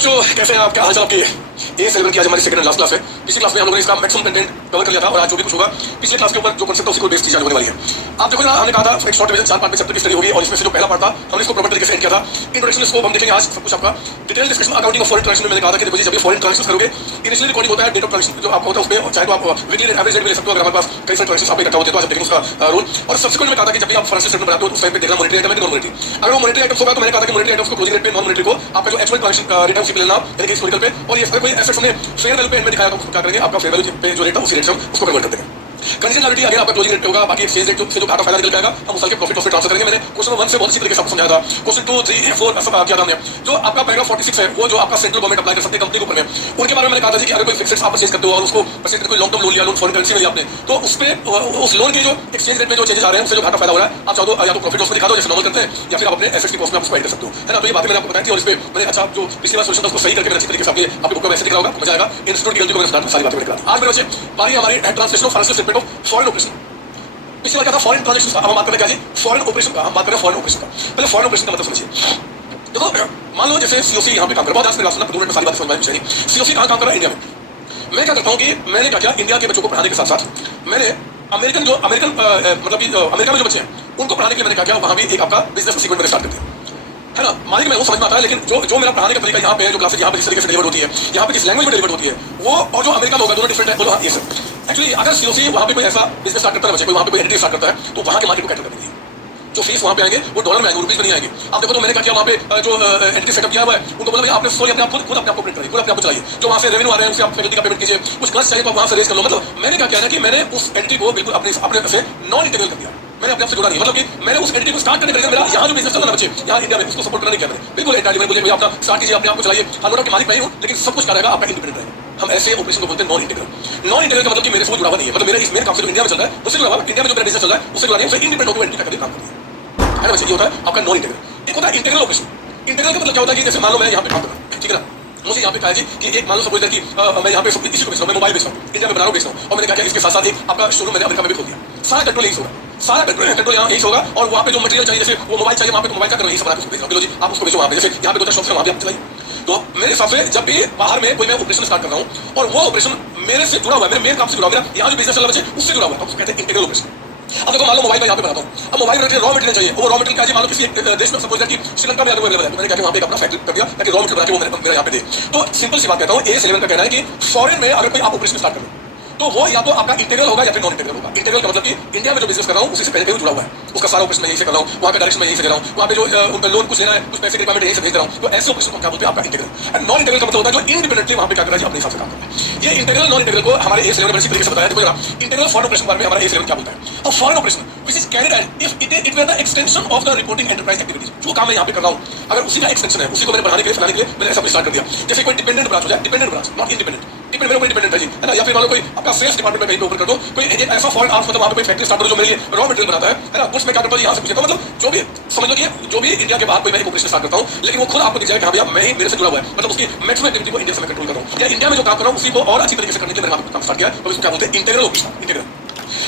बच्चों कैसे हैं आप, क्या हालचाल आपकी? A11 की आज हमारी सेकंड एंड लास्ट क्लास है। पिछली क्लास में हम लोगों ने इसका मैक्सिमम कंटेंट कवर कर लिया था और आज जो भी कुछ होगा पिछले क्लास के ऊपर जो कांसेप्ट है उसी को बेस चीज होने वाली है। आप देखो ना, हमने कहा था एक शॉर्ट डिवीजन 4-5 चैप्टर की स्टडी होगी और इसमें से जो पहला पार्ट था हमने इसको प्रॉपर तरीके से एंड किया था। इंट्रोडक्शन स्कोप हम देखेंगे आज सब कुछ आपका detail discussion accounting of foreign transaction में मैंने कहा था कि देखो जब भी फॉरेन ट्रांजैक्शन करोगे इनिशियली रिकॉर्डिंग होता है डेट ऑफ ट्रांजैक्शन जो आपका होता है उसमें चाहे तो आप वीकली एवरेज रेट भी ले सकते हो अगर हमारे पास कई सारे ट्रांजैक्शन आप इकट्ठा होते हैं तो आप देखेंगे उसका रूल। और सब्सिक्वेंट में कहा था कि जब भी आप फाइनेंशियल स्टेटमेंट बनाते हो तो उस टाइम पे देखना मॉनेटरी आइटम है कि नॉन मॉनेटरी। अगर वो मॉनेटरी आइटम होगा तो मैंने कहा था कि मॉनेटरी आइटम्स को क्लोजिंग रेट पे नॉन मॉनेटरी को आपका जो एक्चुअल ट्रांजैक्शन रेट है उसी पे लेना यानी कि हिस्टोरिकल पे। और ये अगर कोई एसेट्स हमने फेयर वैल्यू पे में दिखाया तो क्या करेंगे, आपका फेयर वैल्यू पे जो रेट है उसी रेट से हम उसको कन्वर्ट कर देंगे। कंडीशन लायबिलिटी अगर आपका क्लोजिंग रेट पे होगा, बाकी एक्सचेंज रेट से जो घाटा फायदा निकल जाएगा हम उस साल के प्रॉफिट ट्रांसफर करेंगे। मैंने क्वेश्चन 1 से बहुत अच्छी तरीके से आपको समझाया था। क्वेश्चन 2, 3, 4 सब किया था हमने। जो आपका पैराग्राफ 46 है वो जो आपका सेंट्रल गवर्नमेंट अप्लाई कर सकते हैं कंपनी के ऊपर में, उनके बारे में मैंने कहा था कि अगर कोई फिक्स्ड आप परचेज करते हो और उसको परचेज कोई लॉन्ग टर्म लोन लिया, लोन फॉरेन करेंसी में लिया आपने, तो उस पे उस लोन के जो एक्सचेंज रेट में जो चेंजेस आ रहे हैं उससे जो घाटा फायदा हो रहा है आप चाहो तो या तो प्रॉफिट उसमें दिखा दो जैसे नॉर्मल करते हैं, या फिर आप अपने एसेट्स की कॉस्ट में आप उसको ऐड कर सकते हो, है ना। तो ये बातें मैंने आपको बताई थी और इस पे मैंने अच्छा जो पिछली बार सोल्यूशन था उसको सही करके मैंने अच्छी तरीके से आपकी बुक में ऐसे दिख रहा होगा, मजा आएगा। इंस्टीट्यूट की गलती को मैंने सारी बातें मैंने करा। आज मेरे बच्चे बारी हमारी translation of financial statement of foreign operation. पिछली बार क्या था, फॉरेन ट्रांजैक्शन का। हम बात करें क्या जी, फॉरेन ऑपरेशन का। हम बात करें फॉरेन ऑपरेशन का। पहले फॉरेन ऑपरेशन का मतलब समझिए। देखो मान लो जैसे सीओसी यहाँ पे काम कर रहा है, बहुत ध्यान से सुनना, 2 मिनट में सारी बात समझ में चाहिए। सीओसी कहाँ काम कर रहा है, इंडिया में। मैं क्या करता हूँ कि मैंने क्या किया, इंडिया के बच्चों को पढ़ाने के साथ साथ मैंने अमेरिकन मतलब कि अमेरिका में जो बच्चे हैं उनको पढ़ाने के लिए मैंने क्या किया, वहाँ भी एक आपका बिजनेस सीक्वेंस स्टार्ट कर दिया, है ना। मालिक में वो समझ में आता है, लेकिन जो मेरा पढ़ाने का तरीका यहाँ पे है, जो क्लासेस यहाँ पे किस तरीके से डिलीवर होती है, यहाँ पे किस लैंग्वेज में डिलीवर होती है, वो और जो अमेरिका में होगा दोनों डिफरेंट है। बोलो हाँ, ये सब एक्चुअली अगर सीओसी वहाँ पे कोई ऐसा बिजनेस स्टार्ट करता है, बच्चे कोई वहाँ पे कोई एंटिटी स्टार्ट करता है तो वहाँ के मार्केट को कैटर करनी है। जो फीस वहाँ पे आएंगे वो डॉलर में आएंगे, रुपीज में नहीं आएंगे। आप देखो तो मैंने क्या किया, वहाँ पे जो एंटिटी सेटअप किया हुआ है उनको बोला आपने स्टोरी अपने आप खुद अपने आप को प्रिंट करिए, खुद अपने आप को चलाइए। जो वहाँ से रेवेन्यू आ रहे हैं उससे आप फैकल्टी का पेमेंट कीजिए, कुछ क्लास चाहिए तो वहाँ से रेज कर लो। मतलब मैंने क्या किया ना कि मैंने उस एंटिटी को बिल्कुल अपने से नॉन इंटीग्रल कर दिया। मैंने अपने आप से जुड़ा नहीं, मतलब कि मैंने उस एंटिटी को स्टार्ट करने के लिए मेरा यहाँ जो बिजनेस चल रहा है बच्चे यहाँ इंडिया में उसको सपोर्ट करने नहीं किया मैंने, बिल्कुल एंटायरली मैंने बोले अपना स्टार्ट कीजिए, अपने आप को चलाइए। हाँ नोट की मालिक मैं ही हूँ लेकिन सब कुछ करेगा आपका इंडिपेंडेंट रहेगा। हम ऐसे ऑपरेशन को बोलते हैं नॉन इंटीग्रल। नॉन इंटीग्रल का मतलब कि मेरे से जुड़ा हुआ नहीं है, मतलब मेरा इस मेरे काम से जो इंडिया में चल रहा है उससे जुड़ा हुआ, इंडिया में जो मेरा बिजनेस चल रहा है उससे जुड़ा नहीं है, उसे इंडिपेंडेंट होकर एंटिटी का काम करती है ना बच्चे। ये होता है आपका नॉन इंटीग्रल। एक होता है इंटीग्रल ऑपरेशन। इंटीग्रल का मतलब क्या होता है कि जैसे मान लो मैं यहाँ पे काम कर रहा हूँ, ठीक है ना, मुझे यहाँ पे कहा जी कि एक मान लो सपोज कि मैं यहाँ पे इसी को बेच रहा हूँ, मैं मोबाइल बेच रहा हूँ, इंडिया में बना रहा हूँ, बेच रहा हूँ, और मैंने क्या किया इसके साथ साथ एक आपका शोरूम मैंने अमेरिका में भी खोल दिया। सारा कंट्रोल यही होगा, सारा कंट्रोल यहाँ यही होगा। और वहाँ पे जो मटेरियल चाहिए, जैसे वो मोबाइल चाहिए वहाँ पे तो मोबाइल का करो यही सब बना के उसको बेच रहा हूँ, जी आप उसको बेचो वहाँ पे, जैसे यहाँ पे 2-4 शॉप्स है वहाँ पे आप चलाइए। तो मेरे हिसाब से जब भी बाहर में कोई मैं ऑपरेशन स्टार्ट कर रहा हूँ और वो ऑपरेशन मेरे से जुड़ा हुआ है, मेरे मेन काम से जुड़ा हुआ है, यहाँ जो बिजनेस चल रहा है उससे जुड़ा हुआ है, उसको कहते हैं इंटीग्रल ऑपरेशन। अब देखो मान लो मोबाइल मैं यहाँ पे बनाता हूँ, अब मोबाइल में रॉ मटेरियल चाहिए, वो रॉ मटेरियल का मान लो किसी देश में सपोज कि श्रीलंका में अवेलेबल है, मैंने क्या वहाँ पे अपना फैक्ट्री कर दिया ताकि रॉ मटेरियल बना के वो मेरा यहाँ पे दे। तो सिंपल सी बात कहता हूँ, A11 का कहना है कि फॉरेन में अगर कोई आप ऑपरेशन स्टार्ट करो तो वो या तो आपका इंटीग्रल होगा या फिर नॉन इंटीग्रल होगा। इंटीग्रल का मतलब कि इंडिया में जो बिजनेस कर रहा हूँ उसी से पहले कहीं जुड़ा हुआ है, उसका सारा ऑपरेशन मैं यहीं से कर रहा हूँ, वहाँ पे डायरेक्शन मैं यहीं से दे रहा हूँ, वहाँ पे जो उनका लोन कुछ लेना है कुछ पैसे की रिक्वायरमेंट यहीं से भेज रहा हूँ। तो ऐसे ऑपरेशन को क्या बोलते हैं, आपका इंटीग्रल। एंड नॉन इंटीग्रल का मतलब होता है जो इंडिपेंडेंटली वहाँ पे क्या कर रहा है, अपने हिसाब से काम कर रहा है। ये इंटीग्रल नॉन इंटीग्रल को हमारे A11 ने बड़ी तरीके से बताया। देखो जरा इंटीग्रल फॉरेन ऑपरेशन बारे में हमारा A11 क्या बोलता है। अब foreign operation which is carried out if it way the extension of the reporting enterprise activities. जो काम मैं यहाँ पे कर रहा हूँ अगर उसी का एक्सटेंशन है, उसी को मैंने बढ़ाने के लिए फैलाने के लिए मैंने ऐसा स्टार्ट कर दिया। जैसे कोई डिपेंडेंट ब्रांच हो जाए, डिपेंडेंट ब्रांच नॉट इंडिपेंडेंट, मेरे ऊपर डिपेंडेंट है जी, है ना। या फिर मान लो कोई आपका सेल्स डिपार्टमेंट में कहीं पे ओपन कर दो, कोई ऐसा फॉरेन आर्म्स मतलब वहाँ पे कोई फैक्ट्री स्टार्ट करो जो मेरे लिए रॉ मटेरियल बनाता है ना, उसमें क्या करता हूँ यहाँ से पूछता हूँ। मतलब जो भी समझ लो कि जो भी इंडिया के बाहर कोई मैं ऑपरेशन स्टार्ट करता हूँ लेकिन वो खुद आपको दिख जाएगा कि हाँ भैया मैं ही मेरे से जुड़ा हुआ है, मतलब उसकी मैक्सिमम एक्टिविटी को इंडिया से मैं कंट्रोल कर रहा हूँ, या इंडिया में जो काम कर रहा हूँ उसी को और अच्छी तरीके से करने के लिए मैंने काम स्टार्ट किया। तो इसको क्या बोलते हैं, इंटीग्रल ऑपरेशन। इंटीग्रल।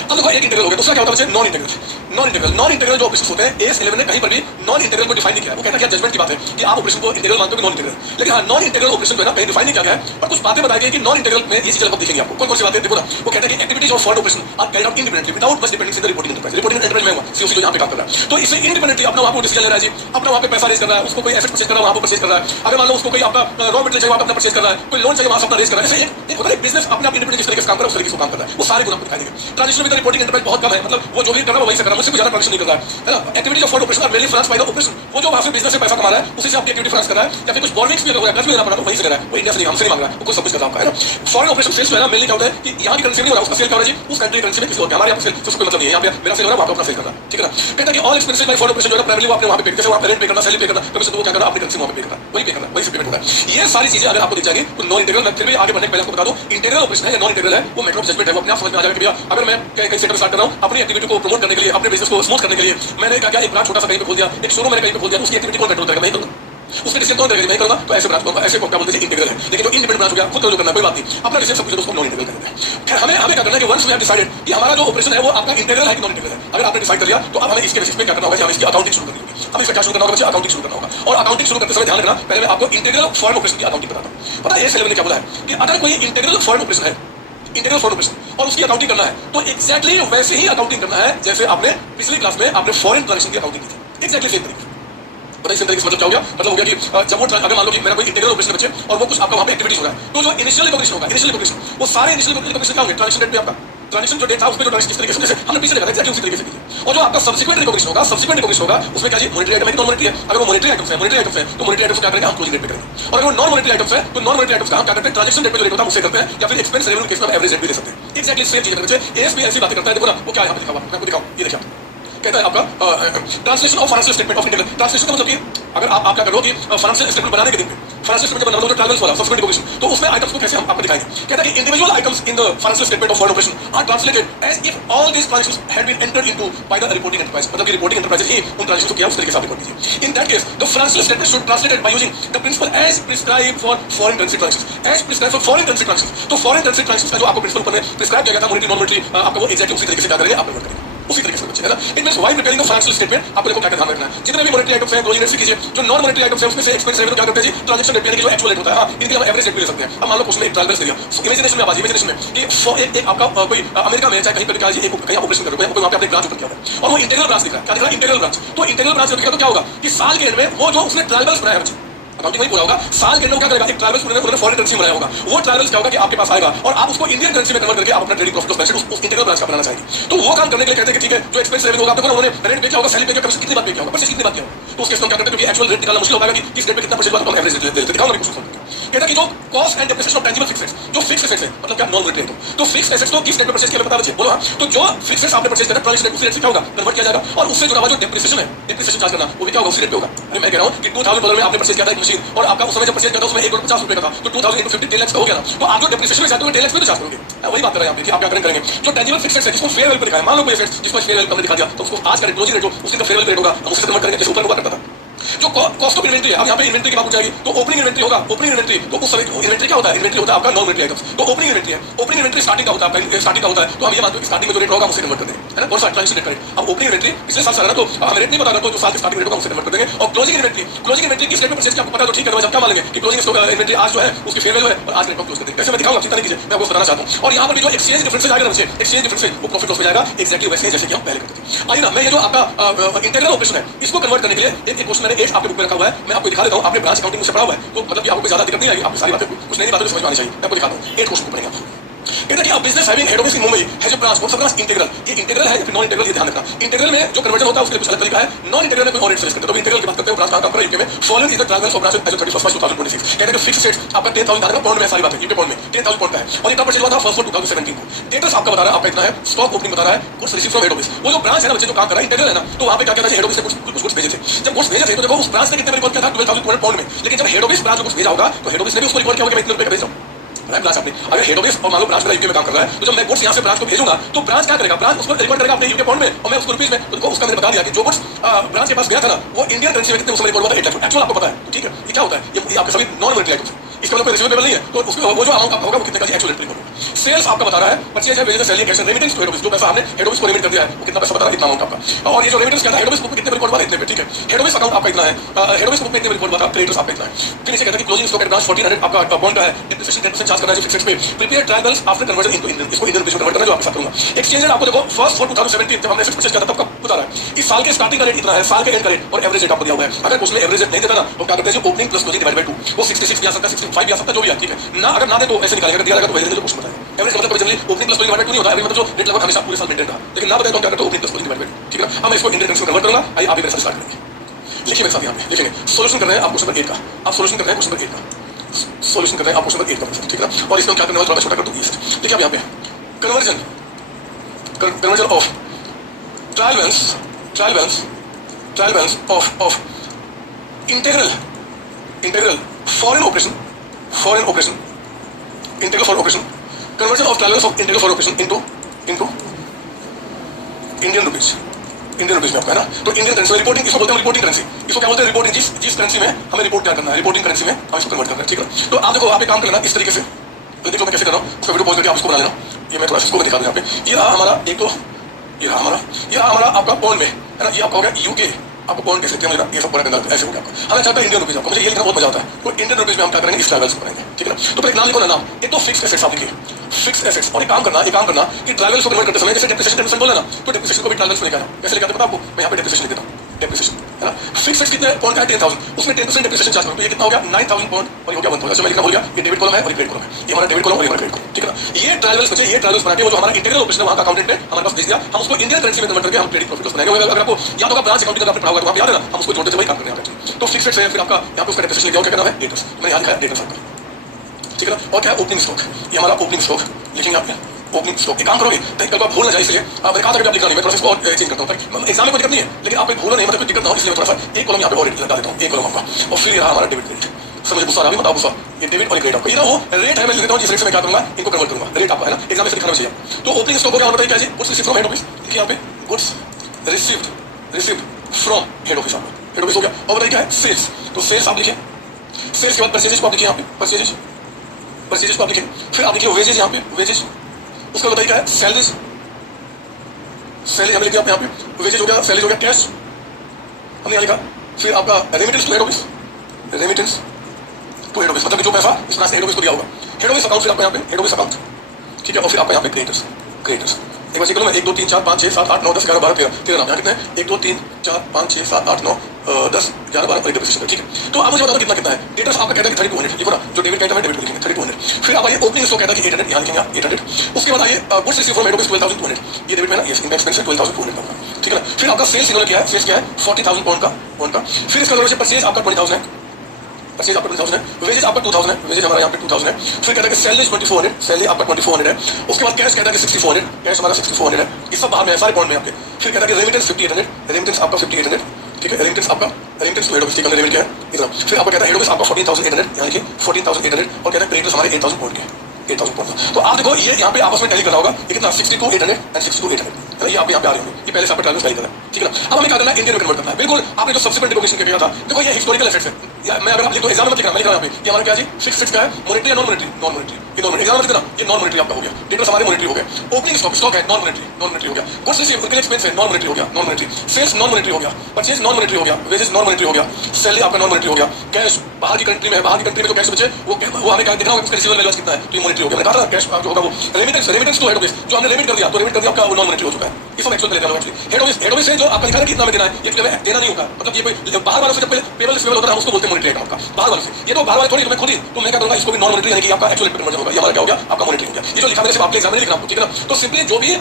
अब देखो एक इंटीग्रल हो गया, दूसरा क्या होता है नॉन इंटीग्रल। नॉन इंटीग्रल जो ऑपरेशन होते हैं A11 ने कहीं पर भी नॉन इंटीग्रल को डिफाइन नहीं किया। वो कहता है जजमेंट की बात है कि आप ऑपरेशन को इंटीग्रल मानते हो कि नॉन इंटीग्रल, लेकिन हाँ नॉन इंटीग्रल ऑपरेशन जो है ना कहीं डिफाइन नहीं किया गया है, पर कुछ बातें बताई गई कि नॉन इंटीग्रल में ये चीजें लगभग दिखेंगी आपको। कौन सी बातें देखो ना, वो कहता है कि activities of foreign operation are carried out independently without much dependency on the reporting enterprise. Reporting enterprise में हुआ सीओसी जो यहाँ पे काम कर रहा है, तो इससे इंडिपेंडेंटली अपना वहाँ पे डिसीजन ले रहा है जी, अपना वहाँ पे पैसा रेज कर रहा है, उसको कोई एसेट परचेज कर रहा है वहाँ पे परचेज कर रहा है। अगर मान लो उसको कोई आपका रॉ मटेरियल चाहिए वहाँ पे अपना परचेज कर रहा है, कोई लोन चाहिए वहाँ से अपना रेज कर रहा है। ऐसे एक होता है बिजनेस अपने आप इंडिपेंडेंट जिस तरीके से काम कर रहा है उस तरीके से काम कर रहा है, वो सारे गुण आपको दिखाई देंगे। ट्रांजिशन विद रिपोर्टिंग एंटरप्राइज बहुत कम है, मतलब वो जो भी कर रहा है वही से कर रहा है, मुझसे कुछ ज्यादा ट्रांजिशन नहीं कर रहा है ना। Activities of foreign operation are mainly financed by the operation. वो जो वहाँ से बिजनेस से पैसा कमा रहा है उसी से आपकी एक्टिविटी फाइनेंस कर रहा है, या फिर कुछ बॉर्निंग्स भी अगर कर्ज भी लेना पड़ा तो वहीं से कर रहा है, वो इंडिया से नहीं हमसे नहीं मांग रहा है, वो कुछ सब कुछ कर रहा है ना। फॉरेन ऑपरेशन सेल्स में ना मेनली क्या होता है कि यहाँ की करेंसी नहीं हो रहा, उसका सेल क्या हो रहा है जी, उस कंट्री करेंसी में किसी और हमारे यहाँ पे सेल उसको कोई मतलब नहीं है, यहाँ पे मेरा सेल हो रहा है वहाँ पे अपना सेल कर रहा है, ठीक है ना। कहता है कि all expenses bye foreign operation जो है प्राइमरी वो आपने वहाँ पे पे, जैसे वहाँ पे रेंट पे करना, सैलरी पे करना, कमीशन वो क्या करना अपनी करेंसी वहाँ पे पे करना, वही पे करना, वही से पेमेंट होता है। ये सारी चीजें अगर आपको दिख जाएगी तो नॉन इंटीग्रल। मैं फिर भी आगे बढ़ने के पहले आपको बता दूं इंटीग्रल ऑपरेशन है या नॉन इंटीग्रल है, वो मैटर ऑफ जजमेंट है, वो अपने आप समझ में आ जाएगा कि भैया अगर मैं कहीं सेक्टर स्टार्ट कर रहा हूँ अपनी एक्टिविटी को प्रमोट करने के लिए, अपने बिजनेस को स्मूथ करने के लिए, मैंने क्या एक ब्रांच छोटा सा कहीं पे खोल दिया, एक शोरूम मैंने कहीं पे खोल दिया, उसकी एक्टिविटी कौन कंट्रोल करेगा, मैं ही करूँगा। उसमें डिसीजन कौन करेगा? मैं करूंगा तो ऐसे ब्रांच ऐसे क्या बोलते हैं इंटीग्रल है, लेकिन जो इंडिपेंडेंट ब्रांच हो गया खुद जो करना कोई बात नहीं, अपना डिसीजन सब कुछ उसको नॉन इंटीग्रल कर देते हैं। खैर हमें हमें क्या करना है कि वंस वी हैव डिसाइडेड कि हमारा जो ऑपरेशन है वो आपका इंटीग्रल है कि नॉन इंटीग्रल है, अगर आपने डिसाइड कर लिया तो अब हमें इसके बेसिस पे क्या करना होगा कि हमें इसकी अकाउंटिंग शुरू करनी होगी। हमें इसका क्या शुरू करना होगा? अकाउंटिंग शुरू करना होगा। और अकाउंटिंग शुरू करते समय ध्यान रखना, पहले मैं आपको इंटीग्रल फॉरेन ऑपरेशन की अकाउंटिंग बताता हूं। पता है ये सिलेबस ने क्या बोला है कि अगर कोई इंटीग्रल फॉरेन ऑपरेशन है, इंटीग्रल फॉरेन ऑपरेशन और उसकी अकाउंटिंग करना है तो एग्जैक्टली वैसे ही अकाउंटिंग करना है जैसे आपने पिछली क्लास में आपने फॉरेन ट्रांजैक्शन की अकाउंटिंग की थी, एग्जैक्टली सेम तरीके। बताइए सेम तरीके से मतलब क्या हो गया? मतलब हो गया कि जब वो अगर मान लो कि मेरा कोई इंटीग्रल ऑपरेशन बचे और वो कुछ आपका वहां पे एक्टिविटीज हो रहा है, तो जो इनिशियल रिकॉग्निशन होगा, इनिशियल रिकॉग्निशन वो सारे इनिशियल रिकॉग्निशन क्या होंगे? ट्रांजैक्शन डेट पे आपका ट्रांजैक्शन जो डेट था उसमें जो ट्रांजैक्शन किस तरीके से जैसे हमने पीछे देखा था एग्जैक्टली उसी तरीके से कीजिए। और जो आपका सब्सिक्वेंट रिकॉग्निशन होगा, सब्सिक्वेंट रिकॉग्निशन होगा उसमें क्या जी मॉनेटरी आइटम है कि नॉन मॉनेटरी है? अगर वो मॉनेटरी आइटम्स है, मॉनेटरी आइटम्स है तो मॉनेटरी आइटम्स क्या करेंगे? हम क्लोजिंग डेट पे करेंगे। और अगर वो नॉन मॉनेटरी आइटम्स है तो नॉन मॉनेटरी आइटम्स का हम क्या करते हैं? ट्रांजैक्शन डेट पे जो रेट होता है उससे करते हैं, या फिर एक्सपेंस रेवेन्यू केस में हम एवरेज रेट भी दे सकते हैं। एग्जैक्टली सेम चीज करते हैं। एएसपी ऐसी बातें करता है, देखो ना वो क्या यहां पे लिखा हुआ, मैं आपको दिखाऊं, ये देखिए कहता है आपका translation of financial statement of integral. Translation का मतलब कि अगर आप क्या करोगे कि फाइनेंशियल स्टेटमेंट बनाने के दिन पे फाइनेंशियल स्टेटमेंट जब बनाओगे तो ट्रांसलेशन वाला सब्सिक्वेंट रिकॉग्निशन, तो उसमें आइटम्स को कैसे हम आपको दिखाएंगे? कहता है कि individual items in the financial statement of foreign operation are translated as if all these transactions had been entered into by the reporting enterprise. मतलब कि रिपोर्टिंग एंटरप्राइज ही उन ट्रांजैक्शंस को किया उस तरीके से आप रिकॉर्ड कीजिए। In that case the financial statement should translated by using the principle as prescribed for foreign currency transactions, as prescribed for foreign currency transactions. तो फॉरेन करेंसी ट्रांजैक्शंस का जो आपको प्रिंसिपल ऊपर में प्रिस्क्राइब किया गया था मॉनेटरी नॉन मॉनेटरी, आपका वो एग्जैक्टली उसी तरीके से क्या करेंगे? आप रिकॉर्ड करेंगे उसी तरीके से बच्चे है ना। It means while preparing the financial statement आपको देखो क्या ध्यान रखना है, जितने भी मॉनेटरी आइटम्स हैं क्लोजिंग रेट से कीजिए, जो नॉन मॉनेटरी आइटम्स हैं उसमें से एक्सपेंस रेवेन्यू क्या करते हैं जी? ट्रांजैक्शन रेट यानी कि जो एक्चुअल रेट होता है, हां इनके हम एवरेज रेट भी ले सकते हैं। अब मान लो क्वेश्चन में एक ट्रायल बैलेंस दे दिया, इमेजिनेशन में आवाज इमेजिनेशन में कि एक आपका कोई अमेरिका में चाहे कहीं पे भी कहीं कहीं ऑपरेशन कर रहे हो, वहां पे आपने ब्रांच ओपन किया है और वो इंटीग्रल ब्रांच दिख रहा है, क्या दिख रहा है? Integral branch. तो इंटीग्रल ब्रांच दिख रहा तो क्या होगा कि साल के एंड में वो जो उसने ट्रायल बैलेंस बनाया है बच्चे अकाउंटिंग वही पूरा होगा, साल के एंड में क्या करेगा? एक ट्रायल बैलेंस उन्होंने फॉरेन करेंसी बनाया होगा, वो ट्रायल बैलेंस क्या होगा कि आपके पास आएगा और आप उसको इंडियन करेंसी में कन्वर्ट करके आप अपना ट्रेडिंग प्रॉफिट लॉस बैलेंस उस इंटीग्रल ब्रांच का बनाना चाहेंगे। तो वो काम करने के लिए कहते हैं कि ठीक है जो एक्सपेंस रेवेन्यू होगा, आपको उन्होंने रेट पे क्या होगा? सैलरी पे क्या होगा? कितनी बात पे क्या होगा? परसेंट कितनी बात क्या होगा? तो उसके क्या करते हैं क्योंकि एक्चुअल रेट निकालना मुश्किल होगा कि किस रेट पे कितना परसेंट बात हम एवरेज रेट लेते हैं। दिखाओ ना कुछ कहता है कि जो cost and depreciation of tangible fixed assets, जो फिक्स्ड एसेट्स है मतलब क्या? Non monetary item. तो फिक्स्ड एसेट्स को किस रेट पे परचेज किया पता बच्चे? बोलो हां। तो जो फिक्स्ड एसेट्स आपने परचेज करा ट्रांजैक्शन रेट उसी रेट से क्या होगा? कन्वर्ट किया जाएगा और उससे जुड़ा हुआ जो डेप्रिसिएशन है, डेप्रिसिएशन चार्ज करना वो भी क्या होगा? उसी रेट पे होगा। अरे मैं कह रहा हूं कि 2000 में आपने परचेज किया था एक मशीन और आपका उस समय जब परचेज किया था उसमें 1 करोड़ 50 रुपए का था, तो 2000 into 50 10 लाख का हो गया ना। तो आप जो डेप्रिसिएशन में चाहते हो 10 लाख पे तो चार्ज करोगे। वही बात कर रहे हैं आप कि आप क्या करेंगे? जो टेंजिबल फिक्स्ड है जिसको फेयर वैल्यू पे दिखाया, मान लो कोई एसेट जिसको फेयर वैल्यू हमने दिखा दिया तो उसको आज का रेट क्लोजिंग रेट जो उसका फेयर वैल्यू रेट होगा हम उसे कन्वर्ट करेंगे जैसे ऊपर हुआ करता था। जो कॉस्ट ऑफ इन्वेंट्री है, अब यहाँ पे इन्वेंट्री की बात हो जाएगी तो ओपनिंग इन्वेंट्री होगा। ओपनिंग इन्वेंट्री तो उस समय इन्वेंट्री क्या होता है? इन्वेंट्री होता है आपका नॉन मॉनेटरी आइटम्स। तो ओपनिंग इन्वेंट्री है, ओपनिंग इन्वेंट्री स्टार्टिंग का होता है आपका, स्टार्टिंग का होता है तो हम ये मानते हैं कि स्टार्टिंग में जो रेट होगा उसे कन्वर्ट कर देंगे, है ना? कौन सा ट्रांजैक्शन रेट करें? अब ओपनिंग इन्वेंट्री पिछले साल सारा तो हमें रेट नहीं पता तो जो साल के स्टार्टिंग रेट होगा उसे कन्वर्ट कर देंगे। और क्लोजिंग इन्वेंट्री किस रेट पे परचेज किया आपको पता है तो ठीक है, जब क्या मानेंगे कि क्लोजिंग इन्वेंट्री आज जो है उसकी फेयर वैल्यू है और आज रेट पर क्लोज कर देंगे। ऐसे मैं दिखाऊंगा, चिंता नहीं कीजिए, मैं आपको बताना चाहता हूं। और यहाँ पर भी जो एक्सचेंज डिफरेंस आएगा ना, एक्सचेंज डिफरेंस वो प्रॉफिट लॉस में जाएगा एक्जैक्टली वैसे ही जैसे कि हम पहले करते थे। आइए ना, मैं ये जो आपका इंटीग्रल ऑपरेशन है इसको कन्वर्ट करने के लिए एक क्वेश्चन मैंने 8 आपके बुक में रखा हुआ है, मैं आपको दिखा देता हूं। आपने ब्रांच अकाउंटिंग से पढ़ा हुआ है तो मतलब कि आपको ज्यादा दिक्कत नहीं आएगी, आपको सारी बातें कुछ नई बातें समझ में आनी चाहिए। मैं आपको दिखाता हूं 8 क्वेश्चन पढ़ेंगे आप। कहता है कि अब business having head office in Mumbai है जो ब्रांच कौन सा ब्रांच? इंटीग्रल। ये इंटीग्रल है या फिर नॉन इंटीग्रल, ये ध्यान रखना। इंटीग्रल में जो कन्वर्जन होता है उसके कुछ अलग तरीका है, नॉन इंटीग्रल में कोई और रेट सेलेक्ट करते हैं। तो इंटीग्रल की बात करते हैं, ब्रांच कहां काम कर रहा है? यूके में। Following is the transfer of branch as of 31 March 2026। कहते हैं कि फिक्स्ड रेट आपका 10000 का पाउंड में सारी बात है, यूके पाउंड में 10000 पाउंड का है और इतना परचेज हुआ था 1 2017 को। स्टेटस आपका बता रहा है आपका इतना है, स्टॉक ओपनिंग बता रहा है, goods receive from head office. वो जो ब्रांच है ना बच्चे जो काम कर रहा है इंटीग्रल है ना, तो वहां पे क्या कहता है हेड ऑफिस से कुछ गुड्स भेजे थे। जब गुड्स भेजे थे तो देखो उस ब्रांच ने कितने में रिकॉर्ड किया था? 12000 पाउंड में। लेकिन जब हेड ऑफिस ब्रांच को कुछ भेजा होगा तो हेड ऑफिस ने भी उसको रिकॉर्ड किया होगा मैं इतने रुपए का भेज रहा हूं। ब्रांच आपने अगर हेड ऑफिस और मान लो ब्रांच मेरा यूके में काम कर रहा है तो जब मैं गुड्स यहाँ से ब्रांच को भेजूंगा तो ब्रांच क्या करेगा? ब्रांच उसको रिकॉर्ड करेगा अपने यूके पाउंड में और मैं उसको रुपीस में। तो उसका मैंने बता दिया कि जो गुड्स ब्रांच के पास गया था ना वो इंडियन करेंसी में कितने उसमें रिकॉर्ड हुआ था 8 लाख। एक्चुअल आपको पता है तो ठीक है। ये क्या होता है? ये आपके सभी नॉन मॉनेटरी आइटम्स, इसका मतलब कोई रिसीवेबल नहीं है तो उसको वो जो अमाउंट आपका होगा वो कितने का एक्चुअल रिकॉर्ड होगा। सेल्स आपका बता रहा है, परचेज है, wages, salary, cash, remittance to head office, जो पैसा हमने हेड ऑफिस को रेमिट कर दिया है वो कितना पैसा बता रहा है? इतना अमाउंट आपका। और ये जो रेमिटेंस क्या था हेड ऑफिस बुक में कितने रिकॉर्ड हुआ? इतने पे, ठीक है। हेड ऑफिस अकाउंट आपका इतना है, हेड ऑफिस बुक में इतने रिकॉर्ड हुआ था, क्रेडिटर्स आपका इतना है। फिर नीचे कहता है कि क्लोजिंग स्टॉक एट ब्रांच 1400 आपका बॉन्ड का है, डेप्रिसिएशन 10% चार्ज करना है जो फिक्स्ड पे, prepaid trial balance after conversion into Indian, इसको इंडियन रुपीस में कन्वर्ट करना जो आपके साथ करूंगा। एक्सचेंज रेट आपको देखो 1 4 2017 जब हमने एसेट परचेज किया था तब का बता रहा है। इस साल के स्टार्टिंग का रेट इतना है, साल के एंड का रेट और एवरेज रेट आपको दिया हुआ है। अगर उसमें एवरेज रेट नहीं देता ना तो क्या करते हैं? जो opening plus closing divided by 2 वो 66 भी आ सकता है, 65 भी आ सकता है, जो भी है, ठीक है ना। अगर ना दे तो ऐसे निकालेगा, अगर दिया रहेगा तो वही जो कुछ बताएगा। एवरेज मतलब generally opening plus closing divided 2 नहीं होता है, मतलब जो रेट लगभग हमेशा पूरे साल मेंटेन रहा। लेकिन ना बताए तो क्या करते हैं? ओपनिंग प्लस क्लोजिंग डिवाइडेड 2, ठीक है ना। हम इसको इंडियन करेंसी में कन्वर्ट करूंगा। आइए आप भी मेरे साथ स्टार्ट करेंगे। लिखिए मेरे साथ यहाँ पे, लिखेंगे सॉल्यूशन कर रहे हैं आप क्वेश्चन नंबर 8 का। आप सॉल्यूशन कर रहे हैं क्वेश्चन नंबर 8 का, सॉल्यूशन कर रहे हैं आप क्वेश्चन नंबर 8 का, ठीक है ना। और इसको हम क्या करने वाले थोड़ा छोटा कर दूंगी। देखिए आप यहाँ पे conversion of trial balance of integral foreign operation integral foreign operation, conversion of trial balance of integral for operation into Indian rupees Indian rupees में आपका है ना, तो इंडियन करेंसी में रिपोर्टिंग, इसको बोलते हैं रिपोर्टिंग करेंसी, इसको क्या बोलते हैं रिपोर्टिंग, जिस करेंसी में हमें रिपोर्ट क्या करना है, रिपोर्टिंग करेंसी में हम इसको कन्वर्ट करना है, ठीक है। तो आप देखो, आप एक काम करना इस तरीके से, तो देखो मैं कैसे कर रहा हूँ, उसका वीडियो पॉज करके आप इसको बना लेना, ये मैं थोड़ा सा इसको दिखा दूँ यहाँ पे, ये रहा हमारा एक तो, ये रहा हमारा आपका पॉइंट में है ना, ये आपका हो गया यूके, आपको पॉइंट कैसे मुझे ये सब बड़ा करना ऐसे हो गया आपका, हमें चाहता है इंडियन रुपीज, आपको मुझे ये लिखना बहुत मजा आता है, तो इंडियन रुपीज में हम क्या करेंगे, इस ट्रैवल्स करेंगे, ठीक है ना। तो एक नाम लिखो ना, नाम एक तो फिक्स एसेट्स आप लिखिए, फिक्स एसेट्स, और एक काम करना कि ट्रैवल्स को कन्वर्ट करते समय जैसे डेप्रिसिएशन बोला ना, तो डेप्रिसिएशन को भी ट्रैवल्स में लिखा है, कैसे लिखा था आपको, मैं यहाँ पे डेप्रिसिएशन लिख देता हूँ, डेप्रिसिएशन है ना। फिक्स एसेट्स कितने पॉइंट का है 10,000, उसमें 10% डेप्रिसिएशन चार्ज करो, तो ये कितना हो गया 9,000 पॉइंट, और ये हो गया 1,000, तो मैं लिखना भूल गया, ये डेबिट कॉलम है और ये क्रेडिट कॉलम है, ये हमारा डेबिट कॉलम और ये हमारा क्रेडिट कॉलम, ठीक है ना। ये ट्रैवल्स बचे, ये ट्रैवल्स बना के वो जो हमारा इंटीग्रल ऑपरेशन है वहाँ का अकाउंटेंट ने हमारे पास भेज दिया, हम उसको इंडियन करेंसी में कन्वर्ट करके हम क्रेडिट प्रॉफिट बनाएंगे। अगर आपको याद होगा ब्रांच अकाउंटिंग आपने पढ़ा होगा तो आप याद है ना, हम उसको जोड़ते थे, वही काम करने हैं। तो फिक्स एसेट्स है, फिर आपका यहाँ पे उसका डेप्रिसिएशन लिखा, क्या नाम है, डेटर्स, मैंने यहाँ लिखा है डेटर्स आपका, ठीक है ना। और क्या है, ओपनिंग स्टॉक, ये हमारा ओपनिंग स्टॉक लिखेंगे आप, ओपनिंग स्टॉक। एक काम करोगे तो कल आप भूल ना जाए, इसलिए मैंने कहा था कि आप लिखना नहीं, मैं थोड़ा इसको और चेंज करता हूँ, एग्जाम में कोई दिक्कत नहीं है, लेकिन आप भूलो नहीं, मतलब कोई दिक्कत ना हो, इसलिए थोड़ा सा एक कॉलम यहाँ पे और लगा देता हूँ, एक कॉलम आपका, और फिर रहा हमारा डेबिट क्रेडिट। सब मुझे गुस्सा आ रहा है, बताओ गुस्सा, ये डेबिट और क्रेडिट आपका, ये ना वो रेट है, मैं लिख देता हूँ जिस रेट से मैं क्या करूँगा, इनको कन्वर्ट करूँगा, रेट आपका है ना, एग्जाम में लिखना चाहिए। तो ओपनिंग स्टॉक हो गया, और बताइए क्या है, goods received from head office, देखिए यहाँ पे goods received from head office, आपका हेड ऑफिस हो गया। और बताइए क्या है, सेल्स, तो सेल्स आप लिखिए, सेल्स के बाद परचेजेस को आप लिखिए यहाँ पे, परचेजेस को आप लिखिए, फिर आप लिखिए वेजेस, यहाँ पे वेजेस, उसका बताइए क्या है, सैलरीज, सैलरी हमें लिखिए आप यहाँ पे, वेजेस हो गया, सैलरीज हो गया, कैश हमने यहाँ लिखा, फिर आपका remittance to head office, remittance to head office, मतलब कि जो पैसा इस तरह से हेड ऑफिस को दिया होगा, हेड ऑफिस अकाउंट, फिर आपका यहाँ पे हेड ऑफिस अकाउंट, ठीक है। और फिर आपका यहाँ पे क्रेडिटर्स, एक बार चेक करो मैं, 1 2 3 4 5 6 7 8 9 10 11 12 13 नाम यहाँ कितने हैं, 1 2 3 4 5 6 7 8 9 10 11 12 और डेप्रिसिएशन, ठीक है। तो आप मुझे बताओ कितना है, डेटर्स आपका कहता है कि 3200, लिखो ना, जो डेबिट कहता है डेबिट लिखेंगे 3200, फिर आप आइए ओपनिंग स्टॉक कहता है कि 800, यहाँ लिखेंगे 800, उसके बाद आइए goods received from head office 12,200, ये डेबिट में ना, ये इनका एक्सपेंस है 12,200 का, ठीक है ना। फिर आपका सेल्स इन्होंने किया है, सेल्स क्या है 40,000 पाउंड का, फिर इसका परचेज आपका 20,000 है, परचेज आपका 20,000 है, वेजेस आपका 2,000 है, वेजेस हमारा यहाँ पे 2,000 है, फिर कहता है कि सैलरी 2400, सैलरी आपका 2400 है, उसके बाद कैश कहता है कि 6400, कैश हमारा 6400 है, ये सब बाहर में है सारे पॉइंट में आपके। फिर कहता है कि रेमिटेंस 5800, रेमिटेंस आपका 5800, ठीक है, रेमिटेंस आपका, रेमिटेंस टू हेड ऑफिस, ठीक है, रेमिट क्या है इतना, फिर आपका कहता है हेड ऑफिस आपका 14,800, यहाँ लिखिए 14,800, और कहता है क्रेडिटर्स हमारे 8,000 पॉइंट के, 8,000 पॉइंट। तो आप देखो ये यहाँ पे आपस में टैली करना होगा, ये कितना 62,800 एंड 62,800, ये आपको यहाँ पे आ रही होंगे, ये पहले से आपका ट्रांसफर करना है, ठीक है ना। अब हमें क्या करना है, इंडियन में कन्वर्ट करना है, बिल्कुल आपने जो सब्सिक्वेंट रिकॉग्निशन किया था, देखो ये हिस्टोरिकल एसेट्स है, या मैं अगर आप लिख दो एग्जाम में मत लिखना, मैं लिख रहा हूं यहाँ पे, ये हमारा क्या जी फिक्स एसेट्स क्या है, मॉनेटरी या नॉन मॉनेटरी, नॉन मॉनेटरी, ये नॉन मॉनेटरी, एग्जाम में लिखना, ये नॉन मॉनेटरी आपका हो गया, डेटर्स हमारे मॉनेटरी हो गए, ओपनिंग स्टॉक, स्टॉक है नॉन मॉनेटरी हो गया, गुड्स रिसीव्ड उनके एक्सपेंस है नॉन मॉनेटरी हो गया, non monetary, sales non monetary हो गया, परचेज नॉन मॉनेटरी हो गया, वेजेस नॉन मॉनेटरी हो गया, सैलरी आपका नॉन मॉनेटरी हो गया, कैश बाहर की कंट्री में, बाहर की कंट्री में जो कैश बचे वो हमें क्या देखना होगा, उसका रिसीवेबल बैलेंस कितना है, तो ये मॉनेटरी हो गया, मैंने कहा था कैश जो होगा वो रेमिटेंस टू हेड ऑफिस, जो हमने रेमिट कर दिया, तो रेमिट कर दिया आपका वो नॉन मॉनेटरी हो चुका है, ये सब एक्चुअल में लेना होगा एक्चुअली। हेड ऑफिस से जो आपका लिखा है कितना में देना है, ये देना नहीं होगा, मतलब ये कोई बाहर वालों से जब पेबल रिसीवेबल होता है हम उसको बोलते हैं मॉनेटरी आइटम आपका, बाहर वालों से, ये तो बाहर वाले थोड़ी, तो मैं खुद ही तो मैं क्या करूंगा, इसको भी नॉन मॉनेटरी यानी कि आपका एक्चुअल पेमेंट होगा, ये हमारा क्या हो गया, आपका मॉनेटरी हो गया। ये जो लिखा मैंने सिर्फ आपके एग्जाम में लिखना, ठीक है ना। तो सिंपली जो भी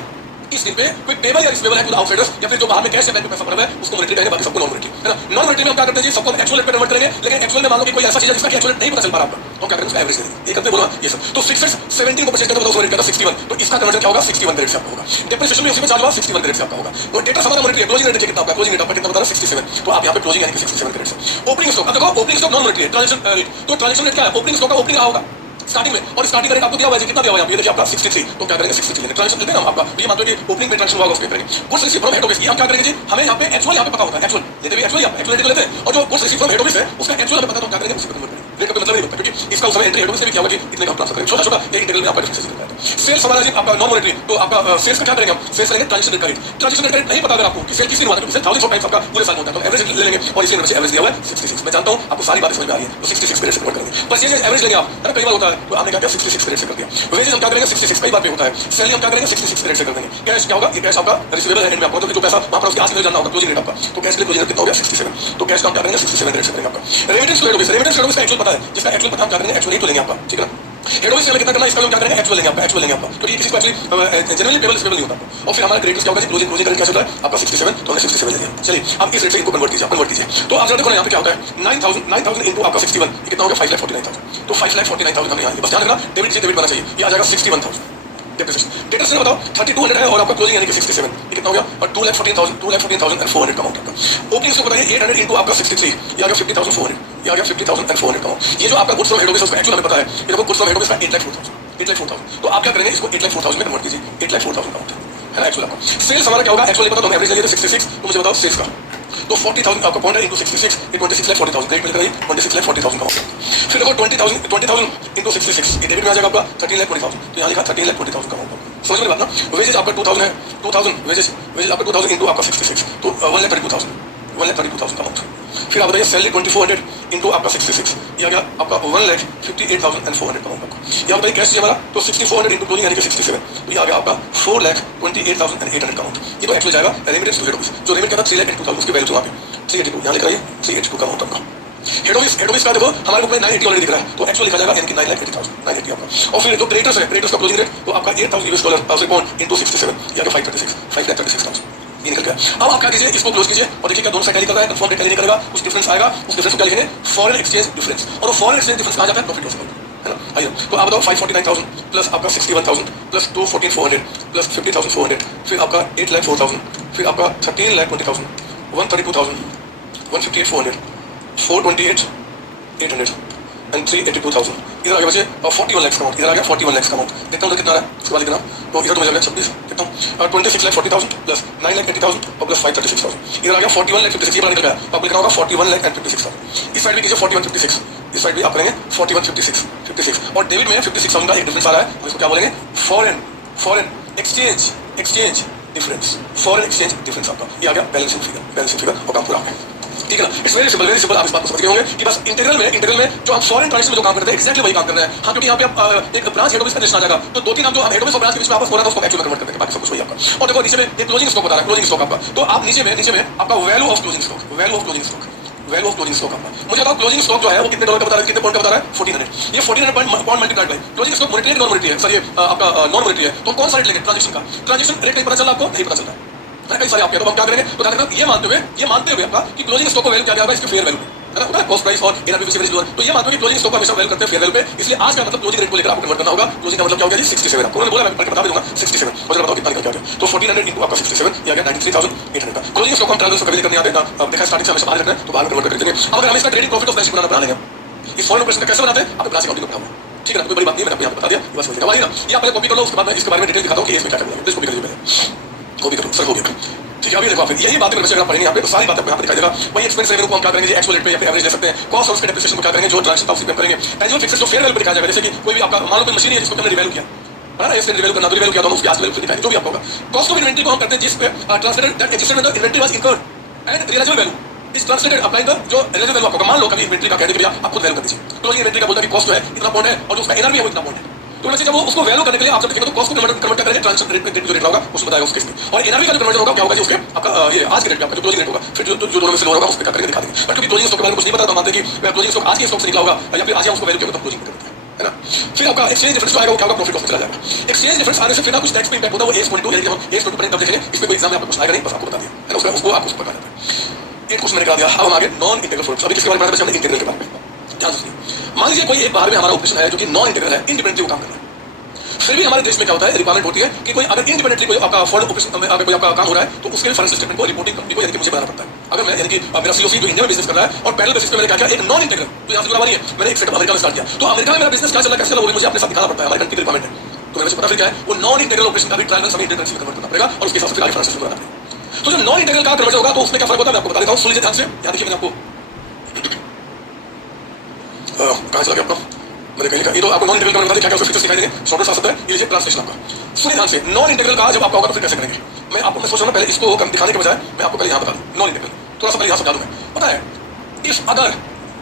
इस दिन पे कोई पेबल या रिसीवेबल है टू आउटसाइडर्स, या फिर जो बाहर में कैश या बैंक में पैसा पड़ा है उसको मॉनेटरी कहेंगे, बाकी सबको नॉन मॉनेटरी, है ना। नॉन मॉनेटरी में हम क्या करते हैं जी, सबको एक्चुअल पे कन्वर्ट करेंगे, लेकिन एक्चुअल में मान लो कि कोई ऐसा चीज है जिसका एक्चुअल नहीं पता चल पा रहा आपका, तो क्या करेंगे उसका एवरेज दे देंगे, ये करते बोला ये सब। तो फिक्स्ड 17 को परचेज करते हो तो रेट का 61, तो इसका कन्वर्जन क्या होगा 61 रेट से आपका होगा, डेप्रिसिएशन भी उसी में चार्ज होगा 61 रेट से आपका होगा। तो डेटा हमारा मॉनेटरी क्लोजिंग रेट कितना आपका, क्लोजिंग रेट आपका कितना बता रहा है 67, तो आप यहां पे क्लोजिंग यानी कि 67 रेट से। ओपनिंग स्टॉक, अब देखो opening stock non monetary transaction rate, तो ट्रांजैक्शन रेट क्या है, ओपनिंग स्टॉक का ओपनिंग होगा स्टार्टिंग में, और स्टार्टिंग रेट आपको दिया हुआ है कितना दिया हुआ है, ये देखिए आपका 63, तो क्या करेंगे 63 लेंगे, ट्रांजैक्शन लेते हैं हम आपका, ये मानते हैं कि ओपनिंग में ट्रांजैक्शन हुआ उस पे करेंगे। Goods received from head office, ये हम क्या करेंगे जी, हमें यहाँ पे एक्चुअल यहाँ पे पता होता है, एक्चुअल लेते भी एक्चुअल रेट लेते हैं, और जो goods received from head office है उसका एक्चुअल हमें पता, तो क्या करेंगे उसको कन्वर्ट करेंगे, रेट का मतलब नहीं पता, क्योंकि इसका उस समय एंट्री हेड ऑफिस से भी क्या होगा कि इतने का ट्रांसफर करेंगे, छोटा छोटा एक इंटीग्रल में आपका डिफरेंस दिखता है। सेल्स हमारा जी आपका नॉन मॉनेटरी, तो आपका सेल्स का क्या करेंगे हम, सेल्स करेंगे ट्रांजैक्शन रेट, ट्रांजैक्शन रेट नहीं पता अगर आपको कि सेल किसी ने हुआ है, तो सेल 1000 टाइम्स आपका पूरे साल होता है, तो एवरेज ले लेंगे, और इसलिए मुझे एवरेज दिया हुआ है 66, मैं जानता हूं आपको सारी बातें समझ में आ रही है, तो 66 रेट से कन्वर्ट करेंगे। परचेज एवरेज लेंगे आप, है ना, कई बार होता है, तो आपने क्या किया 66 रेट से कर दिया। वेजेस हम क्या करेंगे 66, कई बार पे होता है, सैलरी हम क्या करेंगे 66 रेट से कर देंगे। कैश क्या होगा, ये कैश आपका रिसीवेबल है एंड में आपको, तो जो पैसा वहां पर उसके आस में जानना होगा क्लोजिंग रेट आपका, तो कैश के क्लोजिंग रेट कितना हो गया 67, तो कैश का हम क्या करेंगे 67 रेट से करेंगे आपका। Remittance to head office, remittance to head office का एक्चुअल पता है, जिसका एक्चुअल पता हम क्या करेंगे एक्चुअल ही तो लेंगे आपका, ठीक है ना। हेड ऑफिस से हमें कितना करना है, इसका हम क्या करेंगे एक्चुअल लेंगे आपका, एक्चुअल लेंगे आपका, तो ये किसी को एक्चुअली जनरली पेबल रिसीवेबल नहीं होता आपको। और फिर हमारा क्रेडिटर्स क्या होगा जी, क्लोजिंग क्लोजिंग करके कैसे होता है आपका 67, तो हमने 67 ले लिया। चलिए अब इस रेट से इनको कन्वर्ट कीजिए, कन्वर्ट कीजिए, तो आप जरा देखो ना यहाँ पे क्या होता है 9000 इनटू आपका 61, ये कितना हो गया 5,49,000, तो 5,49,000 हमने यहाँ, बस ध्यान रखना डेबिट जी डेबिट बना चाहिए, ये आ जाएगा 61,000 डेप्रिसिएशन। डेटा से बताओ 3200 है और आपका क्लोजिंग यानी कि 67, ये कितना हो गया, और 2,14,400 का अमाउंट आपका। ओपनिंग स्टॉक बताइए 800 इनटू आपका 63, ये आ गया 50,400, ये आ गया 50,400 का अमाउंट। ये जो आपका गुड्स फ्रॉम हेड ऑफिस उसका एक्चुअल हमें पता है, ये देखो गुड्स फ्रॉम हेड ऑफिस का 8,04,000, 8,04,000, तो आप क्या करेंगे इसको 8,04,000 में कन्वर्ट कीजिए, 8,04,000 का अमाउंट है ना एक्चुअल आपका। सेल्स हमारा क्या होगा, एक्चुअल नहीं पता तो हम एवरेज ले लेते 66, तो मुझे बताओ सेल्स का। तो 40,000 आपका पॉइंट है इंटू 66, ये 26,40,000 क्रेडिट मिल रहा है, 26,40,000 का अमाउंट। फिर देखो 20,000 इंटू 66, ये डेबिट में आ जाएगा आपका 13,20,000, तो यहाँ लिखा 13,20,000 का अमाउंट। समझ में बात ना। वेजेस आपका 2,000 है, 2,000 वेजेस आपका 2,000 इंटू आपका 66, तो 1,32,000 का अमाउंट। फिर आप बताइए सैलरी 2,400 इंटू आपका 66, ये आ गया आपका 1,58,400 का अमाउंट। यहाँ बताइए कैश हमारा तो 6,400 इंटू क्लोजिंग यानी कि 67, तो ये आ गया आपका 4,28,800 का अमाउंट। ये तो एक्चुअल जाएगा रेमिटेंस टू हेड ऑफिस, जो रेमिट क्या था 3,02,000, उसकी वैल्यू वहाँ पे 382, यहाँ लिख रहा है 382 का अमाउंट आपका। हेड ऑफिस का देखो हमारे बुक में 980 ऑलरेडी दिख रहा है, तो एक्चुअल लिखा जाएगा यानी कि 9,80,000 आपका। और फिर जो क्रेडिटर्स है, क्रेडिटर्स का क्लोजिंग रेट तो आपका $8,000 पॉइंट इंटू 67, या 536,000 ये निकल गया। अब आप क्या कीजिए, इसको क्लोज कीजिए और देखिए क्या दोनों साइड टैली कर रहा है, कंफर्म टैली नहीं करेगा, कुछ डिफरेंस आएगा, उस डिफरेंस को क्या लिखेंगे, फॉरेन एक्सचेंज डिफरेंस। और वो फॉरेन एक्सचेंज डिफरेंस कहाँ जाता है, प्रॉफिट लॉस अकाउंट, है ना। आइए तो आप बताओ 549,000 प्लस आपका 61,000 प्लस 214,400 प्लस 50,400, फिर आपका 8,04,000, फिर आपका 13,20,000, 132,000, 158,400, 428,800 एंड 382,000। इधर आगे बचे 41 लाख का अमाउंट, इधर आ गया 41 लाख का अमाउंट। देखता हूँ कितना है, उसके बाद लिखना, तो इधर तो मुझे 26 देखता हूँ 26,40,000 प्लस 9,80,000 और प्लस 536,000। इधर आ गया 41,56,000, ये बड़ा निकल गया, तो आप लिखना होगा 41,56,000। इस साइड भी कीजिए 41,56, इस साइड भी आप करेंगे 41,56 और डेबिट में 56,000 का एक डिफरेंस आ रहा है, इसको क्या बोलेंगे, foreign exchange difference, foreign exchange difference आपका। ये आ गया बैलेंसिंग फिगर और काम पूरा हो गया। ठीक है ना, इट्स वेरी सिंपल। आप इस बात को समझ गए होंगे कि बस इंटीग्रल में जो हम फॉरेन ट्रांजेक्शन में जो काम करते हैं एक्जैक्टली वही काम कर रहे हैं। हाँ, क्योंकि यहाँ पे आप एक ब्रांच हेड ऑफिस का निशान आ जाएगा, तो दो तीन हम जो हेड ऑफिस और ब्रांच के बीच में आपस हो रहा था उसको एक्चुअल कन्वर्ट करते हैं, बाकी सब कुछ वही आपका। और देखो नीचे में एक क्लोजिंग स्टॉक बता रहा है, क्लोजिंग स्टॉक आपका, तो आप नीचे में आपका वैल्यू ऑफ क्लोजिंग स्टॉक आपका। मुझे बताओ क्लोजिंग स्टॉक जो है वो कितने डॉलर का बता रहा है, कितने पॉइंट का बता रहा है, 1400। ये 1400 point multiplied by closing stock monetary है नॉन मॉनेटरी है, सर ये आपका नॉन मॉनेटरी है, तो कौन सा रेट लेंगे ट्रांजेक्शन का, ट्रांजेक्शन रेट नहीं पता चला आपको, नहीं पता चलता है कई सारे आपके, तो हम क्या करेंगे, तो ध्यान रखना ये मानते हुए आपका कि क्लोजिंग स्टॉक का वैल्यू क्या होगा, इसके फेयर वैल्यू है ना, कॉस्ट प्राइस और एनआरपी एवरेज लोअर, तो ये मानते हैं कि क्लोजिंग स्टॉक का हमेशा वैल्यू करते हैं फेयर वैल्यू पे, इसलिए आज का मतलब क्लोजिंग रेट को लेकर आपको कन्वर्ट करना होगा। क्लोजिंग का मतलब क्या हो गया जी 67, आपको उन्होंने बोला मैं बता दूंगा 67, मुझे बताओ कितना निकल क्या गया, तो 1400 इंटू आपका 67 ये आ गया 93,800 का। क्लोजिंग स्टॉक हम ट्रांजैक्शन कभी करने आते हैं ना, देखा स्टार्टिंग से हमेशा बाहर रखना है, तो बाहर कन्वर्ट करके देंगे। अब अगर हम इसका ट्रेडिंग प्रॉफिट और बैलेंस शीट बनाना लेंगे, इस फॉरेन ऑपरेशन कैसे बनाते हैं, आप ब्रांच अकाउंटिंग को बनाओगे, ठीक है ना, कोई बड़ी बात नहीं, मैंने आपको यहाँ बता दिया, बस वही ना, ये आप पहले कॉपी कर लो, उसके बाद मैं इसके बारे में डिटेल दिखाता हूँ कि इसमें क्या करना है, इसको भी कर लीजिए पहले, कॉपी करो सर, हो गया ठीक है। अभी देखो फिर यही बातें मेरे बच्चे अगर पढ़ेंगे यहाँ पे तो सारी बातें यहाँ पे दिखाई देगा। वही एक्सपेंस रेवेन्यू को हम क्या करेंगे, एक्चुअल रेट पे या फिर एवरेज ले सकते हैं, कॉस्ट और उसके डेप्रिसिएशन को क्या करेंगे, जो ट्रांजेक्शन था उसी पे हम करेंगे, एनुअल फिक्सेड जो फेयर वैल्यू पे दिखाया जाएगा। जैसे कि कोई भी आपका मान लो कोई मशीन है जिसको हमने रिवैल्यू किया है ना, इसने रिवैल्यू करना तो रिवैल्यू किया तो हम उसकी आज वैल्यू दिखाएंगे, जो भी आपका होगा। कॉस्ट ऑफ इन्वेंटरी को हम करते हैं जिस पे translated that existed when the inventory was incurred and realisable value is translated applying the जो रियलाइजेबल वैल्यू आपका। मान लो कभी इन्वेंटरी का कहते हैं आप खुद वैल्यू कर दीजिए, तो ये इन्वेंटरी का बोलता है कि कॉस्ट जो है इतना पॉइंट है और जो उसका एनआरवी है वो इतना पॉइंट है, तो वैसे जब वो उसको वैल्यू करने के लिए आप जब देखेंगे तो कॉस्ट को कन्वर्ट करेंगे ट्रांजेक्शन रेट पे जो रेट होगा उसको बताएगा उस केस में, और एनआरवी का जो कन्वर्जन होगा क्या होगा जी उसके आपका ये आज के रेट पे आपका जो क्लोजिंग रेट होगा, फिर जो दोनों में से लोअर होगा उसको क्या करेंगे दिखा देंगे। बट क्योंकि क्लोजिंग स्टॉक के बारे में कुछ नहीं पता तो मानते हैं कि क्लोजिंग स्टॉक आज के स्टॉक से निकला होगा या फिर आज हम उसको वैल्यू किया तो क्लोजिंग करते हैं, है ना। फिर आपका एक्सचेंज डिफरेंस आएगा वो क्या होगा, प्रॉफिट लॉस में चला जाएगा। एक्सचेंज डिफरेंस आने से फिर ना कुछ टैक्स पे इंपैक्ट होता है, वो AS22 यानी कि हम AS22 पर तब देखेंगे, इसमें कोई एग्जाम में आपको कुछ आएगा नहीं, बस आपको बता दिया है ना, उसको आपको पता है। एक क्वेश्चन मैंने करा दिया। अब हम आगे नॉन इंटीग्रल फॉर्म्स, अभी किसके बारे में बात करें, इंटीग्रल के बारे में। ध्यान सुनिए, मान लीजिए कोई एक बाहर में हमारा ऑपरेशन है जो कि नॉन इंटीग्रल है, इंडिपेंडेंटली वो काम कर रहा है, फिर भी हमारे देश में क्या होता है, रिक्वायरमेंट होती है कि कोई अगर इंडिपेंडेंटली कोई आपका फॉरेन ऑपरेशन में अगर कोई आपका काम हो रहा है तो उसके फाइनेंशियल स्टेटमेंट को रिपोर्टिंग कंपनी को यानी कि मुझे बनाना पड़ता है। अगर मैं यानी कि मेरा सीओसी जो इंडिया में बिजनेस कर रहा है और पैरेलल बेसिस पे मैंने क्या किया, एक नॉन इंटीग्रल तो यहाँ से जुड़ा नहीं है, मैंने एक सेटअप अमेरिका में स्टार्ट किया, तो अमेरिका में मेरा बिजनेस क्या चल रहा है कैसे चल रहा है मुझे अपने साथ दिखाना पड़ता है, हमारे कंट्री की रिक्वायरमेंट है, तो मेरे को पता फिर क्या है वो नॉन इंटीग्रल ऑपरेशन का भी ट्रायल सभी इंडियन करेंसी में कन्वर्ट करना पड़ेगा और उसके हिसाब से फिर आगे फाइनेंशियल बनाना पड़ेगा। तो जो नॉन इंटीग्रल का कन्वर्ट होगा तो उसमें क्या फर्क होता है मैं आपको बता देता हूँ, सुन लीजिए ध्यान से। यहाँ देखिए मैंने आपको कहाँ चला गया आपका, मैंने कहीं लिखा, ये तो आपको नॉन इंटीग्रल का बता दें क्या क्या उसके फीचर्स दिखाई देंगे, शॉर्ट आ सकता है, ये लीजिए ट्रांसलेशन आपका। सुनिए ध्यान से, नॉन इंटीग्रल का जब आपका होगा तो फिर कैसे करेंगे, मैं सोच रहा हूँ पहले इसको दिखाने के बजाय मैं आपको पहले यहाँ बता दूँ नॉन इंटीग्रल, थोड़ा सा पहले यहाँ समझा दूँ मैं। पता है इफ अगर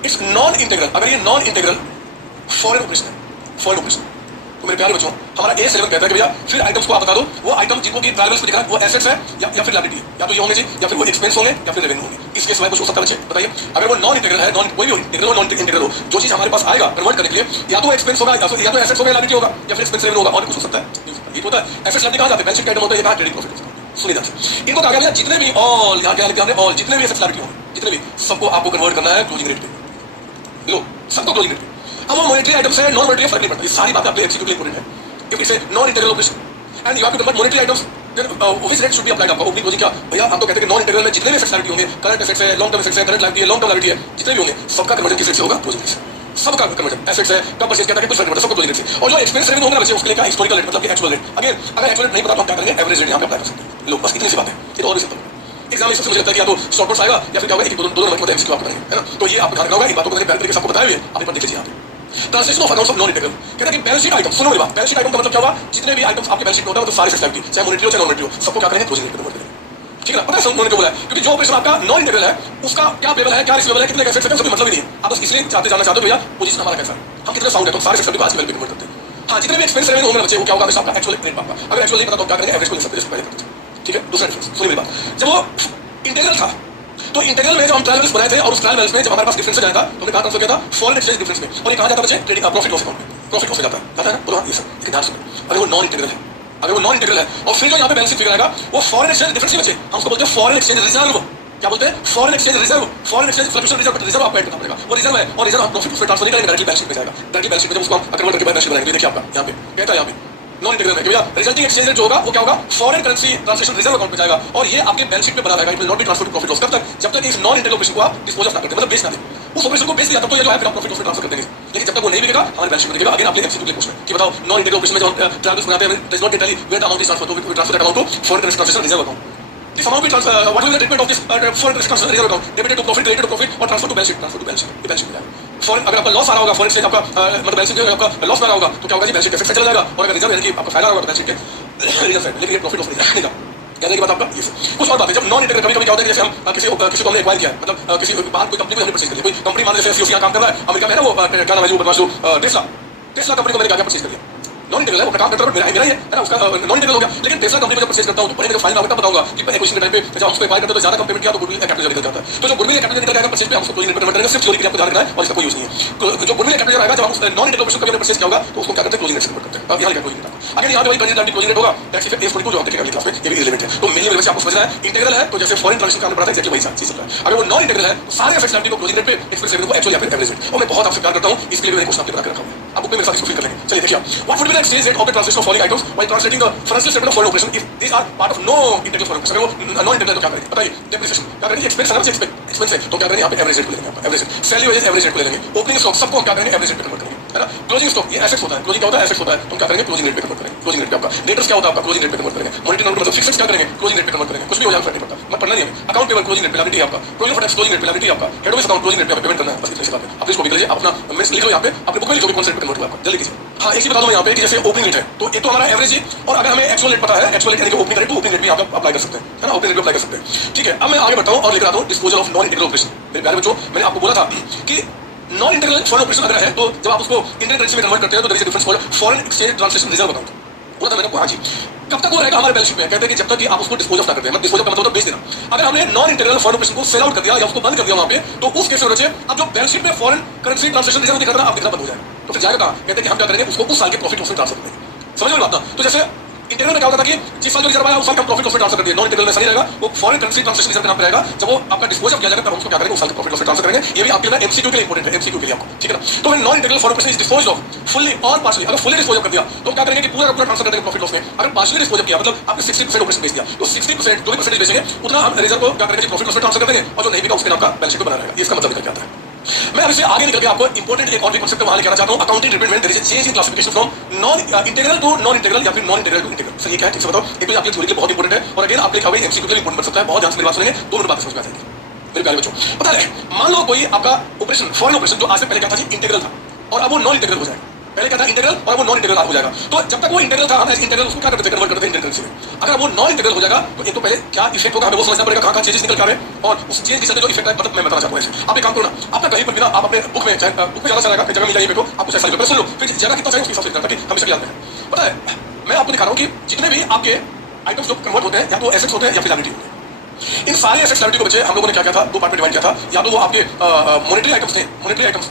इट्स नॉन इंटीग्रल, अगर ये नॉन इंटीग्रल फॉरेन ऑपरेशन है, फॉरेन ऑपरेशन, तो मेरे प्यारे बच्चों हमारा A7 कहता है कि भैया फिर आइटम्स को आप बता दो, वो आइटम जिनको की ट्रायल्स पे दिखा वो एसेट्स है या फिर लायबिलिटी है, या तो ये होंगे जी या फिर वो एक्सपेंस होंगे या फिर रेवेन्यू होंगे, इसके सिवाय कुछ हो सकता है बच्चे बताइए। अगर वो नॉन इंटीग्रल है, नॉन कोई भी इंटीग्रल हो नॉन इंटीग्रल हो, जो चीज हमारे पास आएगा कन्वर्ट करने के लिए या तो एक्सपेंस होगा या तो एसेट्स होगा, लायबिलिटी होगा या फिर एक्सपेंस रेवेन्यू होगा, और कुछ हो सकता है। ये होता है एसेट्स लायबिलिटी कहां जाते हैं, बैलेंस शीट का आइटम होता है, ये कहां ट्रेडिंग प्रॉफिट होता है। सुनिए ध्यान से, इनको कहा गया जितने भी ऑल यहाँ क्या लिखा हमने ऑल जितने भी एसेट्स लायबिलिटी होंगे जितने भी सबको आपको कन्वर्ट करना है क्लोजिंग रेट पे, लो सबको क्लोजिंग रेट पे। अब वो मॉनेटरी आइटम्स है नॉन मॉनेटरी फर्क नहीं पड़ता, ये सारी बातें आपके एमसीक्यू के लिए इंपॉर्टेंट है। If it's a non-integral operation and you have to convert monetary items, then which rate should be applied आपका ओपनिंग क्लोजिंग क्या भैया हम तो कहते हैं कि नॉन इंटीग्रल में जितने भी एसेट्स लायबिलिटी होंगे, करंट एसेट्स है, लॉन्ग टर्म एसेट्स है, करंट लायबिलिटी है, लॉन्ग टर्म लायबिलिटी है, जितने भी होंगे सबका कन्वर्जन किस रेट से होगा, क्लोजिंग रेट से। सबका कन्वर्जन एसेट्स है, कब परचेज किया था, कुछ फर्क नहीं पड़ता, सबको क्लोजिंग रेट से। और जो एक्सपेंस रेवेन्यू होगा ना बच्चे, उसके लिए क्या हिस्टोरिकल रेट मतलब कि एक्चुअल रेट। अगर एक्चुअल रेट नहीं पता तो हम क्या करेंगे, एवरेज रेट यहाँ पे अप्लाई कर सकते हैं। लो बस इतनी सी बात है, ये तो और भी सिंपल है। एग्जाम में सबसे मुझे लगता है कि या तो शॉर्ट नोट्स आएगा या फिर क्या होगा, एक दो नंबर की एमसीक्यू आपको करेंगे, है ना। तो ये आपको ध्यान रखना होगा, इन बातों को मैंने पहले तरीके से आपको बताया हुआ है, आप एक बार देख लीजिए यहाँ पे। Translation of accounts of non integral कहता है कि बैलेंस शीट आइटम, सुनो मेरी बात, बैलेंस शीट आइटम का मतलब क्या होगा, जितने भी आइटम्स आपके बैलेंस शीट में होता है, मतलब सारे एसेट्स लायबिलिटी, चाहे मॉनेटरी हो चाहे नॉन मॉनेटरी हो, सबको क्या करेंगे, क्लोजिंग रेट पे कन्वर्ट करेंगे। ठीक है ना, पता है समझने को बोला है, क्योंकि जो ऑपरेशन आपका नॉन इंटीग्रल है उसका क्या पेबल है, क्या रिसीवेबल है, कितने एसेट्स हैं, उसका मतलब ही नहीं है। आप बस इसलिए जानना चाहते हो भैया पोजीशन हमारा कैसा है, हम कितने साउंड है, तो सारे एसेट्स को आज की वैल्यू पे कन्वर्ट करते हैं। हाँ, जितने भी एक्सपेंस रेवेन्यू होंगे बच्चे, वो क्या होगा, हमेशा आपका एक्चुअल रेट पाएगा। अगर एक्चुअल नहीं पता तो क्या करेंगे, एवरेज को ले सकते हैं। ठीक है, दूसरा डिफरेंस सुनिए मेरी बात, जब वो इंटीग्रल था तो इंटीग्रल में जो हम ट्रायल बैलेंस बनाए थे और उस ट्रायल बैलेंस में जब हमारे पास डिफरेंस हो जाएगा तो हमने कहा ट्रांसफर किया था फॉरेन एक्सचेंज डिफरेंस में, और ये कहा जाता है बच्चे ट्रेडिंग प्रॉफिट लॉस अकाउंट में, प्रॉफिट लॉस हो जाता है ना। बोलो ये सब, लेकिन ध्यान सुनो, अगर वो नॉन इंटीग्रल है, अगर वो नॉन इंटीग्रल है और फिर जो यहाँ पे बैलेंस फिगर आएगा वो फॉरेन एक्सचेंज डिफरेंस नहीं बचे, हम उसको बोलते हैं फॉरेन एक्सचेंज रिजर्व। क्या बोलते हैं, foreign exchange reserve, foreign exchange fluctuation reserve, reserve आपको ऐड करना पड़ेगा, वो रिजर्व है और रिजर्व हम प्रॉफिट उसमें ट्रांसफर नहीं करेंगे, डायरेक्टली बैलेंस शीट में जाएगा, डायरेक्टली बैलेंस शीट में जब उसको हम कन्वर्ट करके बैलेंस शीट बनाएंगे। देखिए आपका यहाँ पे कहता है, यहाँ पे नॉन इंटीग्रल में भैया रिजल्टिंग एक्सचेंज रेट जो होगा वो क्या होगा, foreign currency translation reserve account में जाएगा और ये आपके बैलेंस शीट में बना रहेगा। It will not be transfer to profit loss, कब तक, जब तक इस नॉन इंटीग्रल ऑपरेशन को आप डिस्पोज ऑफ ना करते, मतलब बेच ना दें, उस ऑपरेशन को बेच दिया तब तो ये जो है फिर आप प्रॉफिट लॉस में ट्रांसफर कर देंगे, लेकिन जब तक वो नहीं बिकेगा हमारे बैलेंस शीट में दिखेगा। अगेन आपके एमसीक्यू के लिए क्वेश्चन कि बताओ नॉन इंटीग्रल ऑपरेशन में जो ट्रांसफर बनाते हैं does not tell where the amount is transfer, तो we transfer that amount to foreign currency translation reserve account. This amount will transfer. What will be the treatment of this foreign currency reserve account? Debited to profit, credited to profit, और transfer to balance sheet. Transfer to balance sheet. Balance sheet में जाएगा. Foreign अगर आपका loss आ रहा होगा, foreign से आपका मतलब बैलेंस शीट में आपका लॉस आ रहा होगा, तो क्या होगा जी, बैलेंस शीट कैसे चला जाएगा, और अगर रिजर्व यानी कि आपका फायदा होगा तो बैलेंस शीट के रिजर्व साइड, लेकिन ये प्रॉफिट लॉस नहीं जाएगा। कहने की बात आपका ये कुछ और बात है। जब नॉन इंटीग्रल कभी क्या होता है कि जैसे हम किसी को हमने एक्वायर किया, मतलब किसी बाहर कोई कंपनी को हमने परचेज कर लिया, कोई कंपनी मान लीजिए सीओसी यहाँ काम कर रहा है अमेरिका में है ना, वो क्या नाम है जो बदमाश टेस्ला कंपनी को मैंने क्या परचेज कर लिया, नॉन इंटीग्रल है, वो काम करता है, मेरा ही है ना, उसका नॉन इंटीग्रल हो गया। लेकिन टेस्ला कंपनी को जब परचेज करता हूं तो पहले फाइल में तब बताऊंगा कि एक्विजिशन के टाइम पे जब हम उसको एक्वायर करते तो ज्यादा कम पेमेंट किया तो गुडविल कैपिटल निकल जाता है। तो जो गुडविल कैपिटल निकल जाएगा परचेज पे हम उसको क्लोजिंग रेट पे कन्वर्ट करेंगे, सिर्फ थ्योरी के लिए आपको ध्यान रखना है और इसका कोई यूज नहीं है। जो गुडविल कैपिटल आएगा जब हम नॉन इंटीग्रल ऑपरेशन कभी परचेज किया होगा तो उसको क्या करते हैं, क्लोजिंग रेट से कन्वर्ट करते हैं। यहाँ लिखा क्लोजिंग रेट, अगर यहाँ पे वही कंसिडर क्लोजिंग रेट होगा टैक्स इफेक्ट इज 42 जो हम देखेंगे अगली क्लास में, ये भी रिलेवेंट है। तो मेनली मेरे से आपको समझना है इंटीग्रल है तो जैसे फॉरेन ट्रांजैक्शन का हमने पढ़ा था एक्जेक्टली वही चीज चल रहा है। अगर वो नॉन इंटीग्रल है तो सारे एसेट्स लायबिलिटी को क्लोजिंग रेट पे, एक्सपेंस रेवेन्यू को एक्चुअल या फिर एवरेज रेट, और मैं बहुत आपसे प्यार करता हूं इसके लिए मैंने क्वेश्चन आपके बना के रखा हुआ है, आप बुक में मेरे साथ इसको फिल कर लेंगे। चलिए देखिए, what would be the exchange rate of the translation of following items while translating the financial statement of foreign operation if these are part of no integral foreign operation. अगर वो नॉन इंटीग्रल तो क्या करेंगे बताइए, depreciation क्या करेंगे, expense है ना, एक्सपेंस है तो क्या करेंगे, यहाँ पे एवरेज रेट को ले लेंगे, average rate, salary wages average rate को ले लेंगे, ओपनिंग स्टॉक सबको हम क्या करेंगे, एवरेज रेट पे कन्वर्ट करेंगे, है ना। क्लोजिंग स्टॉक ये एसेट्स होता है, क्लोजिंग क्या होता है, एसेट्स होता है, तो क्या करेंगे, क्लोजिंग रेट पे कन्वर्ट करेंगे, क्लोजिंग रेट पे आपका डेटर्स क्या होता है, आपका क्लोजिंग रेट पे कन्वर्ट करेंगे, मॉनिटरी नोट मतलब फिक्स्ड क्या करेंगे, क्लोजिंग रेट पे कन्वर्ट करेंगे, कुछ भी हो जाए फर्क नहीं पड़ता, मत पढ़ना नहीं है। अकाउंट पेबल क्लोजिंग रेट पे लायबिलिटी आपका, provision for tax closing rate पे लायबिलिटी आपका, head office account closing rate पे पेमेंट करना है, बस इतनी सी बात है। आप इसको भी लीजिए, अपना मिस लिख लो यहाँ पे, अपने बुक में लिखो कौन से रेट पे कन्वर्ट हुआ आपका, जल्दी कीजिए। हाँ, एक चीज बता दूं यहाँ पे कि जैसे ओपनिंग रेट है तो एक तो हमारा एवरेज है, और अगर हमें एक्चुअल रेट पता है, एक्चुअल रेट यानी कि ओपनिंग रेट, तो ओपनिंग रेट भी आप अप्लाई कर सकते हैं, है ना, ओपनिंग रेट भी अप्लाई कर सकते हैं। ठीक है, अब मैं आगे बढ़ता हूँ और लेकर आता हूँ disposal of non integral operation. मेरे प्यारे बच्चों, मैंने आपको बोला था कि नॉन इंटीग्रल फॉरेन ऑपरेशन अगर है तो जब आप उसको इंडियन करेंसी में कन्वर्ट करते हैं तो there is a difference called foreign exchange translation reserve account. बोला था मैंने आपको, हाँ जी, कब तक वो रहेगा हमारे बैलेंस शीट में, कहते हैं कि जब तक कि आप उसको डिस्पोज ऑफ ना करते हैं, मतलब डिस्पोज ऑफ का मतलब होता है बेच देना। अगर हमने नॉन इंटीग्रल फॉरेन ऑपरेशन को सेल आउट कर दिया या उसको बंद कर दिया वहां पे, तो उस केस में बच्चे अब जो बैलेंस शीट में फॉरेन करेंसी ट्रांसलेशन रिजर्व दिखा रहा आप दिखना बंद हो जाएगा, तो फिर जाएगा कहाँ, कहते हैं कि हम क्या करेंगे, उसको उस साल के प्रॉफिट लॉस में ट्रांसफर करेंगे। समझ में बात ना। तो जैसे इंटीग्रल में क्या होता था कि जिस साल जो रिजर्व आया उस साल का प्रॉफिट लॉस में ट्रांसफर कर दिया, नॉन इंटीग्रल में सही रहेगा, वो फॉरेन करेंसी ट्रांसलेशन रिजर्व के नाम पे रहेगा। जब वो आपका डिस्पोज ऑफ किया जाएगा तब उसको क्या करेंगे, उस साल के प्रॉफिट लॉस में ट्रांसफर करेंगे। ये भी आपके लिए एमसीक्यू के लिए इंपॉर्टेंट है, एमसीक्यू के लिए आपको, ठीक है ना। तो non integral foreign operation is dispose off fully और पार्शियली, अगर फुल्ली डिस्पोज ऑफ कर दिया तो क्या करेंगे कि पूरा पूरा ट्रांसफर करेंगे प्रॉफिट लॉस में। अगर पार्शियली डिस्पोज ऑफ किया मतलब आपने 60% ऑपरेशन बेच दिया तो 60% जो भी परसेंटेज बेचेंगे उतना हम रिजर्व को क्या करेंगे, प्रॉफिट लॉस में ट्रांसफर कर देंगे, और जो नहीं बिका उसके नाम का बैलेंस शीट को बना रहेगा। ये इसका मतलब निकल के आता है। मैं अब इससे आगे निकल के आपको इंपॉर्टेंट एक और भी कांसेप्ट वहां लेकर आना चाहता हूं, accounting treatment when there is a change in classification from non integral to non integral या फिर non integral to integral. Sir ये क्या है, ठीक से बताओ। एक तो आपके थ्योरी के लिए बहुत इंपॉर्टेंट है और अगेन आपके कभी एमसीक्यू के लिए इंपॉर्टेंट बन सकता है। बहुत ध्यान से मेरी बात सुनेंगे, 2 मिनट बात समझ में आ जाएगी मेरे प्यारे बच्चों। पता है, मान लो कोई आपका ऑपरेशन फॉरेन ऑपरेशन जो आज से पहले क्या था जी, इंटीग्रल था और अब वो नॉन इंटीग्रल हो जाएगा। पहले क्या था, इंटीग्रल, और वो नॉन इंटीग्रल हो जाएगा। तो जब तक वो इंटीग्रल था हम इंटीग्रल उसको क्या करते थे, कन्वर्ट करते थे इंडियन करेंसी में। अगर वो नॉन इंटीग्रल हो जाएगा तो एक तो पहले क्या इफेक्ट होगा हमें वो समझना पड़ेगा, कहां चेंजेस निकल के आ रहे हैं, और उस चेंज के चलते जो इफेक्ट है मतलब मैं बताना चाहता हूं। आप एक काम करो ना, आपका कहीं पर भी ना आप अपने बुक में चाहे बुक में ज्यादा चलेगा, जगह मिल जाएगी, आपको ऐसा पेपर सुन लो, फिर जगह कितना चाहिए उसके हिसाब से ताकि हमेशा याद रखें। पता है, मैं आपको दिखा रहा हूं कि जितने भी आपके आइटम्स जो कन्वर्ट होते हैं या तो एसेट्स होते हैं या फिर लायबिलिटी होते हैं। इन सारे एसेट्स लायबिलिटी को बच्चे हम लोगों ने क्या किया था, 2 पार्ट में डिवाइड किया था। या तो वो आपके मॉनेटरी आइटम्स थे, मॉनेटरी आइटम्स,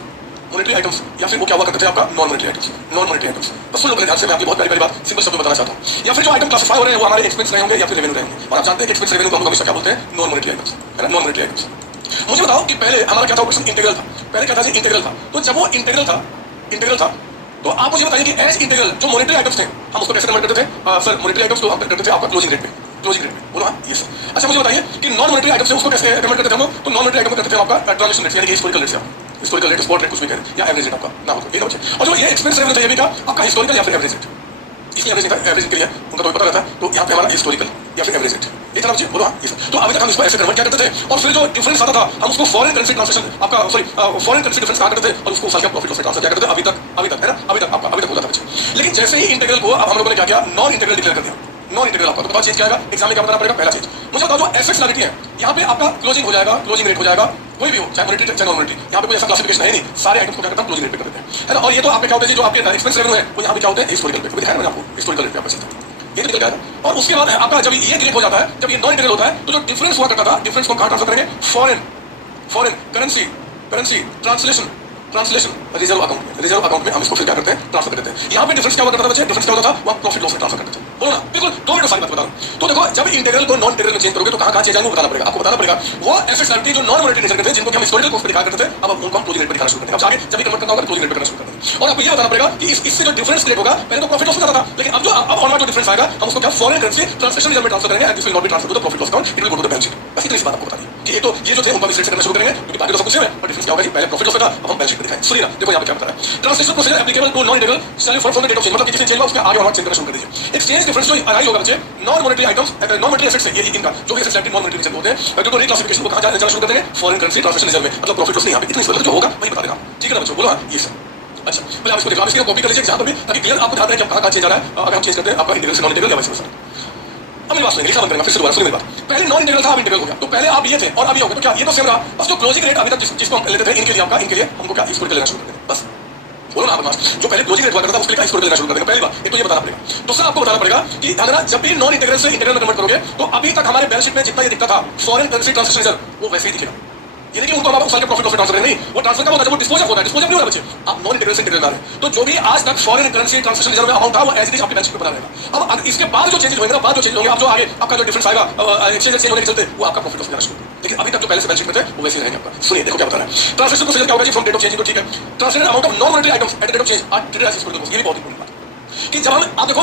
या फिर वो क्या हुआ करते थे आपका non monetary items, non monetary items. बस सुन लो ध्यान से, मैं आपकी बहुत प्यारी बात सिंपल शब्द में बताना चाहता हूं। या फिर जो आइटम क्लासिफाई हो रहे हैं वो हमारे एक्सपेंस रहे होंगे या फिर रेवेन्यू रहे होंगे, और आप जानते हैं कि एक्सपेंस रेवेन्यू को हम हमेशा क्या बोलते हैं, नॉन मॉनेटरी आइटम्स, है ना, नॉन मॉनेटरी आइटम्स। मुझे बताओ कि पहले हमारा क्या था, ऑपरेशन इंटीग्रल था। पहले क्या था जी, इंटीग्रल था। तो जब वो इंटीग्रल था तो आप मुझे बताइए कि एज इंटीग्रल जो मॉनेटरी आइटम्स थे हम उसको कैसे कन्वर्ट करते थे। सर मॉनेटरी आइटम्स को हम करते थे आपका क्लोजिंग रेट पे, क्लोजिंग रेट पे, बोलो हाँ ये सर। अच्छा मुझे बताइए कि नॉन मॉनेटरी आइटम्स से उसको कैसे कन्वर्ट करते थे हम लोग। तो नॉन मॉनेटरी आइटम करते थे आपका ट्रांजैक्शन रेट यानी कि हिस्टोरिकल रेट से। हिस्टोरिकल रेट, स्पॉट रेट कुछ भी करें, या एवरेज रेट आपका ना हो, ये ना बचे। और जो ये एक्सपेंस रेवेन्यू चाहिए भी का आपका हिस्टोरिकल या फिर एवरेज रेट, इसलिए एवरेज नहीं था, एवरेज के लिए उनका तो पता रहता है, तो यहाँ पे हमारा हिस्टोरिकल या फिर एवरेज रेट ये था बच्चे, बोलो हाँ ये सब। तो अभी तक हम इसको ऐसे कन्वर्ट क्या करते थे, और फिर जो डिफरेंस आता था हम उसको फॉरेन करेंसी ट्रांसलेशन आपका सॉरी फॉरेन करेंसी डिफरेंस कहा करते थे, और उसको साल का प्रॉफिट लॉस ट्रांसफर क्या करते थे, अभी तक है ना, अभी तक आपका अभी तक होता था बच्चे। लेकिन जैसे ही इंटीग्रल को अब हम लोगों ने क्या किया, नॉन इंटीग्रल डिक्लेयर कर दिया। नॉन इंटीग्रल आपका तो पता चेंज क्या आएगा, एग्जाम में क्या बताना पड़ेगा, पहला चीज मुझे बताओ, जो एफएक्स लायबिलिटी है यहाँ पे आपका क्लोजिंग हो जाएगा, क्लोजिंग रेट हो जाएगा, कोई भी हो, चाहे मॉनेटरी चाहे नॉन मॉनेटरी, यहाँ पे कोई ऐसा क्लासिफिकेशन है नहीं, सारे आइटम्स को क्या करता है, क्लोजिंग रेट पे कर देते हैं, है ना। और ये तो आपके क्या होता है, जो आपके एक्सपेंस रेवेन्यू है वो यहाँ पे क्या होता है, हिस्टोरिकल पे, दिखाया ना आपको, हिस्टोरिकल रेट पे आपका सीधा ये निकल जाएगा। और उसके बाद आपका जब ये क्रिएट हो जाता है, जब ये नॉन इंटीग्रल होता है, तो जो डिफरेंस हुआ करता था, डिफरेंस को कहाँ ट्रांसफर करेंगे, foreign currency translation reserve account में हम इसको फिर क्या करते हैं, ट्रांसफर करते हैं। यहाँ पे डिफरेंस क्या हुआ करता था बच्चे, डिफरेंस क्या होता था, वहाँ प्रॉफिट लॉस में ट्रांसफर करते थे, बोलो ना, बिल्कुल 2 मिनट सारी बात बता रहा हूँ। तो देखो जब इंटीग्रल को नॉन इंटीग्रल में चेंज करोगे तो कहाँ चेंज आएंगे बताना पड़ेगा, आपको बताना पड़ेगा। वो एफएक्स लायबिलिटी जो नॉन मॉनेटरी नेचर के थे, जिनको हम हिस्टोरिकल कॉस्ट पे दिखाया करते थे, अब उनको हम क्लोजिंग रेट पे दिखाना शुरू करते हैं। अब आगे जब भी कन्वर्ट करना होगा क्लोजिंग रेट पे करना शुरू करते हैं। और आपको ये बताना पड़ेगा कि इससे जो डिफरेंस क्रिएट होगा, पहले तो प्रॉफिट लॉस में जाता था, लेकिन अब जो डिफरेंस आएगा हम उसको क्या फॉरेन करेंसी ट्रांसलेशन रिजर्व में ट्रांसफर करेंगे, and this will not be transfer to the profit loss account, it will go to the balance sheet. बस इतनी सी बात आपको बतानी है कि ये तो ये जो थे उनका भी करना शुरू करेंगे, क्योंकि बाकी तो सब कुछ है, पर डिफरेंस क्या होगा कि पहले प्रॉफिट लॉस था, अब हम बैलेंस शीट पे दिखाएंगे। सुनिए ना, देखो यहाँ पे क्या बता रहा है, translation procedure applicable to non integral starting from the date of change, मतलब कि किसी चेंज हुआ उसके आगे और चेंज करना शुरू कर दीजिए। एक्सचेंज डिफरेंस जो अराइज होगा बच्चे, non monetary items, non monetary assets है, ये इनका जो भी एसेट्स एक्टिव नॉन मॉनेटरी होते हैं, क्योंकि तो रिक्लासिफिकेशन को कहां जाना शुरू कर देंगे, फॉरेन करेंसी ट्रांसलेशन रिजर्व में, मतलब प्रॉफिट लॉस नहीं, यहाँ पे इतनी सी बात जो होगा वही बता देगा, ठीक है ना बच्चों, बोलो हाँ ये सब। अच्छा पहले आप इसको देखो, आप इसको कॉपी कर लीजिए जहां पर भी, ताकि क्लियर आपको ध्यान रहे कि कहां चेंज आ रहा है। अगर हम चेंज करते हैं आपका इंटीग्रल से नॉन इंटीग्रल या वैसे वैसा। अब मेरी बात सुनिए, लिखा बंद करेंगे, फिर से दोबारा सुनिए मेरी बात। पहले नॉन इंटीग्रल था, अब इंटीग्रल हो गया, तो पहले आप ये थे और अभी हो गए, तो क्या ये तो सेम रहा, बस जो क्लोजिंग रेट अभी तक जिसको हम लेते थे इनके लिए आपका, इनके लिए हमको क्या हिस्टोरिकल लेना शुरू कर देंगे, बस बोलो ना आप, जो पहले क्लोजिंग रेट हुआ करता था उसके लिए हिस्टोरिकल लेना शुरू कर देंगे, पहली बात। एक तो ये बताना पड़ेगा। दूसरा आपको बताना पड़ेगा कि ध्यान रखना, जब भी नॉन इंटीग्रल से इंटीग्रल में कन्वर्ट करोगे तो अभी तक हमारे बैलेंस शीट में जितना ये दिखता था फॉरेन करेंसी ट्रांसलेशन रिजर्व, वो वैसे ही दिखेगा। ये नहीं कि उनको आप साल के प्रॉफिट लॉस ट्रांसफर नहीं, वो ट्रांसफर कब होता है, जब वो डिस्पोजल होता है, डिस्पोजल नहीं हो रहा बच्चे, आप नॉन इंटीग्रल से इंटीग्रल में आ रहे हैं, तो जो भी आज तक फॉरेन करेंसी ट्रांसलेशन रिजर्व में अमाउंट था वो एज इट इज आपके बैलेंस शीट पे बना रहेगा। अब इसके बाद जो चेंजेस होंगे ना, बाद जो चेंज होंगे, आप जो आगे आपका जो डिफरेंस आएगा एक्सचेंज चेंज होने के चलते, वो आपका प्रॉफिट लॉस में शुरू, लेकिन अभी तक जो पहले से बैलेंस शीट में थे वो वैसे ही रहेंगे आपका। सुनिए देखो क्या बता रहा है, ट्रांसलेशन प्रोसीजर क्या होगा जी, फ्रॉम डेट ऑफ चेंज, तो ठीक है, translated amount of non monetary items at the date of change are treated as historical cost. ये भी बहुत इंपॉर्टेंट बात कि जब हम आप देखो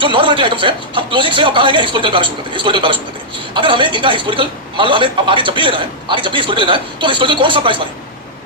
जो नॉन मॉनेटरी आइटम्स है, हम क्लोजिंग से अब कहां आएंगे, हिस्टोरिकल करना शुरू करते हैं, हिस्टोरिकल करना शुरू करते हैं। अगर हमें इनका हिस्टोरिकल मान लो, हमें अब आगे जब भी लेना है, आगे जब भी हिस्टोरिकल लेना है, तो हिस्टोरिकल कौन सा प्राइस माने,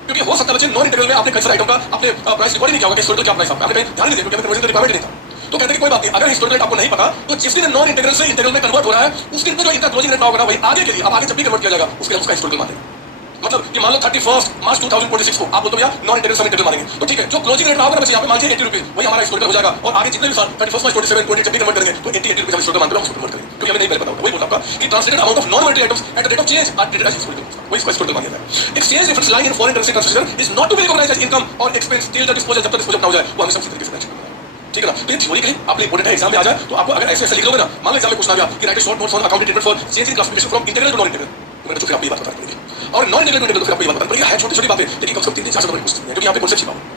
क्योंकि हो सकता है बच्चे नॉन इंटीग्रल में आपने कई सारे आइटम का आपने प्राइस रिकॉर्ड नहीं किया होगा कि हिस्टोरिकल क्या प्राइस आपने कहीं ध्यान नहीं दिया, क्योंकि हमें कन्वर्जन का डिपार्टमेंट नहीं था। तो कहते हैं कि कोई बात नहीं, अगर हिस्टोरिकल आपको नहीं पता तो जिस दिन नॉन इंटीग्रल से इंटीग्रल में कन्वर्ट हो रहा है उस दिन पे जो इनका क्लोजिंग रेट होगा ना, वही आगे के लिए, अब आगे जब भी कन्वर्ट किया जाएगा उसके लिए उसका हिस्टोरिकल मानेंगे। मतलब कि मान लो 31 मार्च 2026 को आप बोलते भैया नॉन इंटीग्रल से इंटीग्रल मानेंगे, तो ठीक है, जो क्लोजिंग रेट होगा ना बच्चे यहाँ पे मान लीजिए 80 रुपीज, वही हमारा हिस्टोरिकल हो जाएगा। और आगे जितने भी साल 31 मार्च 27 28 जब भी कन्वर्ट करेंगे तो 80 रुपीज हम हिस्टोरिकल मानते हैं, हम कन्वर्ट करेंगे, क्योंकि हमें नहीं पहले पता होगा। वही बोला आपका कि translated amount of non monetary items at the date of change are treated as historical, वही इसको हिस्टोरिकल माना जाता है। Exchange difference line in foreign currency translation is not to be recognised as income और एक्सपेंस टिल द डिस्पोजल, जब तक disposal ना हो जाए वो हमेशा उसी तरीके से मेंशन करना है, ठीक है ना। तो ये थ्योरी के लिए आप इंपोर्टेंट है, एग्जाम में आ जाए तो आपको अगर ऐसे ऐसे लिख दोगे ना, मान लो एग्जाम में पूछना गया कि write short notes on accounting treatment for change in classification from integral to non integral, तो मैंने जो फिर आपको ये बात बतानी पड़ेगी, और नॉन इंटीग्रल टू इंटीग्रल फिर आपको ये बात बतानी पड़ेगी। है छोटी छोटी बातें, लेकिन कम से कम 3 4 नंबर पूछते हैं, क्योंकि यहाँ पे कॉन्सेप्ट छिपा हुआ है,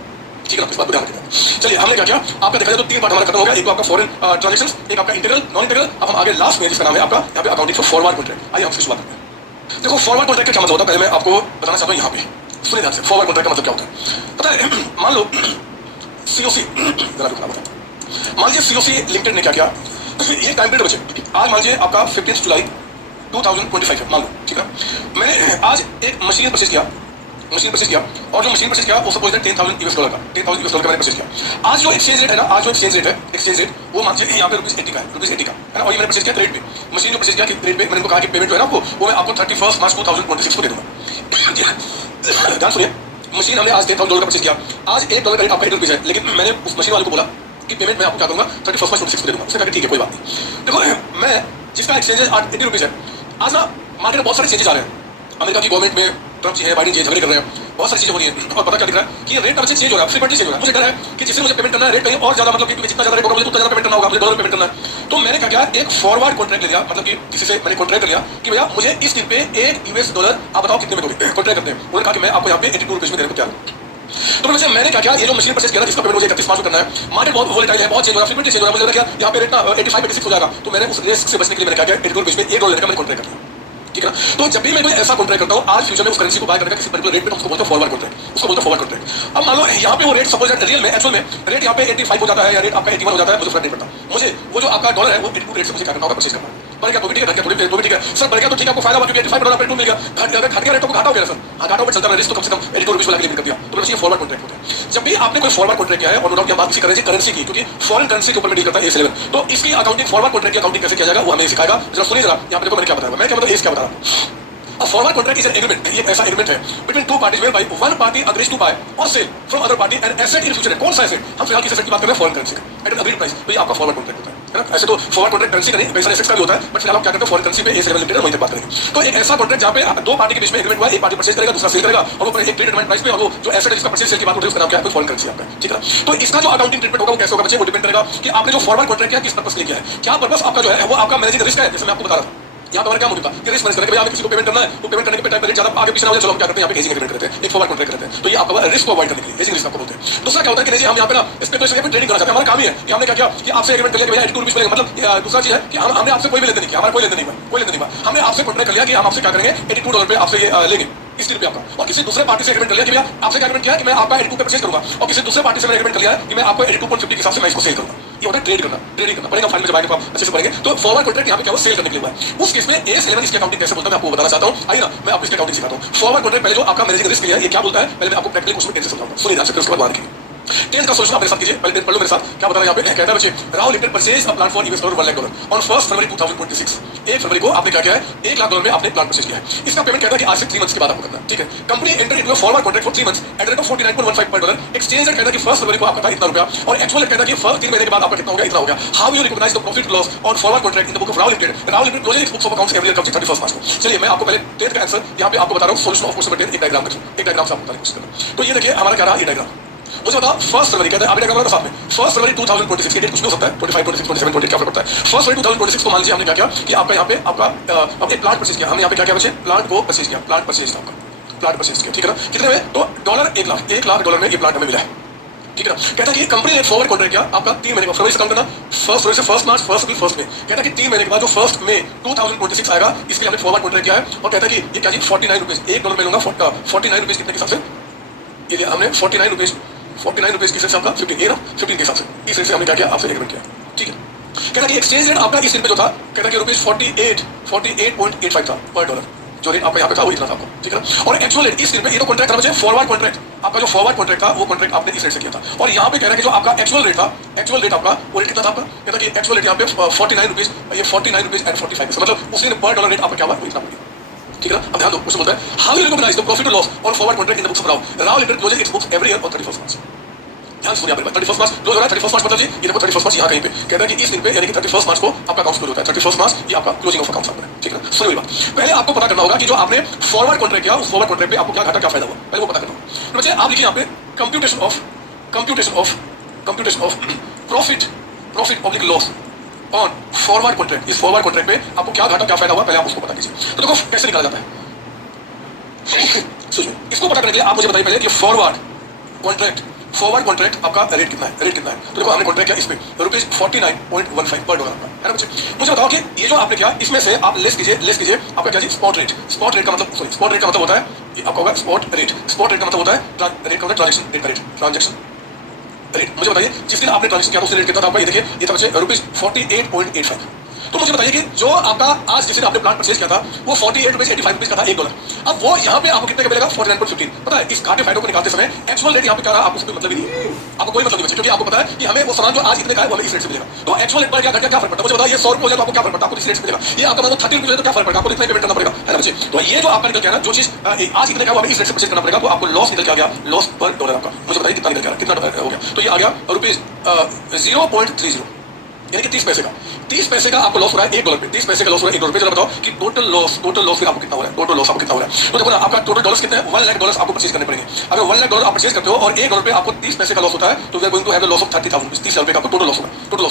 ठीक है ना, इस बात को ध्यान रखिएगा। चलिए हमने क्या किया, आपका देखा जाए तो 3 पार्ट हमारा खत्म हो गया, एक तो आपका फॉरेन ट्रांजैक्शंस, एक आपका इंटीग्रल नॉन इंटीग्रल, अब हम आगे लास्ट में जिसका नाम है आपका यहाँ पे अकाउंटिंग फॉर फॉरवर्ड कॉन्ट्रैक्ट। आइए हम इसकी शुरुआत करते हैं। देखो फॉरवर्ड कॉन्ट्रैक्ट का क्या मतलब होता है, पहले मैं आपको बताना चाहता हूँ, यहाँ पे सुनिए ध्यान से, फॉरवर्ड कॉन्ट्रैक्ट का मतलब क्या होता है पता है। मान लो सीओसी, जरा रुकना बताओ, मान लीजिए सीओसी लिमिटेड ने क्या किया, ये टाइम पीरियड बचे, आज मान लीजिए आपका 15 जुलाई 2025 है, मान लो, ठीक है। मैंने आज एक मशीन परचेज किया, और जो मशीन परचेज किया वो सपोज दैट $10,000 का, $10,000 का मैंने परचेज किया। आज जो एक्सचेंज रेट है ना, आज जो एक्सचेंज रेट वो मान लीजिए यहाँ पे ₹80 का है, ₹80 का है ना, और ये मैंने परचेज किया रेट पे, मशीन जो परचेज किया रेट पे, मैंने उनको कहा कि पेमेंट जो है ना आपको, वो मैं आपको 31 मार्च 2026 को दे दूंगा। ध्यान सुनिए, मशीन हमने आज $10,000 का परचेज किया, आज $1 का रेट आपका ₹80 है, लेकिन मैंने उस मशीन वाले को बोला कि पेमेंट मैं आपको क्या दूंगा 31 मार्च 26 को दे दूंगा। उसने कहा ठीक है कोई बात नहीं। देखो मैं जिसका एक्सचेंज आज ₹80 है, आज ना मार्केट में बहुत सारे चेंजेस आ रहे हैं, अमेरिका की गवर्नमेंट में ट्रम्प जी है, बाइडेन जी झगड़े कर रहे हैं, बहुत सारी चीजें हो रही है, और पता क्या दिख रहा है कि रेट अब चेंज हो रहा है, फ्रीक्वेंटली चेंज हो रहा है। मुझे डर है कि जिससे मुझे पेमेंट करना है रेट कहीं और ज्यादा, मतलब कि जितना ज्यादा रेट होगा मुझे उतना ज्यादा पेमेंट करना होगा, मुझे डॉलर पेमेंट करना है। तो मैंने क्या किया, एक फॉरवर्ड कॉन्ट्रैक्ट ले लिया, मतलब कि किसी से मैंने कॉन्ट्रैक्ट लिया कि भैया मुझे इस दिन पे $1 आप बताओ कितने में दोगे, कॉन्ट्रैक्ट करते हैं। उन्होंने कहा कि मैं आपको यहाँ पे ₹82 में देने को तैयार हूँ। तो मैंने क्या किया, ये जो मशीन परचेज किया ना, जिसका पेमेंट मुझे 31 मार्च को करना है, मार्केट बहुत वोलेटाइल है, बहुत चेंज हो रहा है, फ्रीक्वेंटली चेंज हो रहा है, मुझे लगा यहाँ पे रेट ना 85 86 हो जाएगा। तो मैंने उस रिस्क से बचने के लिए मैंने क्या किया, $82 में $1 का मैंने कॉन्ट्रैक्ट कर दिया, ठीक है ना। तो जब भी मैं कोई ऐसा कॉन्ट्रैक्ट करता हूँ, आज फ्यूचर में उस करेंसी को बाय करने का किसी पर्टिकुलर रेट पे, तो उसको बोलते हैं फॉरवर्ड कॉन्ट्रैक्ट, उसको बोलते हैं फॉरवर्ड कॉन्ट्रैक्ट। अब मान लो यहाँ पे वो रेट सपोज रियल में, एक्चुअल में रेट यहाँ पे 85 हो जाता है या रेट आपका 81 हो जाता है, मुझे फर्क नहीं पड़ता। मुझे वो जो आपका डॉलर है वो 82 रेट से मुझे क्या करना होगा, परचेज करना है। बढ़ गया तो भी ठीक है, घट गया तो भी ठीक है सर, बढ़ गया तो ठीक है, आपको फायदा हुआ क्योंकि $85 पर मिल गया, घट गया रेट तो घाटा हो गया सर, हाँ घाटा पर चलता रहा, रिस्क तो कम से कम ₹82 वाला के लिए कर दिया, तो ये फॉरवर्ड कॉन्ट्रैक्ट होते हैं। जब भी आपने कोई फॉरवर्ड कॉन्ट्रैक्ट किया है, और नो डाउट हम बात इसी करेंसी की, क्योंकि फॉरेन करेंसी के ऊपर में डील करता है A11, तो इसकी अकाउंटिंग फॉरवर्ड कॉन्ट्रैक्ट की अकाउंटिंग कैसे किया जाएगा वो हमें सिखाएगा। जरा सुनिए जरा, यहाँ पे देखो मैंने क्या बताया, मैं क्या बताया, क्या बता रहा हूँ। A forward contract is an agreement, ये ऐसा एग्रीमेंट है between two parties whereby one party agrees to buy or sell from other party an asset in future। कौन सा एसेट? हम फिलहाल किस एसेट की बात कर रहे हैं, फॉरेन करेंसी का, एट एन अग्रीड प्राइस, तो ये आपका फॉरवर्ड कॉन्ट्रैक्ट होता है ना। ऐसे तो फॉरवर्ड कॉन्ट्रैक्ट करेंसी का नहीं, कई सारे एसेट्स का भी होता है, बट फिलहाल हम क्या करते हैं, फॉरेन करेंसी पे A11 लिमिटेड है, वहीं तक बात करेंगे। तो एक ऐसा कॉन्ट्रैक्ट जहाँ पे दो पार्टी के बीच में एग्रीमेंट हुआ, एक पार्टी परचेज करेगा, दूसरा सेल करेगा, और वो एक प्रीडिटरमाइंड प्राइस पे, और वो जो एसेट है जिसका परचेज सेल की बात होती है उसका नाम क्या है, फॉरेन करेंसी आपका, ठीक है। तो इसका जो अकाउंटिंग ट्रीटमेंट होगा वो कैसे होगा बच्चे, वो डिपेंड करेगा कि आपने जो फॉरवर्ड कॉन्ट्रैक्ट किया किस पर्पस के लिए किया है, क्या पर्पस आपका जो है वो आपका मैनेजिंग रिस्क है, जैसे मैं आपको बता रहा था। यहाँ पर क्या होता है कि रिस्क मैनेज करने के लिए किसी को पेमेंट करना है, तो पेमेंट करने के टाइम पे रेट ज्यादा आगे पीछे ना हो जाए, चलो हम क्या करते हैं, यहाँ पे हेजिंग एग्रीमेंट करते हैं, एक फॉरवर्ड कॉन्ट्रैक्ट करते हैं, तो ये आपका रिस्क को अवॉइड करने के लिए हेजिंग रिस्क आपको बोलते हैं। दूसरा क्या होता है कि हम यहाँ पे ना स्पेकुलेशन पे ट्रेडिंग करना चाहते हैं, हमारा काम ही है कि हमने क्या किया कि आपसे एग्रीमेंट कर लिया कि भैया ₹82 मिलेगा, मतलब दूसरा चीज है कि हमने आपसे कोई भी लेन देन नहीं किया, हमारा कोई लेन देन नहीं हुआ, हमने आपसे कॉन्ट्रैक्ट कर लिया कि हम आपसे क्या करेंगे, $82 पे आपसे ये लेंगे ₹60 आपका, और किसी दूसरे पार्टी से एग्रीमेंट कर लिया कि भैया आपसे क्या एग्रीमेंट किया कि मैं आपका 82 पे परचेज करूंगा, और किसी दूसरे पार्टी से मैंने एग्रीमेंट कर लिया है कि मैं आपको 82.50 के हिसाब से मैं इसको सेल करूंगा। ये होता है ट्रेड करना, ट्रेडिंग करना पड़ेगा, फाइल में जब आएंगे तो आप अच्छे से पढ़ेंगे। तो फॉरवर्ड कॉन्ट्रैक्ट यहाँ पे क्या हो, सेल करने के लिए हुआ है। उस केस में A11 इसकी अकाउंटिंग कैसे बोलता है मैं आपको बताना चाहता हूँ, आइए ना मैं आपको इसकी अकाउंटिंग सिखाता हूँ। फॉरवर्ड कॉन्ट्रैक्ट पहले जो आपका मैनेजिंग रिस्क है ये क्या बोलता है, पहले मैं आपको प्रैक्टिकली क्वेश्चन टेंस समझाऊंगा, सुनिए ध्यान से, उसके बाद देखिए। टेंस का सोल्यूशन आप मेरे साथ कीजिए, पहले पढ़ लो मेरे साथ क्या बता रहा है यहाँ पे, कहता है बच्चे Rao limited purchase a plant for $1 lakh on 1 फरवरी 2026। 1 फरवरी को आपने क्या किया है, $1 लाख में आपने प्लांट परचेज किया है। इसका पेमेंट कहता है कि आज से 3 मंथ्स के बाद आपको करना है, ठीक है। Company enter into a forward contract for 3 months eight the rate of $49.15 पर डॉलर। एक्सचेंज रेट कहता है कि 1 फरवरी को आपका था इतना रुपया, और एक्चुअल रेट कहता है कि 3 महीने के बाद आपका कितना हो गया, इतना हो गया। How you recognise the profit loss on forward contract in the book of Rao limited. Rao limited closing its books of accounts every year comes 31 March को। चलिए मैं आपको पहले 10 का आंसर यहाँ पे आपको बता रहा हूँ, सोल्यूशन ऑफ क्वेश्चन नंबर 10 एक डायग्राम से आपको बताने की कोशिश करूँ। तो ये देखिए हमारा क्या रहा, ये डायग्राम मुझे बताओ 1 फरवरी कहते हैं, अभी डायग्राम साथ में 1 फरवरी 2026 की डेट कुछ भी हो सकता है, 25, 26, 27, 28 क्या फर्क पड़ता है। 1 फरवरी 2026 को मान लीजिए हमने क्या किया कि आपका यहाँ पे आपका अपने प्लांट परचेज किया, हमने यहाँ पे क्या किया बच्चे, प्लांट को परचेज किया, प्लांट परचेज आपका प्लांट परचेज किया, ठीक है ना। कितने में, तो $1 लाख में ये प्लांट हमें मिला है, ठीक है। कहता है कि कंपनी ने फॉरवर्ड कॉन्ट्रैक्ट किया आपका 3 महीने का, फरवरी से काम करना, 1 फरवरी से 1 मार्च, 1 अप्रैल, 1 मई। कहता है कि 3 महीने के बाद जो 1 मई 2026 आएगा इसके लिए हमने फॉरवर्ड कॉन्ट्रैक्ट किया है, और कहता है कि ये क्या जी ₹49 $1 में लूंगा, ₹49 कितने के हिसाब से, ये हमने ₹49 के हिसाब से आपका 15 के हिसाब से इस रेट से हमने क्या किया, आपसे एग्रीमेंट किया, ठीक है। कहता कि एक्सचेंज रेट आपका इस रेट पे जो था, कहता कि ₹48.85 था पर डॉलर, जो रेट आपका यहाँ पे था वो इतना था आपको, ठीक है ना। और एक्चुअल रेट इस रेट पे, ये तो कॉन्ट्रैक्ट था बच्चे फॉरवर्ड कॉन्ट्रैक्ट, आपका जो फॉरवर्ड कॉन्ट्रैक्ट था वो कॉन्ट्रैक्ट आपने इस रेट से किया था, और यहाँ पे कह रहा है कि जो आपका एक्चुअल रेट था, एक्चुअल रेट आपका वो रेट कितना था आपका, कहता कि एक्चुअल रेट यहाँ पे ₹49, ये ₹49.45, मतलब उस दिन पर डॉलर रेट आपका क्या हुआ वो इतना हो गया, ठीक है ना। अब ध्यान दो, कुछ बोलता है how you recognise the profit और loss on forward contract in the books of Rao limited closing its books every year on 31 March. ध्यान सुनिए, 31 मार्च क्लोज हो रहा है, 31 मार्च मतलब जी ये देखो 31 मार्च यहाँ कहीं पे कहता है कि इस दिन पे यानी कि 31 मार्च को आपका अकाउंट क्लोज होता है, 31 मार्च ये आपका क्लोजिंग ऑफ अकाउंट आपका है, ठीक है ना। सुनिए बात, पहले आपको पता करना होगा कि जो आपने फॉरवर्ड कॉन्ट्रैक्ट किया उस फॉरवर्ड कॉन्ट्रैक्ट पे आपको क्या घाटा क्या फायदा हुआ, पहले वो पता करना होगा। तो बच्चे आप लिखिए यहाँ पे computation of profit oblique loss on forward contract. इस फॉरवर्ड कॉन्ट्रैक्ट पे आपको क्या घाटा क्या फायदा हुआ, पहले आप उसको पता कीजिए। तो देखो कैसे निकाला जाता है, इसको पता करने के लिए आप मुझे बताइए पहले कि फॉरवर्ड कॉन्ट्रैक्ट आपका रेट कितना है, तो देखो हमने कॉन्ट्रैक्ट किया इस पे ₹49.15 पर डॉलर आपका है ना बच्चे। मुझे बताओ कि ये जो आपने किया इसमें से आप लेस कीजिए आपका क्या जी, स्पॉट रेट का मतलब होता है ये आपका होगा स्पॉट रेट का मतलब होता है ट्रांजैक्शन रेट। मुझे बताइए जिस दिन आपने ट्रांजैक्शन किया तो उस रेट कितना था आपका, ये देखिए ये था बच्चे ₹48.85। तो मुझे बताइए कि जो आपका आज जिस दिन आपने प्लांट परचेज किया था वो ₹48.85 का था $1। अब वो यहाँ पे आपको कितने का मिलेगा, 49.15। पता है इस घाटे फायदों को निकालते समय एक्चुअल रेट यहाँ पे क्या रहा, आपको कोई मतलब ही नहीं, आपको कोई मतलब नहीं बचे, क्योंकि आपको पता है कि हमें वो सामान जो आज इतने का है वो हमें इस रेट से मिलेगा। तो एक्चुअल रेट पर क्या घटा क्या फर्क पड़ता है, मुझे बताइए 100 रुपये हो जाए तो आपको क्या फर्क पड़ता है, आपको इस रेट से मिलेगा। ये आपका मतलब ₹30 तो क्या फर्क पड़ेगा, आपको इतना पेमेंट करना पड़ेगा, है ना बच्चे। तो ये जो आपका निकल गया ना, जो चीज आज इतने का वो हमें इस रेट से परचेज करना पड़ेगा, तो आपको लॉस निकल के आ गया, लॉस पर डॉलर आपका। मुझे बताइए कितना निकल गया, कितना हो गया, तो ये आ गया ₹0.30 यानी कि 30 पैसे का। 30 पैसे का आपको लॉस हो रहा है $1 पे, 30 पैसे का लॉस हो रहा है $1 पे। चलो बताओ कि टोटल लॉस फिर आपको कितना हो रहा है, टोटल लॉस आपको कितना हो रहा है। तो देखो ना आपका टोटल डॉलर्स कितने हैं, $1 लाख आपको परचेज करने पड़ेंगे। अगर $1 लाख आप परचेज करते हो और $1 पे आपको 30 पैसे का लॉस होता है, तो we are going to have the loss of 30,000 rupees, 30,000 रुपए का आपको टोटल लॉस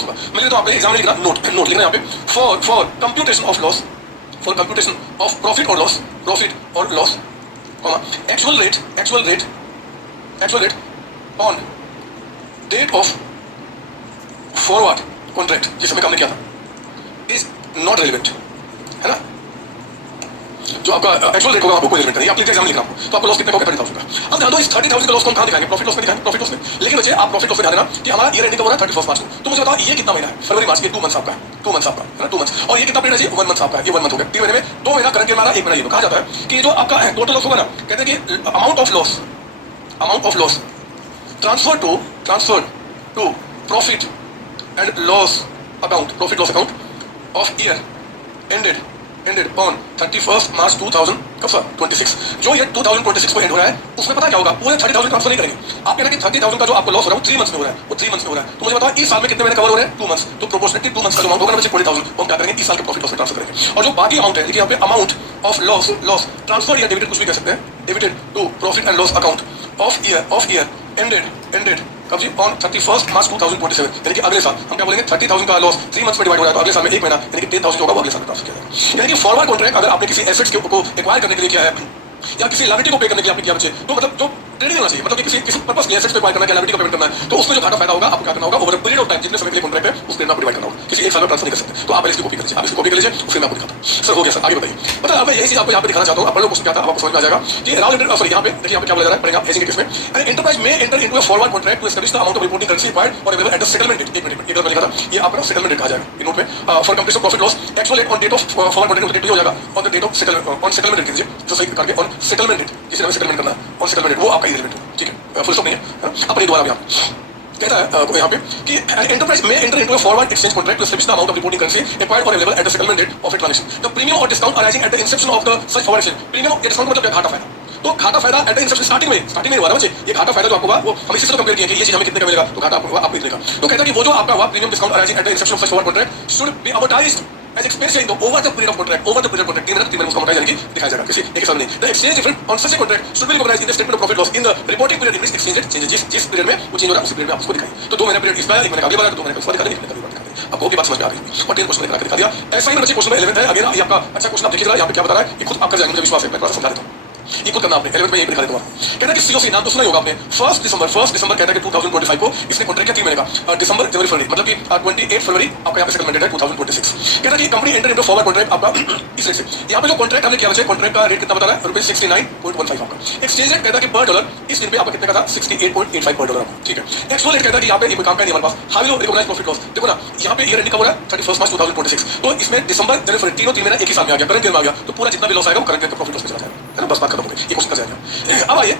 होगा। मैं तो आपने एग्जाम में लिखना नोट लिखना यहाँ पे for computation of loss, for computation of profit और loss actual rate on date of forward contract जिस समय हमने किया था इज नॉट रेलिवेंट, है ना। जो आपका एक्चुअल रेट होगा आपको कोई रेलिवेंट नहीं, आप एग्जाम लिखना आपको, तो आपको लॉस कितने का होगा, 30,000 का। अब ध्यान दो इस 30,000 का लॉस कौन कहाँ दिखाएंगे, प्रॉफिट लॉस में दिखाएंगे, प्रॉफिट लॉस में। लेकिन बचे आप प्रॉफिट लॉस में ध्यान देना कि हमारा ईयर एंडिंग का हो रहा है 31 मार्च को। तो मुझे बताओ ये कितना महीना है? फरवरी मार्च, ये 2 मंथ्स आपका है, 2 मंथ्स आपका है ना, 2 मंथ्स। और ये कितना पीरियड है जी? 1 मंथ आपका है, ये 1 मंथ हो गया। 3 महीने में 2 महीना करंट ईयर में 1 महीना ये। तो कहा जाता है कि जो आपका टोटल लॉस होगा ना, कहते हैं कि amount of loss transfer to profit and loss account of year ended on 31st March 2026। जो ये 2026 को एंड हो रहा है उसमें पता क्या होगा? पूरे 30,000 ट्रांसफर नहीं करेंगे। आप कह रहे हैं कि 30,000 का जो आपको लॉस हो रहा है वो 3 मंथ्स में हो रहा है, वो 3 मंथ्स में हो रहा है। तो मुझे बताओ इस साल में कितने महीने कवर हो रहे हैं? 2 मंथ्स। तो प्रोपोर्शनेटली 2 मंथ्स का जो अमाउंट होगा ना, 40,000 हम क्या करेंगे? इस साल के प्रॉफिट लॉस में ट्रांसफर करेंगे। और जो बाकी अमाउंट है, देखिए यहाँ पे अमाउंट ऑफ लॉस ट्रांसफर या डेबिटेड कुछ भी कह सकते हैं, debited to profit and loss account of year ended कब जी? On 31st March 2027। यानी कि अगले साल हम क्या बोलेंगे? 30,000 का लॉस 3 मंथ्स में डिवाइड हो रहा है, तो अगले साल में 1 महीना यानी कि 10,000 होगा, वो अगले साल में ट्रांसफर किया जाएगा। यानी कि फॉरवर्ड कॉन्ट्रैक्ट अगर आपने किसी एसेट्स को एक्वायर करने के लिए किया है या किसी लायबिलिटी को पे करने के लिए आपने किया बच्चे, तो मतलब जो ट्रेडिंग होना चाहिए, मतलब कि किसी पर्पस के एसेट्स पे एक्वायर करना है, लायबिलिटी को पेमेंट करना है, तो उसमें जो घाटा फायदा होगा आपको क्या करना होगा? Over a period of time, जितने समय के लिए कॉन्ट्रैक्ट है उस पीरियड में आपको डिवाइड करना होगा। किसी एक साल में ट्रांसफर नहीं कर सकते। तो आप इसकी कॉपी कर लीजिए, आप इसकी कॉपी कर लीजिए, फिर मैं आपको दिखाता हूं। सर हो गया सर, आगे बताइए। मतलब अब यही चीज आपको यहाँ पे दिखाना चाहता हूँ। आप लोग क्वेश्चन क्या था आपको समझ में आ जाएगा कि राउंड सॉरी यहाँ पे देखिए, यहाँ पे क्या बोला जा रहा है? पढ़ेंगे आप हेजिंग के केस में, एन एंटरप्राइज में enter into a forward contract to establish the amount of reporting currency required और available at the settlement date. एक मिनट, एक लिखा था, ये आपका सेटलमेंट डेट कहा जाएगा इन नोट में। For completion of profit loss actual date on date of forward contract date हो जाएगा on the date of settlement, on settlement date कीजिए जो सही करके ऑन सेटलमेंट डेट, जिसे हमें सेटलमेंट करना है ऑन सेटलमेंट डेट, वो आपका इरेलेवेंट है, ठीक है, फुल स्टॉप नहीं है। अपने द्वारा यहाँ कहता है यहाँ पे कि एंटरप्राइज में enter into a forward exchange contract to establish the amount of reporting currency required और available at the settlement date of a transaction. The premium और discount arising at the inception of the such forward exchange. Premium और discount मतलब क्या? घाटा फायदा। तो घाटा फायदा एट द इंसेप्शन स्टार्टिंग में हुआ ना बच्चे, ये घाटा फायदा जो आपको हुआ वो हम इसी से कंपेयर किया कि ये चीज हमें कितने का मिलेगा, तो घाटा आपको आपको मिलेगा। तो कहता है कि वो जो आपका हुआ premium discount arising at the inception of such forward contract should be amortised as expense in the over the period of contract 3 महीने उसका अमाउंट यानी कि दिखाया जाएगा किसी एक साल में। The exchange difference on such a contract should be recognized in the statement of profit loss in the reporting period in which exchange rate changes। जिस पीरियड में वो चेंज हो रहा है उसी पीरियड में आप उसको दिखाइए। तो 2 महीने पीरियड इसका 1 महीने का अगले बार, 2 महीने का उसका दिखा देंगे, 1 महीने का अगले बार दिखा देंगे। आपको की बात समझ में आ गई। और 10 क्वेश्चन लेकर दिखा दिया। ऐसा ही बच्चे क्वेश्चन 11th है, अगेन ये आपका अच्छा क्वेश्चन आप देखिए जरा, यहाँ पे क्या बता रहा है ये खुद आप कर जाएंगे, मुझे विश्वास है। मैं थोड़ा समझा देता हूँ, ये खुद करना आपने 11th में ये दिखा देता हूँ। कहता है कि सीओसी नाम तो सुना ही होगा आपने। 1 दिसंबर कहता है कि 2025 को इसने कॉन्ट्रैक्ट किया 3 महीने का, दिसंबर जनवरी फरवरी, मतलब कि 28 फरवरी आपका यहाँ पे सेटलमेंट डेट है 2026। कहता है कि company enter into forward contract आपका इस रेट से। यहाँ पे जो कॉन्ट्रैक्ट हमने किया बच्चे, कॉन्ट्रैक्ट का रेट कितना बता रहा है? ₹69.15 आपका। एक्सचेंज रेट कहता है कि पर डॉलर इस दिन पे आपका कितने का था? 68.85 पर डॉलर, ठीक है। एक्चुअल रेट कहता है कि यहाँ पे काम का नहीं हमारे पास। How will recognise profit loss? देखो ना यहाँ पे ईयर एंडिंग कब हो रहा है? 31 मार्च 2026। तो इसमें दिसंबर जनवरी फरवरी तीनों 3 महीने एक ही साल में आ गया, करंट ईयर में आ गया, तो पूरा जितना भी लॉस आएगा वो करंट ईयर का प्रॉफिट लॉस में चला जाएगा, है ना? बस बात खत्म हो गई, ये क्वेश्चन कर जाएगा। अब आइए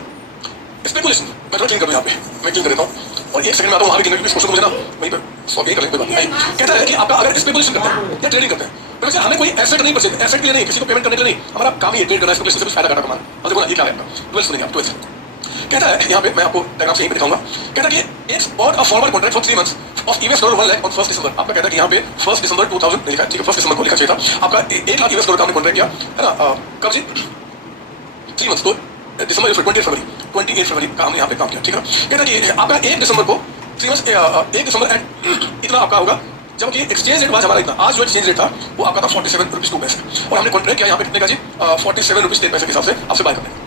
स्पेकुलेशन, मैं थोड़ा क्लीन कर दूं यहाँ पे, मैं क्लीन कर देता हूँ और एक सेकंड में आता हूँ वहाँ भी क्लीन करके इस क्वेश्चन को मुझे ना वहीं पर सॉल्व कर लेंगे, कोई बात नहीं। कहता है कि आपका अगर स्पेकुलेशन करते हैं या ट्रेडिंग करते हैं तो वैसे हमें कोई एसेट नहीं परचेज, एसेट के लिए नहीं, किसी को पेमेंट करने के लिए नहीं, हमारा काम ही ट्रेड करना है, स्पेकुलेशन से कुछ फायदा घाटा कमाना। अब देखो ना ये क्या है आपका 12 सुनेंगे आप 12। कहता है यहाँ पे मैं आपको डायग्राम से यहीं पे दिखाऊंगा। कहता है कि एक bought a forward contract for 3 months of US $1 lakh on 1 दिसंबर। आपका कहता है कि यहाँ पे 1 दिसंबर 2000 लिखा है, ठीक है, 1 दिसंबर को लिखा चाहिए था। आपका $1 लाख का हमने कॉन्ट्रैक्ट किया, है ना? कब जी? 3 मंथ्स को दिसंबर 28 फरवरी का हमने यहाँ पे काम किया, ठीक है। कहता है कि आपका 1 दिसंबर को 3 मंथ्स 1 दिसंबर एंड इतना आपका होगा जबकि एक्सचेंज रेट आज हमारा इतना, आज जो एक्सचेंज रेट था वो आपका था 47 रुपीज 2 पैसे, और हमने कॉन्ट्रैक्ट किया यहाँ पे कितने का जी? 47 रुपीज 10 पैसे के हिसाब से आपसे बाय करने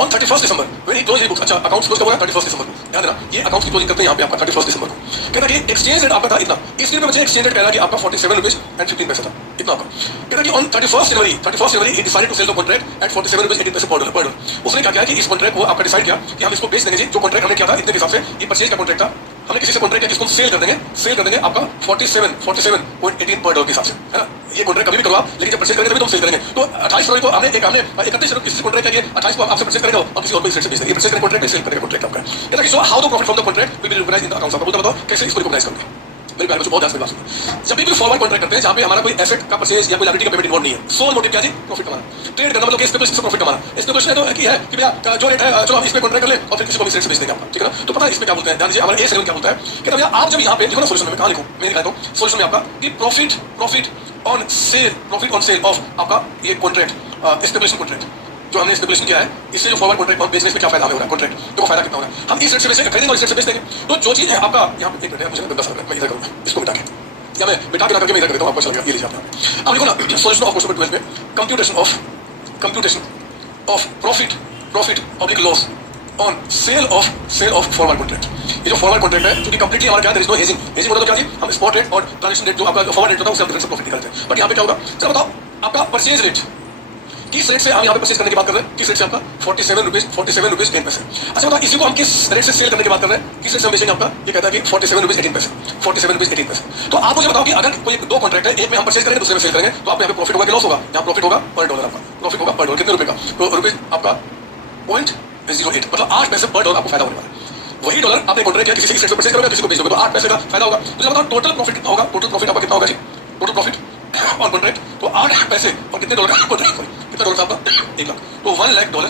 ऑन 31 दिसंबर वेरी क्लोज ये बुक्स। अच्छा अकाउंट्स क्लोज कब हो रहा है? 31 दिसंबर को, ध्यान देना ये अकाउंट्स की क्लोजिंग करते हैं यहाँ पे आपका 31 दिसंबर को। कहता है कि एक्सचेंज रेट आपका था इतना, इस दिन पे बच्चे एक्सचेंज रेट कह रहा है कि आपका 47 रुपीज एंड 15 पैसे था, इतना आपका। कहता है कि ऑन 31 जनवरी ही decided to sell the contract at 47 rupees 18 paise पर डॉलर। उसने क्या किया कि इस कॉन्ट्रैक्ट को आपका डिसाइड किया कि हम इसको बेच देंगे जी, जो कॉन्ट्रैक्ट हमने किया था इतने के हिसाब से, ये परचेज का कॉन्ट्रैक्ट था, हमने किसी से कॉन्ट्रैक्ट किया कि इसको सेल कर देंगे आपका 47.18 पर डॉलर के हिसाब से, है ना? ये कॉन्ट्रैक्ट कभी भी करवा, लेकिन जब परचेज करेंगे तभी तुम सेल करेंगे। तो 28 फरवरी को हमने 31 किसी से कॉन्ट्रैक्ट किया, 28 को आपसे परचेज करेगा और किसी और को इस रेट से बेच देंगे। ये परचेज करेंगे कॉन्ट्रैक्ट, सेल करेगा कॉन्ट्रैक्ट आपका। कहता है कि so how the profit from the contract will be recognised in the accounts. आपको बताओ कैसे इसको रिकॉग्नाइज करोगे? मेरे प्यारे बच्चों बहुत ध्यान से बात सुनो। जब भी कोई फॉरवर्ड कॉन्ट्रैक्ट करते हैं जहाँ पे हमारा कोई एसेट का परचेज या कोई लायबिलिटी का पेमेंट इन्वॉल्व नहीं है, सोल मोटिव क्या जी? प्रॉफिट कमाना, ट्रेड करना, मतलब कि स्पेकुलेशन से प्रॉफिट कमाना। स्पेकुलेशन तो की है कि भैया जो रेट है चलो हम इस पे कॉन्ट्रैक्ट कर ले और फिर किसी को इस रेट से बेच देंगे आपका, ठीक है ना? तो पता है इसमें क्या बोलते हैं, ध्यान दीजिए हमारा ए सेगमेंट क्या बोलता है कि भैया आप जब यहाँ पे लिखो ना सॉल्यूशन में, कहाँ लिखो मैं दिखाता हूँ सॉल्यूशन में आपका कि प्रॉफिट ऑन सेल ऑफ आपका ये कॉन्ट्रैक्ट स्पेकुलेशन कॉन्ट्रैक्ट जो हमने स्पेकुलेशन किया है, इससे जो फॉरवर्ड कॉन्ट्रैक्ट बेचने में क्या फायदा हमें हो रहा है, कॉन्ट्रैक्ट तो फायदा कितना हो रहा है? हम इस रेट से बेचेंगे, खरीदेंगे और इस रेट से बेच देंगे। तो जो चीज है आपका यहाँ पे एक मिनट है, मुझे गंदा सा मैं इधर करूँगा, इसको मिटा के या मैं मिटा के ना करके मैं इधर कर देता हूँ, आपको चलेगा। ये लीजिए आप अब लिखो ना सॉल्यूशन ऑफ क्वेश्चन 12 में computation of profit oblique loss on sale of forward contract. ये जो फॉरवर्ड कॉन्ट्रैक्ट है जो कि कंप्लीटली हमारा क्या है, नो हेजिंग मतलब तो क्या जी? हम स्पॉट रेट और ट्रांजैक्शन रेट जो आपका फॉरवर्ड रेट होता है उससे हम डिफरेंस प्रॉफिट निकालते हैं। बट यहाँ पे क्या होगा? चलो बताओ आपका परचेज रेट किस रेट से हम यहाँ पे परचेज करने की बात कर रहे हैं? किस रेट से आपका 47 रुपीज 10 पैसे। अच्छा बताओ इसी को हम किस रेट से सेल करने की बात कर रहे हैं? किस रेट से हम बेचेंगे? आपका ये कहता है कि 47 रुपीज 18 पैसे, 47 रुपीज 18 पैसे। तो आप मुझे बताओ कि अगर कोई दो कॉन्ट्रैक्ट है, एक में हम परचेज करेंगे, दूसरे में सेल करेंगे, तो आपको यहाँ पे प्रॉफिट होगा कि लॉस होगा? यहाँ प्रॉफिट होगा पर डॉलर, आपका प्रॉफिट होगा पर डॉलर कितने रुपए का? तो रुपीज आपका 0.08, मतलब 8 पैसे पर डॉलर आपको फायदा होने वाला है। वही डॉलर आपने कॉन्ट्रैक्ट किया किसी से परचेज करोगे, किसी को बेच दोगे, तो 8 पैसे का फायदा होगा। तो बताओ टोटल प्रॉफिट कितना होगा? टोटल प्रॉफिट आपका कितना होगा जी? टोटल प्रॉफिट ऑन कॉन्ट्रैक्ट तो 8 पैसे और कितने डॉलर का कॉन्ट्रैक्ट, कितना डॉलर आपका? 1 लाख। तो 1 लाख डॉलर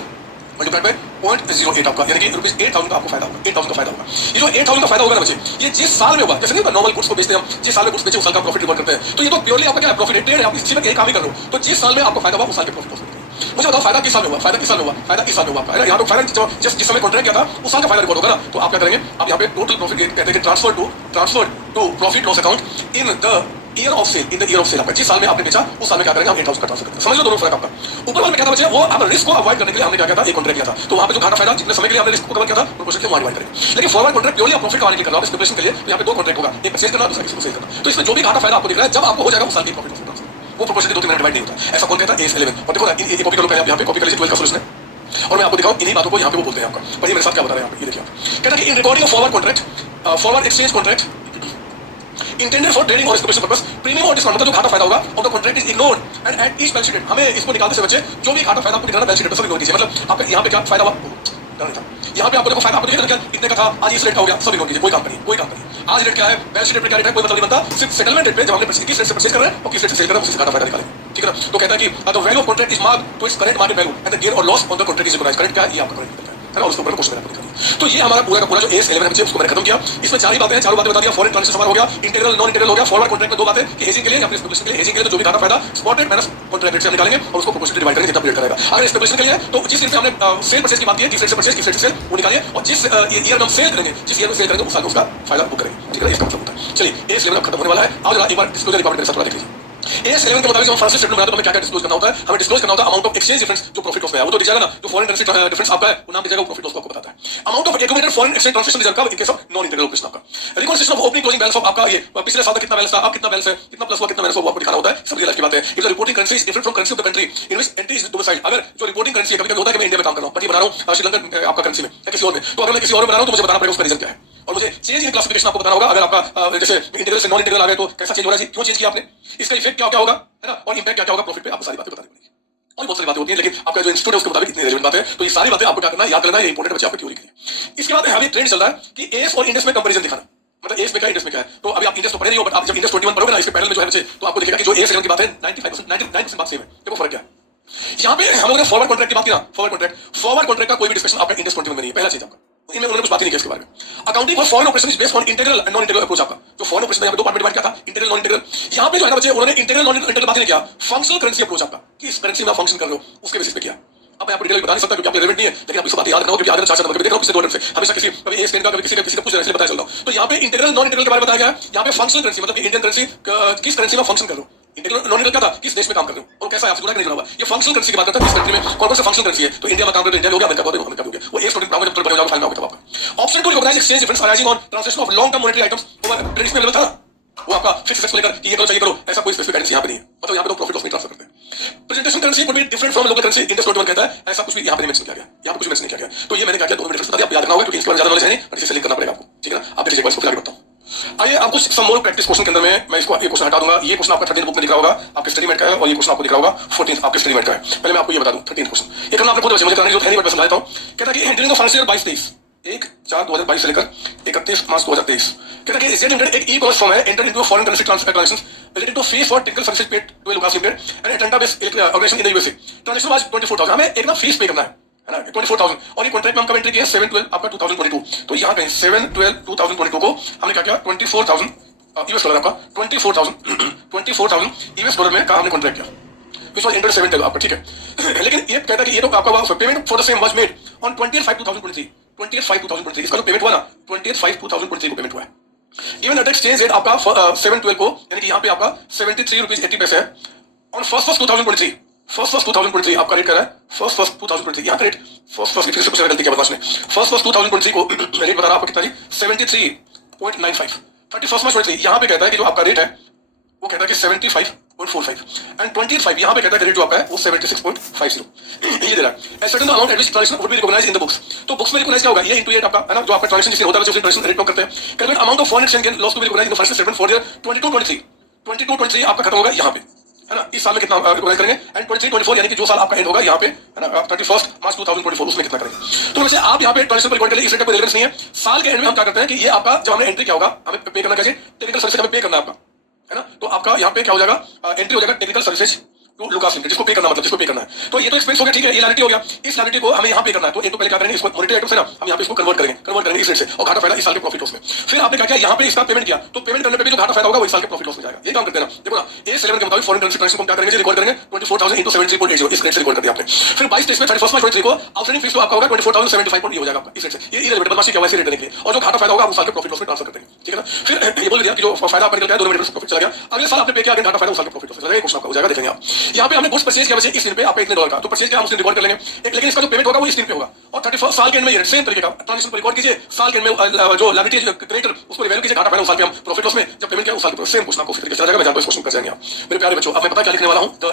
मल्टीप्लाइड बाय 0.08 आपका, यानी कि रुपीज 8000 का आपको फायदा होगा। 8000 का फायदा होगा। ये जो 8000 का फायदा होगा ना बच्चे, ये जिस साल में होगा, जैसे नहीं नॉर्मल गुड्स को बेचते हैं हम, जिस साल में गुड्स बेचे उस साल का प्रॉफिट रिकॉर्ड करते हैं। तो ये तो प्योरली आपका क्या है? प्रॉफिट ट्रेड है, आप इसी में एक काम ही कर रहे हो। तो जिस साल में आपको फायदा हुआ उस साल के प्रॉफिट। मुझे बताओ फायदा किस साल में हुआ? फायदा किस साल में हुआ? फायदा किस साल में हुआ आपका? यहाँ पे फायदा जस्ट जिस समय कॉन्ट्रैक्ट किया था उस साल का फायदा रिकॉर्ड होगा ना। तो आप क्या करेंगे? आप यहाँ पे टोटल प्रॉफिट कहते हैं कि transfer to profit loss account in the year of sale, in the year of sale. आपका जिस साल में आपने बेचा उस साल में क्या करेंगे? हम 8000 का ट्रांसफर करेंगे। समझ लो दोनों फर्क आपका। ऊपर वाले में क्या था बच्चे? वो आप रिस्क को अवॉइड करने के लिए हमने क्या किया था? एक कॉन्ट्रैक्ट किया था। तो वहां पे जो घाटा फायदा जितने समय के लिए हमने रिस्क को कवर किया था प्रोपोर्शनली हम डिवाइड करेंगे। लेकिन फॉरवर्ड कॉन्ट्रैक्ट प्योरली आप प्रॉफिट कमाने के लिए कर रहे हो, स्पेकुलेशन के लिए। तो यहाँ पे दो कॉन्ट्रैक्ट होगा, एक परचेज करना, दूसरा किसी को सेल करना। तो इसमें जो भी घाटा फायदा आपको दिख रहा है, जब आपको हो जाएगा उस साल की प्रॉफिट वो प्रोपोर्शनली 2-3 डिवाइड नहीं होता। ऐसा कौन कहता है? AS11। और देखो ना ये कॉपी करो, पहले आप यहाँ पे कॉपी कर लीजिए 12 का सॉल्यूशन है, और मैं आपको दिखाऊं इन्हीं बातों को यहाँ पे वो बोलते हैं आपका। पर ये मेरे साथ क्या बता रहे हैं यहाँ पे, ये देखिए आप कहता है कि in recording of forward contract, forward exchange contract intended for trading और स्पेकुलेशन पर्पस, प्रीमियम और डिस्काउंट, मतलब जो घाटा फायदा होगा of the contract is ignored and at each balance sheet. हमें इसको निकालते से बच्चे जो भी घाटा फायदा आपको दिखाना बैलेंस शीट पर सब इग्नोर कीजिए। मतलब आपका यहाँ पे क्या फायदा हुआ था, यहाँ पे आपको देखो फायदा आपको दिखेगा क्या? इतने का था, आज इस रेट का हो गया, सब इग्नोर कीजिए, कोई काम नहीं, कोई काम नहीं। आज रेट क्या है, बैलेंस शीट पे क्या रेट है, कोई मतलब नहीं बनता। सिर्फ सेटलमेंट रेट पे जब हमने किस रेट से परचेज कर रहे हैं और किस रेट से सेल कर रहे हैं उसी घाटा फायदा निकालेंगे, ठीक है ना। तो कहता है कि the value of contract is marked to its current market value and the gain और loss on the contract is recognised. Current क्या है? ये आपका करंट है ना, और उसके ऊपर क्वेश्चन आपको दिखा दिया। तो ये हमारा पूरा का पूरा जो AS11 है बच्चे उसको मैंने खत्म किया। इसमें चार ही बातें हैं, चारों बातें बता दिया। फॉरेन ट्रांजेक्शन हमारा हो गया, इंटीग्रल नॉन इंटीग्रल हो गया, फॉरवर्ड कॉन्ट्रैक्ट में दो बातें कि हेजिंग के लिए या फिर स्पेकुलेशन के लिए। हेजिंग के लिए तो जो भी घाटा फायदा spot rate minus contract rate से हम निकालेंगे और उसको प्रोपोर्शनली डिवाइड करेंगे जितना पीरियड करेगा। अगर स्पेकुलेशन के लिए तो जिस रेट से हमने सेल परचेज की बात की है, किस रेट से परचेज किस रेट से सेल वो निकालिए, और जिस ईयर में हम सेल करेंगे, जिस ईयर में सेल करेंगे उस साल में उसका फायदा बुक करेंगे, ठीक है। इसका मतलब होता है। चलिए AS11 अब खत्म होने वाला है। आओ जरा एक बार डिस्क्लोजर रिकॉर्ड मेरे साथ थोड़ा देख लीजिए। AS11 के मुताबिक हम फर्स्ट स्टेटमेंट बनाते हैं तो हमें क्या क्या डिस्क्लोज करना होता है? हमें डिस्क्लोज करना होता है अमाउंट ऑफ एक्सचेंज डिफरेंस जो प्रॉफिट लॉस में है, वो तो दिख जाएगा ना। जो फॉरेन करेंसी डिफरेंस आपका है वो नाम दिख जाएगा, वो प्रॉफिट लॉस को आपको बताता है। Amount of accumulated foreign exchange transaction reserve का in case of non integral operation आपका। Reconstruction of opening closing balance of आपका ये पिछले साल का कितना बैलेंस था, अब कितना बैलेंस है, कितना प्लस हुआ, कितना माइनस हुआ, वो आपको दिखाना होता है। सब रियल लाइफ की बात है। If the reporting currency is different from currency of the country in which entity is domiciled, अगर जो रिपोर्टिंग करेंसी है, कभी-कभी होता है कि मैं इंडिया में काम कर रहा हूं बट ये बना रहा हूं श्रीलंकन आपका करेंसी में या किसी और में, तो अगर मैं किसी और में बना रहा हूं तो मुझे बताना पड़ेगा उसका रीजन क्या है, और मुझे चेंज इन क्लासिफिकेशन आपको बताना होगा। अगर आपका जैसे इंटीग्रल से नॉन इंटीग्रल आ गए तो कैसा चेंज हो रहा है, क्यों चेंज किया आपने, इसका इफेक्ट क्या क्या होगा, है ना, और इंपैक्ट क्या क्या होगा प्रॉफिट पे, आपको सारी बातें बतानी पड़ेगी। और बहुत सारी बातें होती हैं, लेकिन आपका जो इंस्टीट्यूट है उसके मुताबिक इतनी रेलेवेंट बात है, तो ये सारी बातें आपको क्या करना है, याद करना है, ये इंपॉर्टेंट बच्चे आपको थ्योरी के लिए। इसके बाद अभी ट्रेंड चल रहा है कि एस और इंडेक्स में कंपैरिजन दिखाना, मतलब एस में क्या इंडेक्स में क्या है। तो अभी आप इंडेक्स तो पढ़े नहीं हो, बट आप जब इंडेक्स 21 पढ़ोगे ना इसके पैरेलल में जो है बच्चे, तो आपको दिखेगा कि जो AS11 की बात है 95% 99% बात सेम है। देखो फर्क क्या है। यहाँ पे हम लोगों ने फॉरवर्ड कॉन्ट्रैक्ट की बात की ना, फॉरवर्ड कॉन्ट्रैक्ट का कोई भी डिस्कशन आपका इंडेक्स 21 में नहीं है, पहला चीज आपका इनमें उन्होंने कुछ बात ही नहीं की इसके बारे में। Accounting for foreign operation is based on integral and non integral approach. आपका जो फॉरेन ऑपरेशन यहाँ पे दो पार्ट में डिवाइड किया था, इंटीग्रल नॉन इंटीग्रल। यहाँ पे जो है ना बच्चे उन्होंने इंटीग्रल नॉन इंटीग्रल बात नहीं किया, फंक्शनल करेंसी अप्रोच आपका कि इस करेंसी में आप फंक्शन कर रहे हो उसके बेसिस पे किया। अब मैं आपको डिटेल बता नहीं सकता क्योंकि आप रेलेवेंट नहीं है, लेकिन आप इस बात याद रखना, क्योंकि आगे चार्ट नंबर देख रहा हूं पिछले 2 दिन से हमेशा किसी कभी AS10 का कभी किसी का कुछ ऐसे बताया चल रहा हूं। तो यहाँ पे इंटीग्रल नॉन इंटीग्रल के बारे में बताया गया। यहाँ पे फंक्शनल करेंसी मतलब इंडियन करेंसी किस करेंसी में फंक्शन कर रहे हो, इंटीग्रल नॉन इंटीग्रल क्या था, किस देश में काम कर रहे हो और कैसा है आपसे जुड़ा नहीं जुड़ा हुआ। ये फंक्शनल करेंसी की बात करता है, किस कंट्री में कौन कौन सा फंक्शनल करेंसी है। तो इंडिया में काम करते इंडिया हो गया, अमेरिका हो गया, वो एक स्टूडेंट जब बने जाओगे फाइल में होगा तब आपका option to recognise exchange difference arising on translation of long term monetary items. वो ट्रेडिशनल लेवल था, वो आपका फिक्स एसेट्स को लेकर कि ये करो चाहिए करो, ऐसा कोई स्पेसिफिक गाइडेंस यहाँ पे नहीं है। मतलब यहाँ पे तो प्रॉफिट लॉस में ट्रांसफर करते हैं। Presentation currency could be different from local currency, index 21 कहता है, ऐसा कुछ भी यहाँ पे मेंशन किया गया, यहाँ पे कुछ मेंशन नहीं किया गया। तो ये मैंने क्या किया, दोनों डिफरेंस बता दिया, आप याद रखना होगा क्योंकि इसके बारे में ज्यादा नॉलेज है नहीं, बट इसे लिंक करना पड़ेगा आपको, ठीक है ना। आप देखिए इसको आगे बताऊं। आइए आपको सम मोर प्रैक्टिस क्वेश्चन के अंदर में मैं इसको ये क्वेश्चन हटा दूंगा। ये क्वेश्चन आपका 13th बुक में दिख रहा होगा, आपके स्टडी मेट का है, और ये क्वेश्चन आपको दिख रहा होगा 14th आपके स्टडी मेट का है। पहले मैं आपको ये बता दूं 13th क्वेश्चन ये करना आपने खुद मुझे करने की जरूरत है नहीं, बट मैं समझा देता हूं। कहता है कि ड्यूरिंग द फाइनेंशियल 22-23 1/4/2022 से लेकर 31 मार्च 2023 कहता है कि जेड लिमिटेड एक ई-कॉमर्स फर्म है, enter into foreign currency transactions related to fees for technical services paid to Lucas limited and Atlanta based organisation in the USA. Transaction was 24,000, हमें एक ना फीस पे करना है ना 24,000, और ये कॉन्ट्रैक्ट में हम कब एंट्री किया 7/12 आपका 2022। तो यहाँ कहीं 7/12/2022 को हमने क्या किया 24,000 यूएस डॉलर, आपका 24,000 यूएस डॉलर में का हमने कॉन्ट्रैक्ट किया, which was entered 7/12 आपका, ठीक है। लेकिन ये कहता है कि ये तो आपका payment for the same was made on 28/5/2023 28/5/2023 इसका जो पेमेंट हुआ ना 28/5/2023 को पेमेंट हुआ है। इवन एट एक्सचेंज रेट आपका 7/12 को यानी कि यहाँ पे आपका 73 रुपीज 80 पैसे है ऑन 1/1/2023 आपका रेट कर रहा है 1/1/2023 यहाँ का रेट 1/1 फिर से कुछ गलती किया बताने 1/1/2023 को रेट बता रहा आपको कितना जी 73.95 31 मार्च 2023 यहाँ पे कहता है कि जो आपका रेट है वो कहता है कि 75 0.45 एंड 28.5 यहाँ पे कहता है रेट जो आपका है वो 76.50 ये दे रहा है certain amount at which transaction would be recognised in the books. तो बुक्स में रिकॉग्नाइज क्या होगा, ये इनटू 8 आपका है ना, जो आपका ट्रांजैक्शन जिससे होता है उसे ट्रांजैक्शन रेट करते हैं। Calculate amount of foreign exchange gain loss to be recognised in the financial statement for year 22-23 आपका खत्म होगा यहाँ पे, है ना, इस साल में कितना रिकॉग्नाइज करेंगे, एंड 23-24 यानी कि जो साल आपका एंड होगा यहाँ पे, है ना, 31 मार्च 2024 उसमें कितना करेंगे। तो वैसे आप यहाँ पे ट्रांजैक्शन पर रिकॉर्ड के लिए इस रेट का रेलेवेंस नहीं है। साल के एंड में हम क्या करते हैं कि ये आपका जब हमें एंट्री क्या होगा, हमें पे करना कैसे, टेक्निकल सर्विस हमें पे करना है आपका, है ना। तो आपका यहाँ पे क्या हो जाएगा, एंट्री हो जाएगा technical services to Lucas limited, जिसको पे करना मतलब जिसको पे करना है। तो ये तो एक्सपेंस हो गया, ठीक है, ये लायबिलिटी हो गया। इस लायबिलिटी को हमें यहाँ पे करना है, तो एक तो पहले क्या करेंगे, इसको मॉनिटरी आइटम से ना हम यहाँ पे इसको कन्वर्ट करेंगे इस रेट से, और घाटा फायदा इस साल के प्रॉफिट लॉस में। फिर आपने क्या किया, यहाँ पे इसका पेमेंट किया, तो पेमेंट करने पे भी जो घाटा फायदा होगा वो इस साल के प्रॉफिट लॉस में जाएगा। ये काम करते हैं ना। देखो ना, A11 के मुताबिक फॉरेन करेंसी ट्रांजैक्शन को क्या करेंगे, रिकॉर्ड करेंगे 24,000 into 73.80, इस रेट से रिकॉर्ड कर दिया आपने। फिर 22 में 31 मार्च 23 को आउटस्टैंडिंग फीस तो आपका होगा 24,075 हो जाएगा आपका इस रेट से, ये इरेलेवेंट बदमाशी क्या वैसे रेट देने के लिए, और जो घाटा फायदा होगा वो साल के प्रॉफिट लॉस में ट्रांसफर करते हैं, ठीक है ना। फिर ये बोल दिया कि जो फायदा आपका निकल गया 2 मिनट में प्रॉफिट चला गया, अगले साल आपने पे किया, घाटा फायदा उस साल के प्रॉफिट लॉस में जाएगा, क्वेश्चन आपका हो जाएगा, देखेंगे आप। यहाँ पे हमने गुड्स परचेज किया, वैसे इस दिन पे आपका $1 का, तो परचेज किया हम उस दिन रिकॉर्ड कर लेंगे, लेकिन इसका जो पेमेंट होगा वो इस दिन पे होगा, और 31 साल के एंड में सेम तरीके का ट्रांजैक्शन पर रिकॉर्ड कीजिए। साल के एंड में जो लायबिलिटी क्रेडिटर उसको रिवैल्यू कीजिए, घाटा फायदा उस साल के हम प्रॉफिट लॉस में जब पेमेंट किया उस साल के सेम क्वेश्चन आपको फिर चला जाएगा। मैं जानता हूं इस क्वेश्चन कर जाएंगे आप मेरे प्यारे बच्चों। अब मैं पता क्या लिखने वाला हूं, द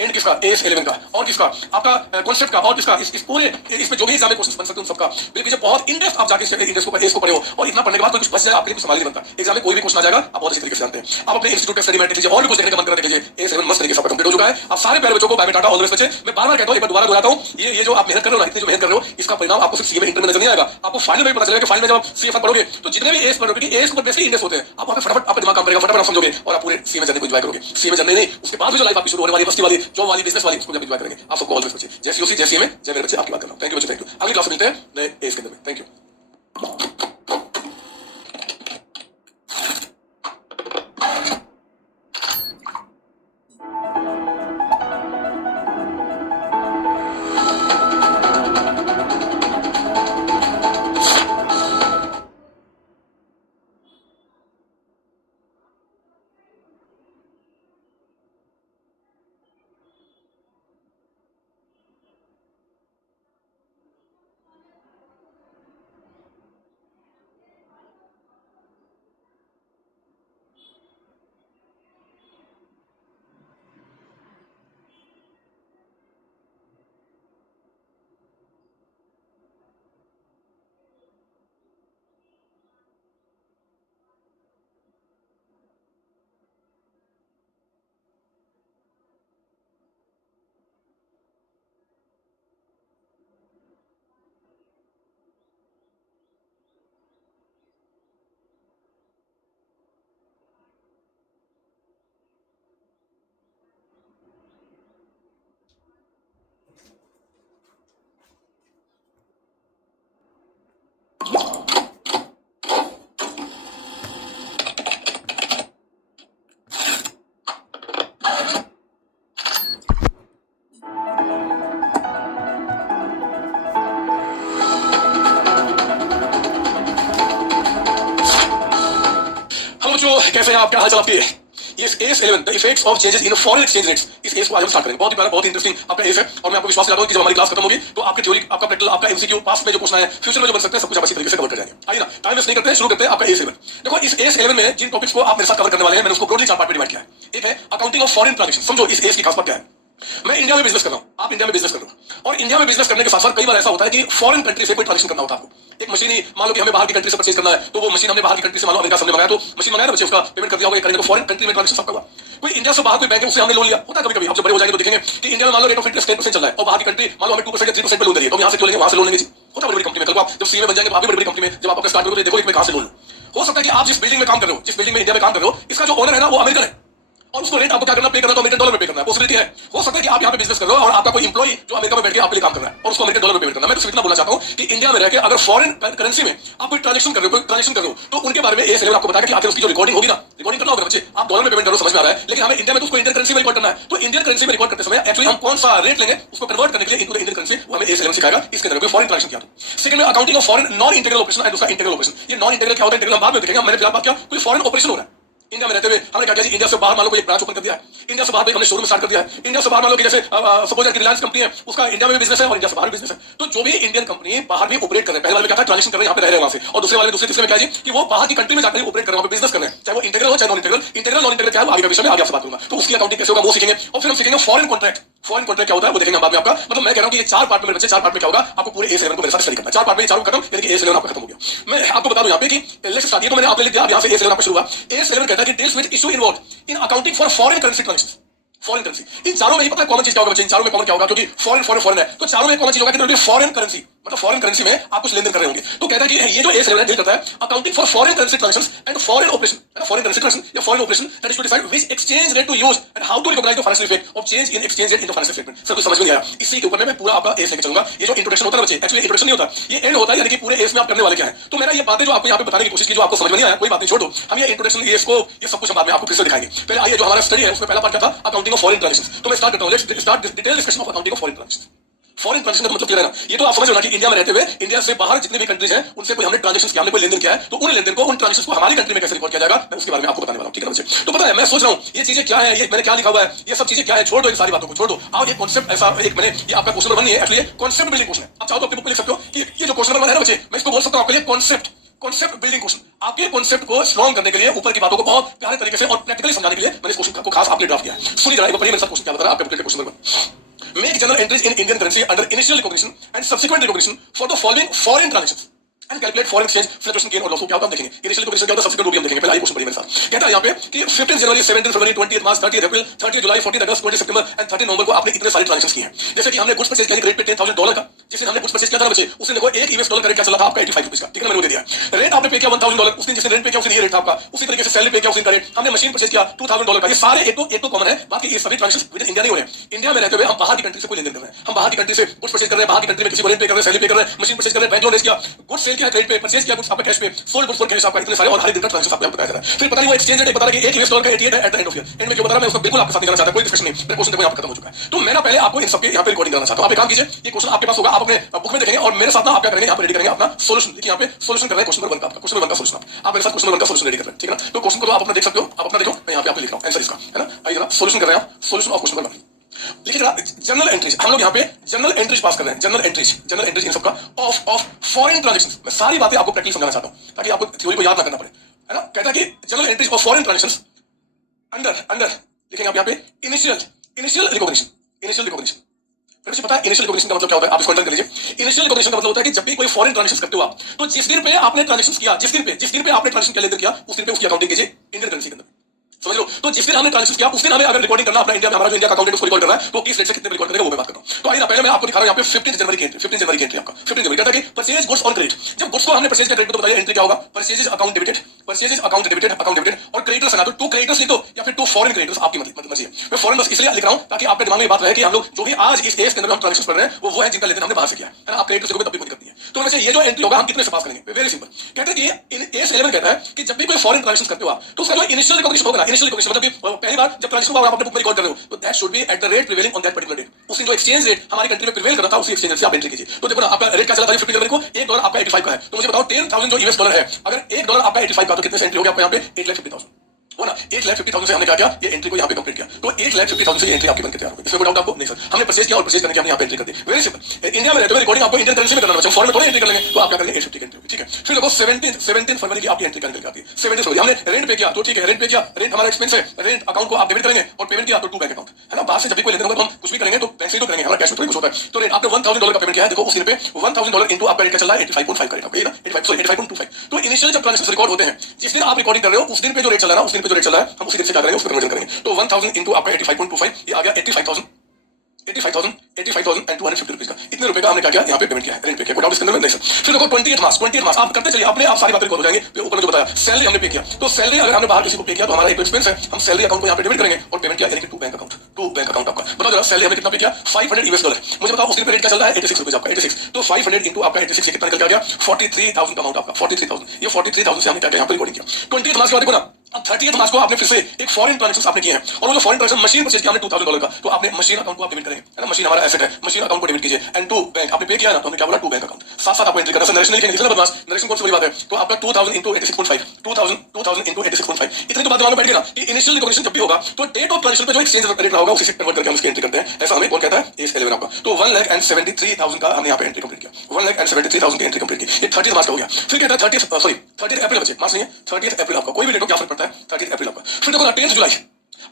एंड किसका, AS11 का, और किसका आपका कॉन्सेप्ट का, और किसका इस पूरे इसमें जो भी एग्जाम में क्वेश्चन बन सकते हैं उन सबका बिल्कुल बहुत इन डेप्थ आप जाके इंडेक्स को पढ़े हो, और इतना पढ़ने के बाद कोई कुछ बच जाए आपके लिए कुछ संभाल नहीं बनता। एग्जाम में कोई भी क्वेश्चन आ जाएगा आप बहुत अच्छी तरीके से जानते हैं। आप अपने इंस्टीट्यूट का स्टडी मैट लीजिए और भी कुछ देखने का मन कर लीजिए, A7 मस्त तरीके से कंप्लीट हो चुका है। आप सारे प्यारे बच्चों को bye bye ta-ta, all the best बच्चे। मैं बार-बार कहता हूं, एक बार दोबारा दोहराता हूं, ये जो आप मेहनत कर रहे हो ना, इतनी जो मेहनत कर रहे हो, इसका परिणाम आपको सिर्फ सीए में इंटर में नजर नहीं आएगा, आपको फाइनल में पता चलेगा कि फाइनल में जब आप सीए पढ़ोगे तो जितने भी एस पढ़ोगे, एस को बेसिकली इंडेक्स होते हैं, आप वहां पे फटाफट आपका दिमाग काम करेगा, फटाफट आप समझोगे और आप पूरे सीए में जर्नी को एंजॉय करोगे। सीए में जर्नी नहीं, उसके बाद भी जो लाइफ आपकी शुरू होने वाली है, मस्ती वाली, जॉब वाली, बिजनेस वाली, उसको जब एंजॉय करेंगे। आप सबको ऑल द बेस्ट बच्चे। जय सीओसी, जय सीए में, जय मेरे बच्चे, आपकी बात कर रहा हूं। थैंक यू बच्चे, थैंक यू। अगली क्लास में मिलते हैं नए एस के अंदर में। Thank you. कैसे हैं आप, क्या हाल चाल आपके। ये AS11 the effects of changes in foreign exchange rates, इस एस को आज हम स्टार्ट करेंगे। बहुत ही प्यारा, बहुत ही इंटरेस्टिंग आपका एस है, और मैं आपको विश्वास दिलाता हूं कि जब हमारी क्लास खत्म होगी तो आपके थ्योरी, आपका प्रैक्टिकल, आपका एमसीक्यू, पास्ट में जो क्वेश्चन है, फ्यूचर में जो बन सकते हैं, सब कुछ आप अच्छी तरीके से कवर कर जाएंगे। आइए ना, टाइम वेस्ट नहीं करते हैं, शुरू करते हैं आपका AS11। देखो इस AS11 में जिन टॉपिक्स को आप मेरे साथ कवर करने वाले हैं, मैंने उसको ब्रॉडली 4 पार्ट में डिवाइड किया है। एक है अकाउंटिंग ऑफ फॉरेन ट्रांजैक्शन। समझो इस एस की खास बात क्या है। मैं इंडिया में बिजनेस कर रहा हूं, आप इंडिया में बिजनेस कर रहे हो, और इंडिया में बिजनेस करने के साथ साथ कई बार ऐसा होता है कि फॉरेन कंट्री से कोई ट्रांजैक्शन करना होता है आपको। एक मशीन ही मान लो कि हमें बाहर की कंट्री से परचेज करना है, तो वो मशीन हमने बाहर की कंट्री से मान लो अमेरिका से हमने मंगाया, तो मशीन मंगाया ना बच्चे, उसका पेमेंट कर दिया होगा, करेंगे तो फॉरेन कंट्री में ट्रांजैक्शन सबका हुआ। कोई इंडिया से बाहर कोई बैंक है, उससे हमने लोन लिया, होता है कभी-कभी। आप जब बड़े हो जाएंगे तो देखेंगे कि इंडिया में मान लो रेट ऑफ इंटरेस्ट 10% चल रहा है, और बाहर की कंट्री मान लो हमें 2% या 3% पे लोन दे रही है, तो हम यहाँ से क्यों लेंगे, वहां से लोन लेंगे जी। होता है बड़ी कंपनी में। कल को आप जब सीए में बन जाएंगे तो आप भी बड़ी कंपनी में जब आपका स्टार्ट करोगे, देखो मैं कहां से लोन लूं। हो सकता है कि आप जिस बिल्डिंग में काम कर रहे हो, जिस बिल्डिंग में इंडिया में काम कर रहे हो, इसका जो ओनर है ना वो अमेरिकन है, और उसको रेंट आपको क्या करना, पे करना, तो अमेरिकन डॉलर में पे करना है। पॉसिबिलिटी है, हो सकता है कि आप यहाँ पे बिजनेस कर रहे हो और आपका कोई एम्प्लॉय जो अमेरिका में बैठ के आपके लिए काम कर रहा है, और उसको अमेरिकन डॉलर में पेमेंट करना है। मैं तो सिर्फ इतना बोलना चाहता हूं कि इंडिया में रह के अगर फॉरेन करेंसी में आप कोई ट्रांजैक्शन कर रहे हो, तो उनके बारे में AS11 आपको बताएगा कि आखिर उसकी जो रिकॉर्डिंग होगी ना, रिकॉर्डिंग करना होगा बच्चे। आप डॉलर में पेमेंट करो, समझ में आ रहा है, लेकिन हमें इंडिया में तो उसको इंडियन करेंसी में रिकॉर्ड करना है। तो इंडियन करेंसी में रिकॉर्ड करते समय एक्चुअली हम कौन सा रेट लेंगे उसको कन्वर्ट करने के लिए इनटू द इंडियन करेंसी, वो हमें AS11 सिखाएगा। इसके अंदर कोई फॉरेन ट्रांजैक्शन किया तो। सेकंड में accounting of foreign non integral operation and दूसरा इंटीग्रल ऑपरेशन। ये नॉन इंटीग्रल क्या होता है, इंटीग्रल हम बाद में देखेंगे। मैंने फिलहाल बात किया कोई फॉरेन ऑपरेशन हो रहा है, इंडिया में रहते हुए हमने क्या किया जी, इंडिया से बाहर मान लो कोई एक ब्रांच ओपन कर दिया है, इंडिया से बाहर हमने शोरूम स्टार्ट कर दिया है, इंडिया से बाहर मान लो कि जैसे सपोज कि रिलायंस कंपनी है, उसका इंडिया में भी बिजनेस है और इंडिया से बाहर भी बिजनेस है। तो जो भी इंडियन कंपनी बाहर भी ऑपरेट कर रहे हैं, पहले वाले में क्या था, ट्रांजेक्शन कर रहे हैं, यहाँ पे रह रहे हैं वहां से, और दूसरे वाले दूसरे तीसरे में क्या है जी कि वो बाहर की कंट्री में जाकर ऑपरेट कर रहे हैं, वहां पे बिजनेस कर रहे हैं, चाहे वो इंटीग्रल हो चाहे non integral. Integral non integral क्या है, आगे का विषय में आगे आपसे बात करूंगा। तो उसकी अकाउंटिंग कैसे होगा वो सीखेंगे, और फिर हम सीखेंगे फॉरेन कॉन्ट्रैक्ट। फॉरेन कॉन्ट्रैक्ट क्या होता है वो देखेंगे बाद में आपका। मतलब मैं कह रहा हूं कि ये चार पार्ट में मेरे बच्चे, चार पार्ट में क्या होगा, आपको पूरे A7 को मेरे साथ स्टडी करना है। चार पार्ट में चारों खत्म, यानी कि A7 आपका खत्म हो गया। मैं आपको बता दूं यहाँ पे कि लेट्स स्टार्ट, ये तो मैंने आपने लिख दिया, अब यहाँ से A7 आपका शुरू हुआ। A7 कहता है कि deals with issue involved in accounting for foreign currency transactions. Foreign currency, इन चारों में ही पता है कॉमन चीज क्या होगा बच्चे, इन चारों में कॉमन क्या होगा, क्योंकि फॉरेन फॉरेन फॉरेन है, तो चारों में कॉमन चीज होगा कि फॉरेन करेंसी, मतलब फॉरेन करेंसी में आप कुछ लेन देन कर रहे होंगे। तो कहता है कि ये जो A7 डील करता है accounting for foreign currency transactions and foreign operation, foreign currency transaction या foreign operation, that is to decide which exchange rate to use and how to recognise the financial effect of change in exchange rate in the financial statement. सब कुछ समझ में नहीं आया, इसी के ऊपर मैं पूरा आपका एस लेके चलूंगा। ये जो इंट्रोडक्शन होता है बच्चे, एक्चुअली इंट्रोडक्शन नहीं होता, ये एंड होता है, यानी कि पूरे एस में आप करने वाले क्या है। तो मैंने ये बातें जो आपको यहाँ पे बताने की कोशिश की, जो आपको समझ में नहीं आया कोई बात नहीं, छोड़ दो, हम ये इंट्रोडक्शन ये इसको ये सब कुछ बाद में आपको फिर से दिखाएंगे। पहले आइए जो हमारा स्टडी है उसमें पहला पार्ट क्या था, अकाउंटिंग ऑफ फॉरेन ट्रांजैक्शंस। तो मैं स्टार्ट करता हूं, let's start detail discussion of accounting of foreign transactions. Foreign transaction का मतलब क्या है ना, ये तो आप समझ लो कि इंडिया में रहते हुए इंडिया से बाहर जितने भी कंट्रीज हैं उनसे कोई हमने ट्रांजैक्शन किया, हमने कोई लेनदेन किया है, तो उन लेनदेन को, उन ट्रांजैक्शन को हमारी कंट्री में कैसे रिकॉर्ड किया जाएगा, मैं उसके बारे में आपको बताने वाला हूं। ठीक है बच्चे, तो पता है मैं सोच रहा हूं ये चीजें क्या है, ये मैंने क्या लिखा हुआ है, ये सब चीजें क्या है, छोड़ दो इन सारी बातों को, छोड़ दो। आओ ये कॉन्सेप्ट ऐसा एक मैंने, ये आपका क्वेश्चन नंबर 1 नहीं है, एक्चुअली कॉन्सेप्ट बिल्डिंग क्वेश्चन है। आप चाहो तो अपने बुक में लिख सकते हो कि ये जो क्वेश्चन नंबर है ना बच्चे, मैं इसको बोल सकता हूं आपके लिए कॉन्सेप्ट बिल्डिंग क्वेश्चन। आपके कॉन्सेप्ट को स्ट्रॉन्ग करने के लिए, ऊपर की बातों को बहुत प्यारे तरीके से और प्रैक्टिकली समझाने के लिए मैंने इस क्वेश्चन को खास आपके ड्राफ्ट किया है। सुनिए जरा एक बार पढ़िए मेरे साथ क्वेश्चन क्या बता रहा है आपके question number 1। Make general entries in Indian currency under initial recognition and subsequent recognition for the following foreign transactions and calculate foreign exchange fluctuation gain और loss को क्या होता है हम देखेंगे। इनिशियल रिकॉग्निशन क्या होता है, सब्सिक्वेंट वो भी हम देखेंगे। पहले आइए क्वेश्चन पढ़िए मेरे साथ। कहता है यहाँ पे कि 15 जनवरी, 17 फरवरी, 20 मार्च, 30 अप्रैल, 30 जुलाई, 14 अगस्त, 20 सितंबर एंड 30 नवंबर को आपने इतने सारे ट्रांजैक्शंस किए हैं। जैसे कि हमने गुड्स परचेज किया रेट पे $10,000 का, जिस दिन हमने गुड्स परचेज किया था ना बच्चे, उस दिन देखो एक यूएस डॉलर का रेट क्या चला था आपका, 85 रुपीस का। ठीक है, मैंने वो दे दिया। रेट आपने पे किया $1,000, उस दिन जिस दिन रेंट पे किया उस दिन ये रेट था आपका। उसी तरीके से सैलरी पे किया उस दिन का रेट। हमने मशीन परचेज किया $2,000 का। ये सारे एक तो कॉमन है, बाकी ये सभी ट्रांजैक्शंस विद इंडिया नहीं हो रहे हैं। इंडिया में रहते हुए हम बाहर की कंट्री से कोई लेन देन कर रहे हैं, हम बाहर की कंट्री से गुड्स परचेज कर रहे हैं, बाहर की कंट्री में किसी को रेंट पे कर रहे हैं, सैलरी पे कर रहे हैं, मशीन परचेज कर रहे हैं, बैंक लोन रेज किया, गुड्स सेल किया क्रेडिट पे, परचेज किया गुड्स आपका कैश पे, सोल्ड गुड्स फॉर कैश आपका, इतने सारे और हर दिन का ट्रांजैक्शन आपको बताया जा रहा है। फिर पता नहीं वो एक्सचेंज रेट बता रहा है कि एक यूएस डॉलर का 88 है at the end of year. And में क्यों बता रहा है मैं उसका बिल्कुल आपके साथ नहीं जाना चाहता, कोई डिस्कशन नहीं, मेरा क्वेश्चन देखो यहाँ पे खत्म हो चुका है। तो मैं ना पहले आपको इन सबके यहाँ पे रिकॉर्डिंग करना चाहता हूँ। आप एक काम कीजिए, ये क्वेश्चन आपके पास होगा, आप अपने बुक में देखेंगे और मेरे साथ ना आप क्या करेंगे, यहाँ पे रेडी करेंगे अपना सोल्यूशन। देखिए यहाँ पे सोल्यूशन कर रहे हैं क्वेश्चन नंबर 1 का, क्वेश्चन नंबर 1 का सोल्यूशन। आप मेरे साथ क्वेश्चन नंबर 1 का सोल्यूशन रेडी कर रहे हैं, ठीक है ना। तो क्वेश्चन को आप अपना देख सकते हो, आप अपना देखो, मैं यहाँ पे आपको लिख रहा हूँ आंसर इसका, है ना। आइए जरा सोल्यूशन कर रहे हैं, सोल्यूशन ऑफ क्वेश्चन नंबर 1 लिखिए जरा। जनरल एंट्रीज, हम लोग यहाँ पे जनरल एंट्रीज पास कर रहे हैं, जनरल एंट्रीज इन सबका ऑफ फॉरेन ट्रांजैक्शंस। मैं सारी बातें आपको प्रैक्टिकली समझाना चाहता हूँ ताकि आपको थ्योरी को याद ना करना पड़े, है ना। कहता है कि general entries of foreign transactions under लिखेंगे आप यहाँ पे इनिशियल रिकॉग्निशन। मुझे पता है इनिशियल रिकॉग्निशन का मतलब क्या होता है, आप इसको अंडर कर लीजिए। इनिशियल रिकॉग्निशन का मतलब होता है कि जब भी कोई फॉरेन ट्रांजैक्शन करते हो आप, तो जिस दिन पे आपने ट्रांजैक्शन किया, जिस दिन पे आपने ट्रांजैक्शन किया, लेनदेन किया, उस दिन पे उसकी अकाउंटिंग कीजिए इंडियन करेंसी के अंदर। समझ लो, तो जिस दिन हमने ट्रांजैक्शन किया उस दिन हमें अगर रिकॉर्डिंग करना अपना इंडिया में, हमारा जो इंडिया का अकाउंटेंट उसको रिकॉर्ड कर रहा है, तो किस रेट से कितने रिकॉर्ड करेगा वो मैं बात कर रहा हूं। तो आइए ना पहले मैं आपको दिखा रहा हूं यहाँ पे 15 जनवरी की एंट्री, 15 जनवरी की एंट्री आपका 15 जनवरी कहता है कि परचेज गुड्स ऑन क्रेडिट। जब गुड्स को हमने परचेज किया क्रेडिट पे, तो बताइए एंट्री क्या होगा, purchases account debited account debited और क्रेडिटर्स है ना, तो 2 क्रेडिटर्स लिख दो या फिर 2 फॉरेन क्रेडिटर्स, आपकी मर्जी है। मैं फॉरेन बस इसलिए लिख रहा हूं ताकि आपके दिमाग में ये बात रहे कि हम लोग जो भी आज इस एज के अंदर हम ट्रांजैक्शन कर रहे हैं वो है जिनका लेनदेन हमने बाहर से किया है ना। आप क्रेडिटर्स को भी तब भी कोई दिक्कत नहीं है। तो वैसे ये जो एंट्री होगा हम कितने से पास करेंगे, वेरी सिंपल। कहते हैं कि इन एज 11 कहता है कि जब भी कोई फॉरेन ट्रांजैक्शन करते हो आप, तो उसका जो इनिशियल रिकॉग्निशन होगा ना, इनिशियल रिकॉग्निशन मतलब कि पहली बार जब ट्रांजैक्शन आप अपने बुक में रिकॉर्ड कर रहे हो, तो that should be at the rate prevailing on that particular date. उस दिन जो एक्सचेंज रेट हमारी कंट्री में प्रिवेल कर रहा था उसी एक्सचेंज रेट से आप एंट्री कीजिए। तो देखो ना आपका रेट क्या चला था 15 जनवरी को, $1 आपका 85 का है। तो मुझे बताओ 10,000 जो यूएस डॉलर है, अगर $1 आपका 85 का, तो कितने से एंट्री हो गया आपको यहाँ पे 8,50,000 हो ना। 8,50,000 से हमने क्या किया, ये एंट्री को यहाँ पे कंप्लीट किया, तो 8,50,000 से ये एंट्री आपकी बनकर तैयार हो गई। इसमें कोई डाउट आपको नहीं सर, हमने परचेज किया और परचेज करने की हमने यहाँ पे एंट्री कर दी, वेरी सिंपल। इंडिया में रहते हुए रिकॉर्डिंग आपको इंडियन करेंसी में करना है, फॉरेन में थोड़ी एंट्री कर लेंगे, तो आप क्या करेंगे 850 की एंट्री, ठीक है। फिर देखो 17 फरवरी की आपकी एंट्री करने आती है। 17 फरवरी हमने रेंट पे किया, तो ठीक है, रेंट पे किया, रेंट हमारा एक्सपेंस है, रेंट अकाउंट को आप डेबिट करेंगे और पेमेंट किया तो 2 बैंक अकाउंट, है ना। बाहर से जब भी कोई लेनदेन होगा तो हम कुछ भी करेंगे तो बैंक से ही तो करेंगे, हमारा कैश में थोड़ी कुछ होता है। तो रेट आपने $1,000 का पेमेंट किया है, देखो उस दिन पे $1,000 इंटू आपका रेट का चल रहा है 85.5 का रेट आपका, 85.25। तो इनिशियल जब ट्रांजैक्शन रिकॉर्ड होते हैं, जिस दिन आप रिकॉर्डिंग कर रहे हो उस दिन पे जो रेट चल रहा है, उस दिन पे जो रेट चल रहा है, हम उसी दिन से क्या करेंगे उसको कन्वर्जन करेंगे। तो 1,000 इंटू आपका 85.25, ये आ गया 85,250 रुपीज का। इतने रुपए का हमने क्या किया यहाँ पे पेमेंट किया है, रेंट पे किया, कोई डाउट इसके अंदर नहीं सर। फिर देखो 28 मार्च आप करते चलिए, अपने आप सारी बातें रिकॉर्ड हो जाएंगे। ऊपर में जो बताया सैलरी हमने पे किया, तो सैलरी अगर हमने बाहर किसी को पे किया तो हमारा एक एक्सपेंस है, हम सैलरी अकाउंट को यहाँ पे डेबिट करेंगे और पेमेंट किया, यानी कि 2 बैंक अकाउंट आपका। बताओ जरा सैलरी हमने कितना पे किया, $500 मुझे बताओ उस दिन पे रेट क्या चल रहा है 86 रुपीज आपका, 86। तो 500 इंटू आपका 86 कितना निकल के आ गया 43,000 का अमाउंट आपका, 43,000। ये 43,000 से हमने क्या यहाँ पे रिकॉर्डिंग किया। 28 मार्च के बाद देखो ना अब 30th मार्च को आपने फिर से एक फॉरेन ट्रांजेक्शन आपने किए हैं और वो जो फॉरेन ट्रांजेक्शन मशीन परचेज किया हमने $2000 का, तो आपने मशीन अकाउंट को आप डेबिट करें, है ना, मशीन हमारा एसेट है, मशीन अकाउंट को डेबिट कीजिए एंड टू बैंक आपने पे किया ना, तो हमने क्या बोला, टू बैंक अकाउंट, साथ साथ आपको एंट्री करना, नरेशन लिखेंगे, बदमाश नरेशन कौन सी बड़ी बात है, तो आपका 2000 into 86.5 2000 into 86.5 इतनी तो बात दिमाग में बैठ गई ना कि इनिशियल रिकॉग्निशन जब भी होगा तो डेट ऑफ ट्रांजेक्शन पे जो एक्सचेंज रेट रहा होगा उसी से कन्वर्ट करके हम इसकी एंट्री करते हैं, ऐसा हमें कौन कहता है, एस 11 आपका। तो 1,73,000 का हमने यहाँ पे एंट्री कंप्लीट किया, 1,73,000 की एंट्री कंप्लीट की, ये 30 मार्च का हो गया। फिर कहता है 30 अप्रैल बचे, मार्च नहीं है, 30 अप्रैल आपका, कोई भी डेट को क्या फर्क पड़ता है, 30 अप्रैल आपका। फिर देखो ना 10 जुलाई,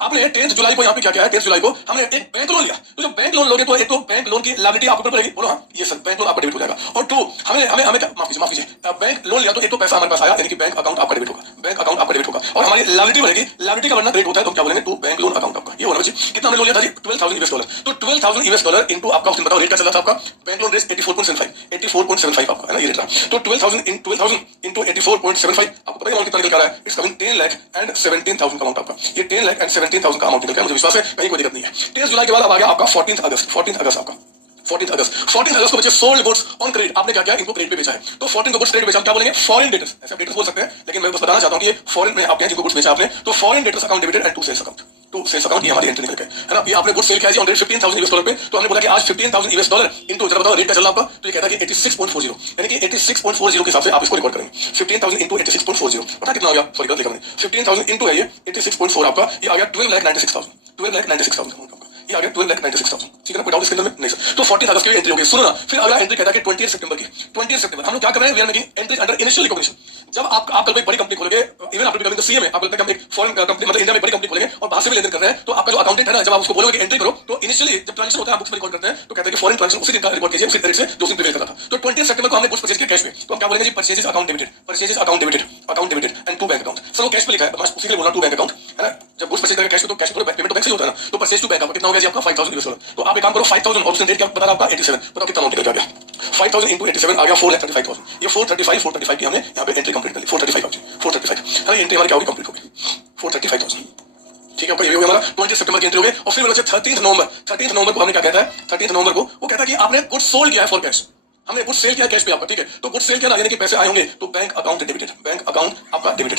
आपने 10 जुलाई को यहाँ पे क्या किया है, 10 जुलाई को हमने एक बैंक लोन लिया, तो जो बैंक लोन लोगे तो एक तो बैंक लोन की लायबिलिटी आपको पड़ेगी, बोलो हाँ, ये सर बैंक लोन आपका डेबिट हो जाएगा, और टू हमें हमें हमें माफ कीजिए बैंक लोन लिया तो एक तो पैसा हमारे पास आया, यानी कि बैंक अकाउंट आपका डेबिट होगा, बैंक अकाउंट आपका डेबिट होगा, और हमारी लायबिलिटी बढ़ेगी, लायबिलिटी का बढ़ना ग्रेट होता है, तो क्या बोलेंगे, टू बैंक लोन अकाउंट आपका, ये होना चाहिए। कितना हमने लोन लिया था जी, $12,000, तो $12,000 इंटू आपका उसने बताओ रेट क्या चल रहा था आपका, बैंक लोन रेट 84.75 आपका, है ना, ये रेट रहा। तो 12,000 इंटू 84.75 आपको पता है कितना निकल रहा है, इट्स कमिंग 10,17,000 का अमाउंट आपका, ये 10,17,000 का अमाउंट निकल, मुझे विश्वास है कहीं कोई दिक्कत नहीं है। 10 जुलाई के बाद अब आ गया आपका 14 अगस्त आपका, 14 अगस्त को बचे सोल्ड गुड्स ऑन क्रेडिट, आपने क्या किया, इनको क्रेडिट पे बेचा है, तो 14 को गुड्स क्रेडिट बेचा, क्या बोलेंगे, फॉरेन डेटर्स, ऐसे डेटर्स बोल सकते हैं, लेकिन मैं बस बताना चाहता हूं कि ये फॉरेन में आपके जिनको गुड्स बेचा आपने, तो foreign debtors account debited and to sales account, ये हमारी एंट्री निकल गई, है ना। ये आपने गुड्स सेल किया है ऑन रेट $15,000 पे, तो हमने बोला कि आज $15,000 इंटू, जरा बताओ रेट क्या चल रहा आपका, तो ये कहता है कि 86.40, यानी कि 86.40 के हिसाब से आप इसको रिकॉर्ड करेंगे, 15,000 इंटू 86.40, पता कितना आ गया, सॉरी गलत लिखा मैंने, 15,000 इंटू है ये 86.4 आपका, ये आ गया 12,96,000 ये आ गया 12,96,000, ठीक है ना, कोई डाउट इसके अंदर में नहीं सर। तो 14 अगस्त की एंट्री हो गई, सुनो ना, फिर अगला एंट्री कहता है कि 20 सितंबर की, 20 सितंबर हम लोग क्या कर रहे हैं, we are making entries under initial recognition. जब आप कल एक बड़ी कंपनी खोलोगे, even after becoming the CMA, आप बोलते हैं कि हम एक फॉरेन कंपनी मतलब इंडिया में बड़ी कंपनी खोलेंगे और बाहर से भी लेनदेन कर रहे हैं, तो आपका जो अकाउंटेंट है ना, जब आप उसको बोलोगे कि एंट्री करो, तो इनिशियली जब ट्रांजेक्शन होता है आप बुक्स में रिकॉर्ड करते हैं, तो कहते हैं कि फॉरेन ट्रांजेक्शन उसी दिन का रिकॉर्ड कीजिए, उसी तरीके से जो दिन प्रिवेल करता था। तो 20 सितंबर को हमने गुड्स परचेज किया कैश पे, तो हम क्या बोलेंगे जी, purchases account debited and to bank account, sir वो कैश पे लिखा है, मैं उसी के लिए बोला टू बैंक अकाउंट, है ना। जब गुड्स परचेज करेंगे कैश पे, तो कैश पे पेमेंट तो बैंक से ही होता है ना, तो परचेज टू बैंक आपका कितना हो गया जी, आपका $5,000, तो आप एक काम करो 5,000 और उसने रेट क्या बता आपका 87, बताओ कितना अमाउंट निकल गया, 5,000 इंटू 87 आ गया 4,35,000, ये 435 की हमने यहाँ पे एंट्री कंप्लीट कर ली, 435 है ना, एंट्री हमारी क्या होगी, कंप्लीट होगी 435,000, ठीक है आपका, ये हो गया हमारा 20 सितंबर की एंट्री हो गई। और फिर मेरे 13 नवंबर को हमने क्या कहता है, 13 नवंबर को वो कहता है कि आपने गुड्स सोल्ड किया है फॉर कैश, हमने गुड्स सेल किया कैश पे आपका, ठीक है, तो गुड्स सेल किया ना, यानी कि पैसे आए होंगे, तो bank account debited, bank account आपका debited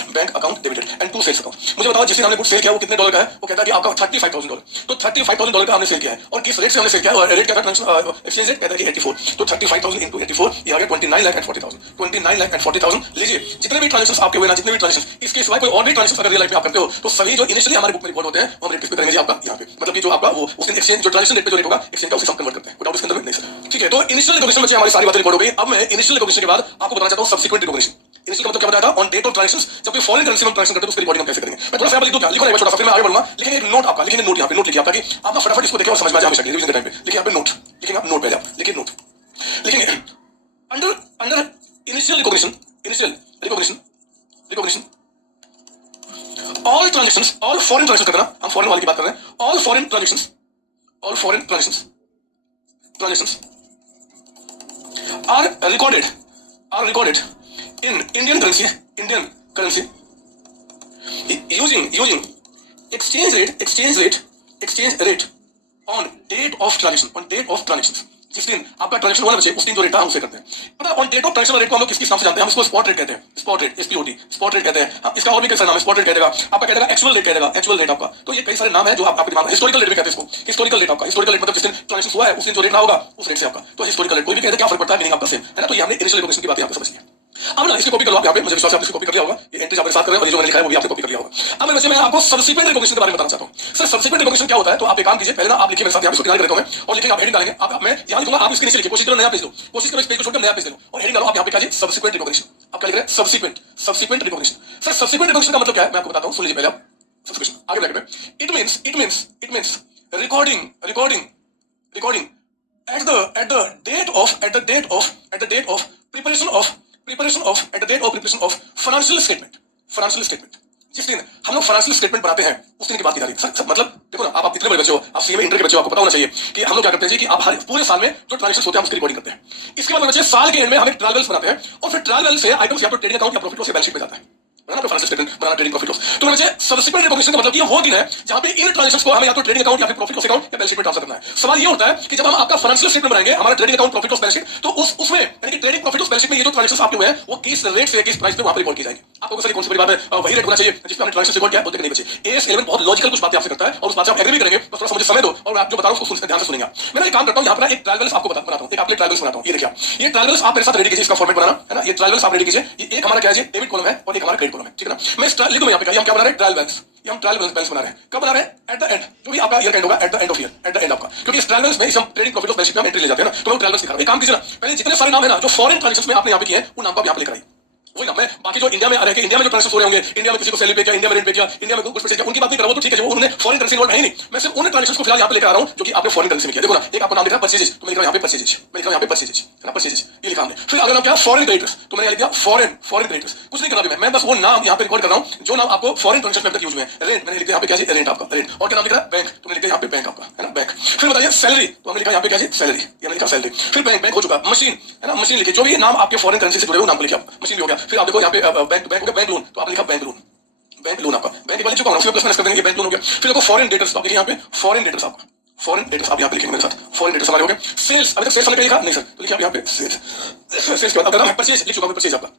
and to sales account. मुझे बताओ जिसने हमने गुड्स सेल किया वो कितने डॉलर का है, वो कहता है कि आपका $35,000, तो $35,000 का हमने सेल किया है, और किस रेट से हमने सेल किया है, और रेट क्या था, एक्सचेंज रेट कहता है कि 84, तो 35,000 इंटू 84 ये आ गया 29,40,000 लीजिए। जितने भी ट्रांजेक्शन आपके हुए ना, जितने भी ट्रांजेक्शन, इसके सिवाय कोई और भी ट्रांजेक्शन अगर रियल लाइफ में आप करते हो, तो सभी जो इनिशियली हमारे बुक में रिकॉर्ड होते हैं वो हम रेट किस पे करेंगे जी, आपका यहाँ पे, मतलब कि जो आपका वो उस दिन एक्सचेंज जो ट्रांजेक्शन रेट पे जो रेट होगा एक्सचेंज का उसे हम कन्वर्ट करते हैं, कोई डाउट इसके अंदर में नहीं सर, ठीक है। तो इनिशियल रिकॉग्निशन में हमारी सारी बातें रिकॉर्ड हो गई। अब मैं इनिशियल रिकॉग्निशन के बाद आपको बताना चाहता हूं सब्सिक्वेंट रिकॉग्निशन। इनिशियल का मतलब क्या बताया था, ऑन डेट ऑफ ट्रांजेक्शंस, जब कोई फॉरेन करेंसी में ट्रांजेक्शन करते हैं तो उसकी रिकॉर्डिंग हम कैसे करेंगे। मैं थोड़ा सा लिख दूं, क्या लिखो ना, छोटा सा, फिर मैं आगे बढ़ूंगा। लिखेंगे एक नोट, आपका लिखेंगे नोट, यहाँ पे नोट लिखिए आप, ताकि आप ना फटाफट इसको देखें और समझ में आ जाए हमेशा रिवीजन के टाइम पे। लिखिए यहाँ पे नोट, लिखेंगे आप नोट, पहले आप लिखिए नोट, लिखेंगे under initial recognition all transactions, all foreign transaction करना, हम फॉरेन वाले की बात कर रहे हैं, all foreign transactions are recorded in Indian currency using exchange rate on date of transactions। जिस दिन आपका ट्रांजेक्शन हुआ ना बच्चे, उस दिन जो रेट था हम उसे करते हैं। पता है on date of transaction rate को हम लोग किस नाम से जानते हैं, हम इसको स्पॉट रेट कहते हैं, स्पॉट रेट कहते हैं। इसका और भी कई सारे नाम है, स्पॉट रेट कह देगा, आपका कह देगा एक्चुअल रेट आपका। तो ये कई सारे नाम है जो आपके दिमाग में, हिस्टोरिकल रेट भी कहते हैं इसको, हिस्टोरिकल रेट आपका, हिस्टोरिकल रेट मतलब जिस दिन ट्रांजेक्शन हुआ है उस दिन जो रेट रहा होगा उस रेट से आपका, तो हिस्टोरिकल रेट। कोई भी कहता है क्या फर्क पड़ता है, मीनिंग आपका सेम है ना। तो ये हमने इनिशियल रिकॉग्निशन की बात यहाँ पे समझ लिया। अब ना इसकी कॉपी कर लो आप यहाँ पे, मुझे विश्वास है आपने इसकी कॉपी कर लिया होगा, ये एंट्रीज आपके साथ कर रहे हैं और ये जो मैंने लिखा है वो भी आपने कॉपी कर लिया होगा। अब वैसे मैं आपको सब्सिक्वेंट रिकॉग्निशन के बारे में बताना चाहता हूँ। सर सब्सिक्वेंट रिकॉग्निशन क्या होता है, तो आप एक काम कीजिए, पहले ना आप लिखिए मेरे साथ, यहाँ पे सुनिए, मैं और लिखेंगे आप हेडिंग डालेंगे, आप मैं यहाँ लिखूंगा, आप इसके नीचे लिखिए, कोशिश करो नया पेज लो, कोशिश करो इस पेज को छोड़कर नया पेज लो और हेडिंग डालो आप यहाँ पे क्या सब्सिक्वेंट रिकॉग्निशन। आप क्या लिख रहे हैं, subsequent recognition. Sir subsequent recognition का मतलब क्या है मैं आपको बताता हूँ, सुन लीजिए पहले आप सब्सिक्वेंशन आगे ब्रैकेट में, it means recording at the date of preparation of financial statement। जिस दिन हम लोग फाइनेंशियल स्टेटमेंट बनाते हैं उस दिन की बात की जा रही है। सर मतलब देखो ना, आप इतने बड़े बच्चे हो, आप सीए में इंटर के बच्चे हो, आपको पता होना चाहिए कि हम लोग क्या करते हैं जी कि आप हर पूरे साल में जो ट्रांजेक्शन होते हैं हम उसकी रिकॉर्डिंग करते हैं। इसके बाद बच्चे साल के एंड में हम एक ट्रायल बैलेंस बनाते हैं और फिर ट्रायल बैलेंस से आइटम्स या तो ट्रेडिंग अकाउंट या प्रॉफिट लॉस बैलेंस शीट में जाता है ना, तो फाइनेंशियल स्टेटमेंट बनाना ट्रेडिंग प्रॉफिट लॉस। तो मेरे सब्सिक्वेंट रिकॉग्निशन का मतलब ये वो दिन है जहां पे इन ट्रांजैक्शंस को हमें या तो ट्रेडिंग अकाउंट या फिर प्रॉफिट लॉस अकाउंट या बैलेंस शीट में ट्रांसफर करना है। सवाल ये होता है कि जब हम आपका फाइनेंशियल स्टेटमेंट बनाएंगे, हमारा trading account profit loss balance sheet, तो उसमें यानी कि trading profit loss balance sheet में ये जो ट्रांजैक्शंस आपके हुए हैं वो किस रेट से किस प्राइस पे वहां पे रिकॉर्ड की जाएगी। आपको सर कौन सी बड़ी बात है, वही रेट होना चाहिए जिस पे हमने ट्रांजैक्शन रिकॉर्ड किया, बोलते नहीं बचे। AS11 बहुत लॉजिकल कुछ बातें आपसे करता है और उस बात से आप एग्री भी करेंगे, बस थोड़ा सा मुझे समय दो और आप जो बता रहा हूं उसको ध्यान से सुनेंगे। मैं एक काम करता हूं, यहां पर एक ट्रायल बैलेंस आपको बनाता हूं, एक आपके ट्रायल बैलेंस बनाता हूं। ये देखिए, ये ट्रायल बैलेंस आप मेरे साथ रेडी कीजिए, इसका फॉर्मेट बनाना है ना। ये ट्रायल बैलेंस आप रेडी कीजिए, ये एक हमारा क्या है, डेबिट कॉलम है और एक हमारा क्रेडिट कॉलम है, ठीक है ना। मैं लिख दूं यहां पे, हम क्या बना रहे हैं, ट्रायल बैलेंस। ये हम ट्रायल बैलेंस बना रहे हैं, कब बना रहे हैं, एट द एंड, जो भी आपका ईयर एंड होगा, at the end of year, at the end आपका, क्योंकि इस ट्रायल बैलेंस में हम trading profit loss balance sheet में हम एंट्री ले जाते हैं ना, तो मैं ट्रायल बैलेंस दिखा रहा हूं। एक काम कीजिए ना, पहले जितने सारे नाम है ना जो फॉरेन ट्रांजैक्शंस में आपने यहां पे किए हैं, उन नाम को आप यहां पे लेकर आइए। वही नाम है, बाकी जो इंडिया में आ रहे हैं, इंडिया में जो ट्रांजैक्शन हो रहे होंगे, इंडिया में किसी को सैलरी पे किया, इंडिया में रेंट पे किया, इंडिया में कुछ परचेज किया, उनकी बात नहीं कर रहा हूं, तो ठीक है, जो उन्होंने फॉरेन करेंसी इन्वॉल्व है नहीं, मैं सिर्फ उन ट्रांजैक्शंस को फिलहाल यहां पे लेकर आ रहा हूं जो कि आपने फॉरेन करेंसी में किया। देखो ना, एक आपको नाम लिखा परचेजेस, तो मैं लिख रहा हूं यहां पे परचेजेस, मैं लिख रहा हूं यहां पे परचेजेस, है ना, परचेजेस ये लिखा हमने। फिर अगला नाम क्या, फॉरेन क्रेडिटर्स, तो मैंने लिख दिया फॉरेन क्रेडिटर्स। कुछ नहीं करना मैं बस वो नाम यहां पे रिकॉर्ड कर रहा हूं जो नाम आपको फॉरेन ट्रांजैक्शन में अब तक यूज हुए हैं। रेंट मैंने लिख दिया यहां पे क्या है, रेंट आपका, रेंट। और क्या नाम लिख रहा है, बैंक, तो मैंने लिख दिया यहां पे बैंक आपका, है ना, बैंक। फिर बताइए सैलरी, तो हमने लिखा यहां पे क्या है, सैलरी, ये लिखा सैलरी। फिर बैंक हो चुका, मशीन, है ना, मशीन लिखिए, जो भी नाम आपके फॉरेन करेंसी से जुड़े हुए नाम को लिखिए आप, मशीन भी हो गया। फिर आप देखो यहां पे बैंक हो गया, बैंक लोन, तो आपने लिखा बैंक लोन, बैंक लोन आपका, बैंक वाले चुका हूं, प्लस माइनस कर देंगे, बैंक लोन हो गया। फिर देखो फॉरेन डेटर्स, तो आप लिखिए यहां पे फॉरेन डेटर्स आपका, फॉरेन डेटर्स आप यहां पे लिखेंगे मेरे साथ, फॉरेन डेटर्स हमारे हो गए। सेल्स, अभी तक सेल्स हमने लिखा नहीं सर, तो लिखिए आप यहां पे सेल्स। सेल्स के बाद अगर मैं परचेज लिख चुका हूं, परचेज आपका,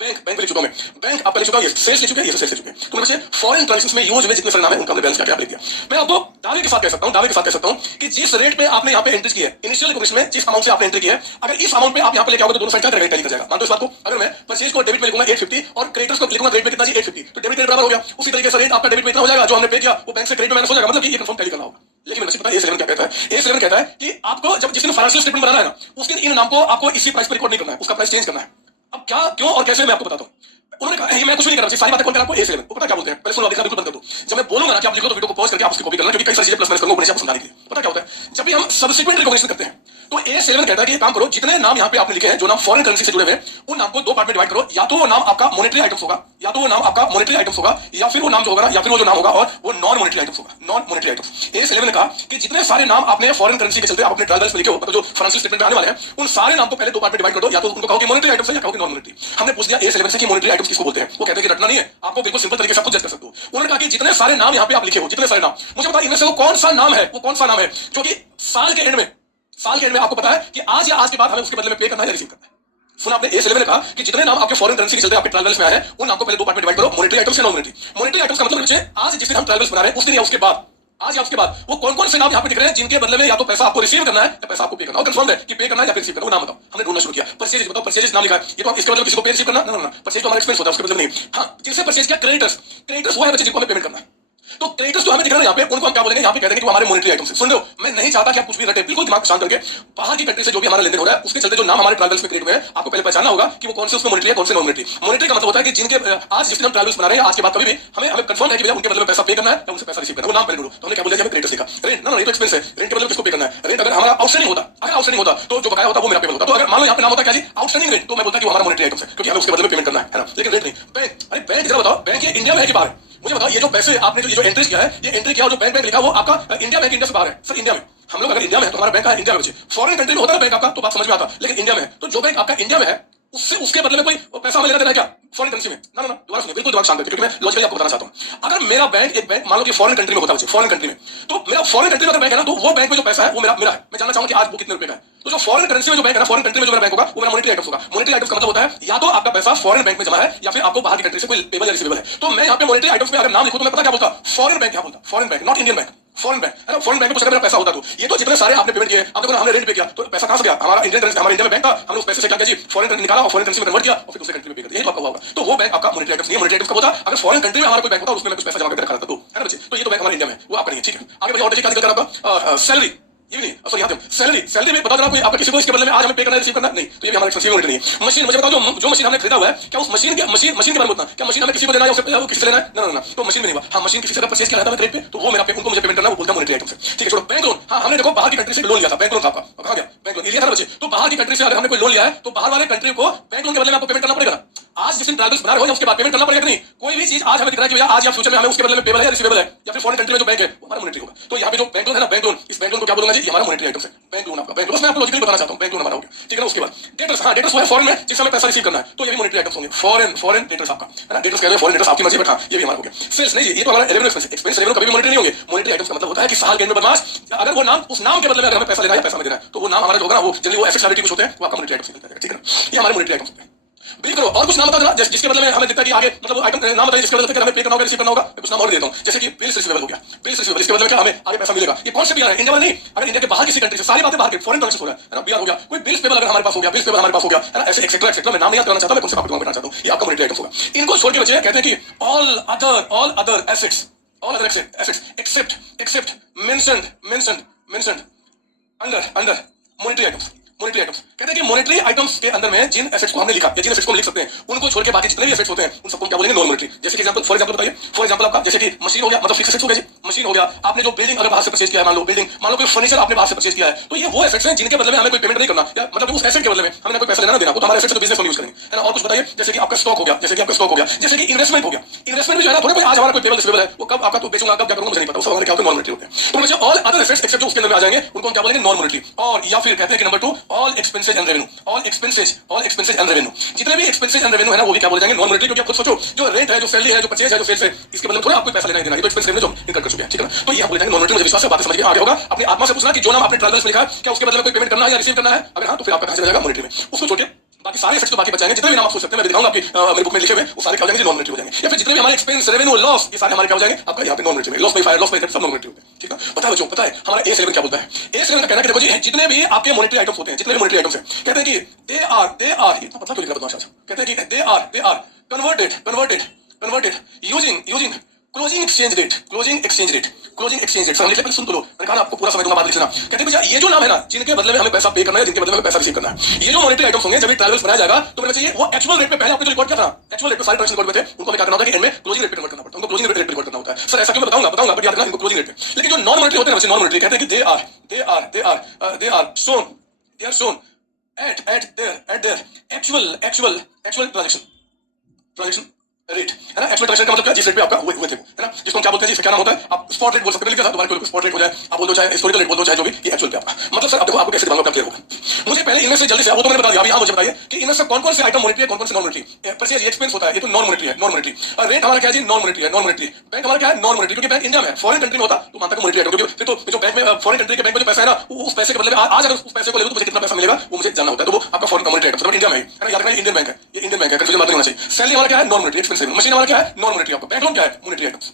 बैंक लिख चुका हूं मैं, बैंक आपका लिख चुका हूं, ये सेल्स लिख चुके हैं, ये सेल्स लिख चुके हैं। तो मेरे फॉरेन ट्रांजैक्शंस में यूज हुए जितने सारे नाम है उनका हमने बैलेंस करके आप लिख दिया। मैं आपको दावे के साथ कह सकता हूं कि जिस रेट पे आपने यहां पे एंट्री की है, इनिशियल रिकॉग्निशन में जिस अमाउंट से आपने एंट्री की है, अगर इस अमाउंट पे आप यहां पे लेके आओगे तो दोनों साइड क्या करेगा, टैली कर जाएगा। मानते हो इस बात को, अगर मैं परचेज को डेबिट पे लिखूंगा 850 और क्रेडिटर्स को लिखूंगा क्रेडिट पे कितना जी 850, तो डेबिट रेट बराबर हो गया। उसी तरीके से रेट आपका डेबिट पे इतना हो जाएगा जो हमने पे किया वो बैंक से क्रेडिट में माइनस हो जाएगा, मतलब कि ये कंफर्म टैली करना होगा। लेकिन मुझे पता है A11 क्या कहता है, A11 कहता है कि आपको जब जिस दिन फाइनेंशियल स्टेटमेंट बनाना है ना, उस दिन इन नाम को आपको इसी प्राइस पे रिकॉर्ड नहीं करना है, उसका प्राइस चेंज करना है। अब क्या, क्यों और कैसे, मैं आपको बताता हूं। उन्होंने कहा मैं कुछ नहीं कर रहा, सारी बातें कौन कर रहा है, आपको A11 वो पता क्या बोलते हैं, पहले सुनो, देखना बिल्कुल बंद कर दो। जब मैं बोलूंगा ना कि आप लिखो तो वीडियो को पॉज करके आप उसकी कॉपी करना, क्योंकि कई सारी चीजें प्लस माइनस करूंगा ऊपर से आपको समझाने के लिए। पता क्या होता है, जब भी हम सब्सिक्वेंट रिकॉग्निशन करते हैं तो A11 कहता है कि एक काम करो, जितने नाम यहां पे आपने लिखे हैं जो नाम फॉरेन करेंसी से जुड़े हुए हैं, उन नाम को दो पार्ट में डिवाइड करो। या तो वो नाम आपका मॉनेटरी आइटम्स होगा, या तो वो नाम आपका मॉनेटरी आइटम्स होगा, या फिर वो नाम जो होगा ना, या फिर वो जो नाम होगा और वो नॉन मॉनेटरी आइटम्स होगा, नॉन मॉनेटरी आइटम्स। A11 ने कहा कि जितने सारे नाम आपने फॉरेन करेंसी के चलते आप अपने ट्रायल बैलेंस में लिखे हो, मतलब जो फाइनेंशियल स्टेटमेंट में आने वाले हैं, उन सारे नाम को पहले दो पार्ट में डिवाइड कर दो। या तो उनको कहो कि मॉनेटरी आइटम्स है या कहो कि नॉन मॉनेटरी। हमने पूछ दिया A11 से कि मॉनेटरी आइटम्स किसको बोलते हैं, वो कहते हैं कि रटना नहीं है, आपको बिल्कुल सिंपल तरीके से आप खुद जज कर सकते हो। उन्होंने कहा कि जितने सारे नाम यहां पे आप लिखे हो, जितने सारे नाम, मुझे बताइए इनमें से वो कौन सा नाम है, वो कौन सा नाम है जो कि साल के एंड में आपको पता है कि आज या आज के बाद हमें उसके बदले में पे करना है या रिसीव करना है। सुना आपने, A11 ने कहा कि जितने नाम आपके फॉरेन करेंसी के चलते आपके ट्रायल बैलेंस में आए हैं, उन नाम को पहले दो पार्ट में डिवाइड करो, मॉनेटरी आइटम्स या नॉन मॉनेटरी। मॉनेटरी आइटम्स का मतलब बच्चे आज जिस दिन हम ट्रायल बैलेंस बना रहे हैं उस दिन या उसके बाद, आज या उसके बाद वो कौन कौन से नाम यहां पे दिख रहे हैं जिनके बदले में या तो पैसा आपको रिसीव करना है या पैसा आपको पे करना है। और कंफर्म है कि पे करना है या फिर रिसीव करना है, वो नाम बताओ। हमने ढूंढना शुरू किया, परचेज बताओ, परचेज नाम लिखा है, ये तो इसके मतलब किसी को पे रिसीव करना, ना, परचेज तो हमारा एक्सपेंस होता है, उसके मतलब नहीं। हां, जिनसे परचेज किया, क्रेडिटर्स वो है बच्चे जिनको हमें पेमेंट करना है। तो क्रेडिटर्स जो हमें दिख रहा है यहाँ पे, उनको हम क्या बोलेंगे, यहाँ पे कहते हैं कि वो हमारे मॉनेटरी आइटम्स हैं। सुन रहे हो, मैं नहीं चाहता कि आप कुछ भी रटे, बिल्कुल दिमाग शांत करके बाहर की कंट्री से जो भी हमारा लेनदेन हो रहा है उसके चलते जो नाम हमारे ट्रायल बैलेंस में क्रिएट हुए हैं, आपको पहले पहचानना होगा कि वो कौन से उसमें मॉनेटरी है, कौन से नॉन मॉनेटरी। मॉनेटरी का मतलब होता है कि जिनके आज जिस दिन हम ट्रायल बैलेंस बना रहे हैं, आज के बाद कभी भी हमें कंफर्म है कि भैया उनके बदले में पैसा पे करना है या उनसे पैसा रिसीव करना है, वो नाम पहले ढूंढो। तो हमने क्या बोला, हमें क्रेडिटर्स लिखा। रेंट ना, ये तो एक्सपेंस है, रेंट के बदले किसको पे करना है, रेंट अगर हमारा आउटस्टैंडिंग होता, अगर आउटस्टैंडिंग होता तो जो बकाया होता वो मेरा पेमेंट होता। तो अगर मान लो यहाँ पे नाम होता क्या जी, आउटस्टैंडिंग रेंट, तो मैं बोलता कि वो हमारा मॉनेटरी आइटम्स है, क्योंकि हमें उसके बदले में पेमेंट करना है ना। लेकिन रेंट नहीं, बैंक, अरे बैंक जरा बताओ, बैंक ये इंडिया में है कि बाहर है, मुझे बताओ। ये जो पैसे आपने जो एंट्री किया है, ये एंट्री किया और जो बैंक लिखा वो आपका इंडिया बैंक, इंडिया से बाहर है सर। इंडिया में हम लोग अगर इंडिया में है तो हमारा बैंक है इंडिया में, फॉरेन कंट्री में होता है बैंक आपका, तो बात समझ में आता, लेकिन इंडिया में है तो जो बैंक आपका इंडिया में है उससे उसके बदले में कोई पैसा हमें लेना देना है क्या फॉरेन करेंसी में, ना, दोबारा सुनिए, बिल्कुल दिमाग शांत करके, क्योंकि मैं लॉजिकली आपको बताना चाहता हूं। अगर मेरा बैंक, एक बैंक मान लो कि फॉरेन कंट्री में होता है, फॉरेन कंट्री में, तो मेरा फॉरेन कंट्री में अगर बैंक है ना, तो वो बैंक में जो पैसा है वो मेरा है। मैं जानना चाहूंगा कि आज वो कितने रुपए का है। तो जो फॉरेन करेंसी में जो बैंक है ना, फॉरेन कंट्री में जो मेरा बैंक होगा वो मेरा मॉनेटरी आइटम्स होगा। मॉनेटरी आइटम्स का मतलब होता है या तो आपका पैसा फॉरेन बैंक में जमा है या फिर आपको बाहर की कंट्री से कोई पेबल या रिसीवेबल है। तो मैं यहाँ पे मॉनेटरी आइटम्स में अगर नाम लिखूं तो मैं पता क्या बोलता, फॉरेन बैंक, क्या बोलता, foreign bank, not Indian bank, foreign bank है ना। फॉरेन बैंक में कुछ अगर मेरा पैसा होता तो ये तो जितने सारे आपने पेमेंट किए, अब देखो ना हमने रेंट पे किया तो पैसा कहां से गया, हमारा इंडियन करेंसी, हमारे इंडिया में बैंक था, हमने उस पैसे से क्या किया जी, फॉरेन करेंसी निकाला और फॉरेन करेंसी में कन्वर्ट किया और फिर दूसरे कंट्री में पे कर दिया, ये तो आपका हुआ होगा। तो वो बैंक आपका मॉनेटरी आइटम्स नहीं है। मॉनेटरी आइटम्स कब होता, अगर फॉरेन कंट्री में हमारा कोई बैंक होता और उसमें मैं कुछ पैसा जमा करके रखा था तो, है ना बच्चे। तो ये तो बैंक हमारे इंडिया में, वो आपका नहीं है, ठीक है। आगे बढ़िए, और देखिए क्या दिक्कत कर आपका सैलरी, ये नहीं, सॉरी यहाँ पे सैलरी में बता देना आपका किसी को इसके बदले में आज हमें पे करना है, रिसीव करना नहीं, तो ये भी हमारा एक्सपेंसिव यूनिट नहीं है। मशीन, मुझे बताओ जो मशीन हमने खरीदा हुआ है, क्या उस मशीन के बारे में बताना, क्या मशीन हमें किसी को देना है या वो किसी से लेना है, ना, तो मशीन में नहीं हुआ। हाँ, मशीन किसी से परचेज किया था क्रेडिट पे, तो वो मेरा पे, उनको मुझे पेमेंट करना, वो बोलता है मॉनेटरी आइटम से, ठीक है। छोड़ो, बैंक लोन, हाँ हमने देखो बाहर की कंट्री से लोन लिया था, बैंक लोन था आपका, कहाँ गया बैंक लोन, लिया था बच्चे। तो बाहर की कंट्री से अगर हमने कोई लोन लिया है तो बाहर वाले कंट्री को बैंक लोन के बदले में आपको पेमेंट करना पड़ेगा। आज जिस दिन ट्रायल्स बना रहे हो या उसके बाद पेमेंट करना पड़ेगा कि नहीं? कोई भी चीज आज हमें दिख रहा है कि भैया आज या फ्यूचर में हमें उसके बदले में पेबल है या रिसीवेबल है या फिर फॉरेन कंट्री में जो बैंक है वो हमारा मॉनेटरी होगा। तो यहाँ पे जो बैंक लोन है ना, बैंक लोन, इस बैंक लोन को क्या बोलूंगा जी? ये हमारा मॉनेटरी आइटम है। बैंक लोन आपका, बैंक लोन मैं आपको लॉजिकली बताना चाहता हूँ, बैंक लोन हमारा हो गया, ठीक है ना। उसके बाद डेटर्स, हाँ डेटर्स वो है फॉरेन में जिससे हमें पैसा रिसीव करना है, तो ये भी मॉनेटरी आइटम्स होंगे। फॉरेन डेटर्स आपका है ना, डेटर्स कह रहे हैं फॉरेन डेटर्स आपकी मर्जी, बट हाँ ये भी हमारा हो गया। सेल्स नहीं, ये तो हमारा रेवेन्यू एक्सपेंस, एक्सपेंस रेवेन्यू कभी भी मॉनेटरी नहीं होंगे। मॉनेटरी आइटम्स का मतलब होता है कि साल के एंड में बदमाश अगर वो नाम, उस नाम के बदले में अगर हमें पैसा लेना है या पैसा में देना है, तो वो नाम हमारा जो होगा ना, वो जनरली वो एसेट्स लायबिलिटी कुछ होते हैं, वो आपका मॉनेटरी आइटम्स निकलता है, ठीक है ना। ये हमारे मॉनेटरी आइटम्स होते हैं। बिल करो और कुछ नाम बता देना जिसके बदले में हमें दिखता है कि आगे मतलब आइटम नाम बताइए जिसके बदले में हमें पे करना होगा, रिसीव करना होगा। कुछ नाम और देता हूं, जैसे कि बिल्स रिसीवेबल हो गया, बिल्स रिसीवेबल, इसके बदले में क्या हमें आगे पैसा मिलेगा। ये कौन से बिल है? इंडिया में नहीं, अगर इंडिया के बाहर किसी कंट्री से, सारी बातें बाहर के फॉरेन ट्रांजैक्शन हो रहा है ना, बिल हो गया, कोई बिल्स पेबल अगर हमारे पास हो गया, बिल्स पेबल हमारे पास हो गया है ना, ऐसे एक्सेट्रा एक्सेट्रा, मैं नाम नहीं याद करना चाहता, मैं कौन से आपको बताना चाहता हूं, ये आपका मॉनेटरी आइटम्स होगा। इनको छोड़ के बच्चे कहते हैं कि all other assets, all other assets except mentioned under monetary items, monetary items कहते हैं कि मॉनेटरी आइटम्स के अंदर में जिन एसेट्स को हमने लिखा या जिन एसेट्स को हम लिख सकते हैं, उनको छोड़ के बाकी जितने भी एसेट्स होते हैं उन सबको क्या बोलेंगे? Non monetary. जैसे कि एग्जांपल, फॉर एग्जांपल बताइए, फॉर एग्जांपल आपका जैसे कि मशीन हो गया, मतलब फिक्स एसेट्स हो गया जी, मशीन हो गया। आपने जो बिल्डिंग अगर बाहर से परचेज किया है, मान लो बिल्डिंग, मान लो कोई फर्नीचर आपने बाहर से परचेज किया है, तो ये वो एसेट्स हैं जिनके बदले में हमें कोई पेमेंट नहीं करना, या मतलब उस एसेट के बदले में हमें कोई पैसा लेना देना, वो तो हमारे एसेट्स तो बिजनेस में यूज करेंगे, है ना। और कुछ बताइए, जैसे कि आपका स्टॉक हो गया, जैसे कि आपका स्टॉक हो गया, जैसे कि इन्वेस्टमेंट हो गया। इन्वेस्टमेंट भी जो है ना, थोड़ा कोई आज हमारा कोई पेबल रिसीवेबल है, वो कब आपका तो बेचूंगा, कब क्या करूंगा मुझे नहीं पता, वो हमारे क्या होते हैं? नॉन मॉनेटरी होते हैं। तो मुझे ऑल अदर एसेट्स एक्सेप्ट जो उसके अंदर में आ जाएंगे उनको हम क्या बोलेंगे? Non monetary. और या फिर कहते हैं कि number 2 all expenses and revenue, all expenses and revenue, जितने भी एक्सपेंसेस एंड रेवेन्यू है ना, वो भी क्या बोले जाएंगे? Non monetary. क्योंकि आप खुद सोचो, जो रेंट है, जो सैलरी है, जो परचेज है, जो सेल्स है, इसके बदले में थोड़ा आपको पैसा लेना ही देना, ये तो एक्सपेंस रेवेन्यू जो इनकम कर चुके हैं, ठीक है ना। तो ये आप बोले जाएंगे नॉन मॉनेटरी। मुझे विश्वास है बात समझ के आगे होगा। अपनी आत्मा से पूछना कि जो नाम आपने ट्रायल्स में लिखा है क्या उसके बदले में कोई पेमेंट करना है या रिसीव करना है? अगर हाँ तो फिर आपका कहां से जाएगा? मॉनेटरी में। उसको छोड़ के बाकी सारे एसेट्स तो बाकी बचाएंगे, जितने भी नाम आप सोच सकते हैं मैं दिखाऊंगा आपकी मेरी बुक में लिखे हुए, वो सारे क्या हो जाएंगे? नॉन मॉनेटरी हो जाएंगे। या फिर जितने भी हमारे एक्सपेंस रेवेन्यू लॉस, ये सारे हमारे क्या हो जाएंगे? आपका यहाँ पे नॉन मॉनेटरी में। Loss by fire, loss by सब नॉन मॉनेटरी होते हैं, ठीक है। पता है बच्चों, पता है हमारा A7 क्या बोलता है? A7 का कहना है कि देखो जी, जितने भी आपके मॉनेटरी आइटम्स होते हैं, जितने भी मॉनेटरी आइटम्स हैं, कहते हैं कि दे आर इतना पता क्यों लिख रहा बदमाश आज, कहते हैं कि they are converted using closing exchange rate sir हम लिख लेते, सुन तो लो, मैंने कहा ना आपको पूरा समय दूंगा, बाद लिखना। कहते हैं भैया ये जो नाम है ना, जिनके बदले में हमें पैसा पे करना है, जिनके बदले में पैसा रिसीव करना है, ये जो मॉनेटरी आइटम्स होंगे, जब ये ट्रायल्स बनाया जाएगा तो मेरे चाहिए वो एक्चुअल रेट पे पहले आपने जो रिकॉर्ड किया था, एक्चुअल रेट पे सारे ट्रांजैक्शन रिकॉर्ड हुए थे, उनको हमें क्या करना होता है कि एंड में क्लोजिंग रेट पे कन्वर्ट करना पड़ता है, उनको क्लोजिंग रेट पे रिकॉर्ड करना होता है। सर ऐसा क्यों? मैं बताऊंगा, बट याद रखना इनको क्लोजिंग रेट पे। लेकिन जो नॉन मॉनेटरी होते हैं ना, नॉन मॉनेटरी कहते हैं कि they are shown at their actual transaction rate, है ना। एक्चुअल ट्रांजैक्शन का मतलब क्या? जिस रेट पे आपका हुए थे, है ना, जिसको हम क्या बोलते हैं जी, इसका क्या नाम होता है? आप स्पॉट रेट बोल सकते हैं, लिखा था तुम्हारे को स्पॉट रेट हो जाए, आप बोल दो चाहे हिस्टोरिकल रेट बोल दो, चाहे जो भी, ये एक्चुअल पे आपका मतलब। सर अब देखो आपको कैसे दिमाग में क्लियर होगा। मुझे पहले इनमें से जल्दी से, वो तो मैंने बता दिया, अभी यहाँ मुझे बताइए कि इनमें से कौन-कौन से आइटम मॉनेटरी है, कौन-कौन से नॉन मॉनेटरी। परचेज एक्सपेंस होता है, ये तो नॉन मॉनेटरी है, नॉन मॉनेटरी। और रेट हमारा क्या है जी? नॉन मॉनेटरी है, नॉन मॉनेटरी। बैंक हमारा क्या है? नॉन मॉनेटरी, क्योंकि बैंक इंडिया में है, फॉरेन कंट्री में होता तो मानता है मॉनेटरी आइटम, क्योंकि फिर तो जो बैंक में फॉरेन कंट्री के बैंक में जो पैसा है ना, उस पैसे के बदले में आज अगर उस पैसे को ले लो तो मुझे कितना पैसा मिलेगा वो मुझे जानना होता है। तो वो आपका फॉरेन मॉनेटरी आइटम, इंडिया में है ना, याद रखना इंडियन बैंक है, ये इंडियन बैंक है, कंफ्यूजन मत होना चाहिए। सैलरी हमारा क्या है? Non monetary expense. मशीन हमारा क्या है? Non monetary. आपका बैंक लोन क्या है? Monetary items.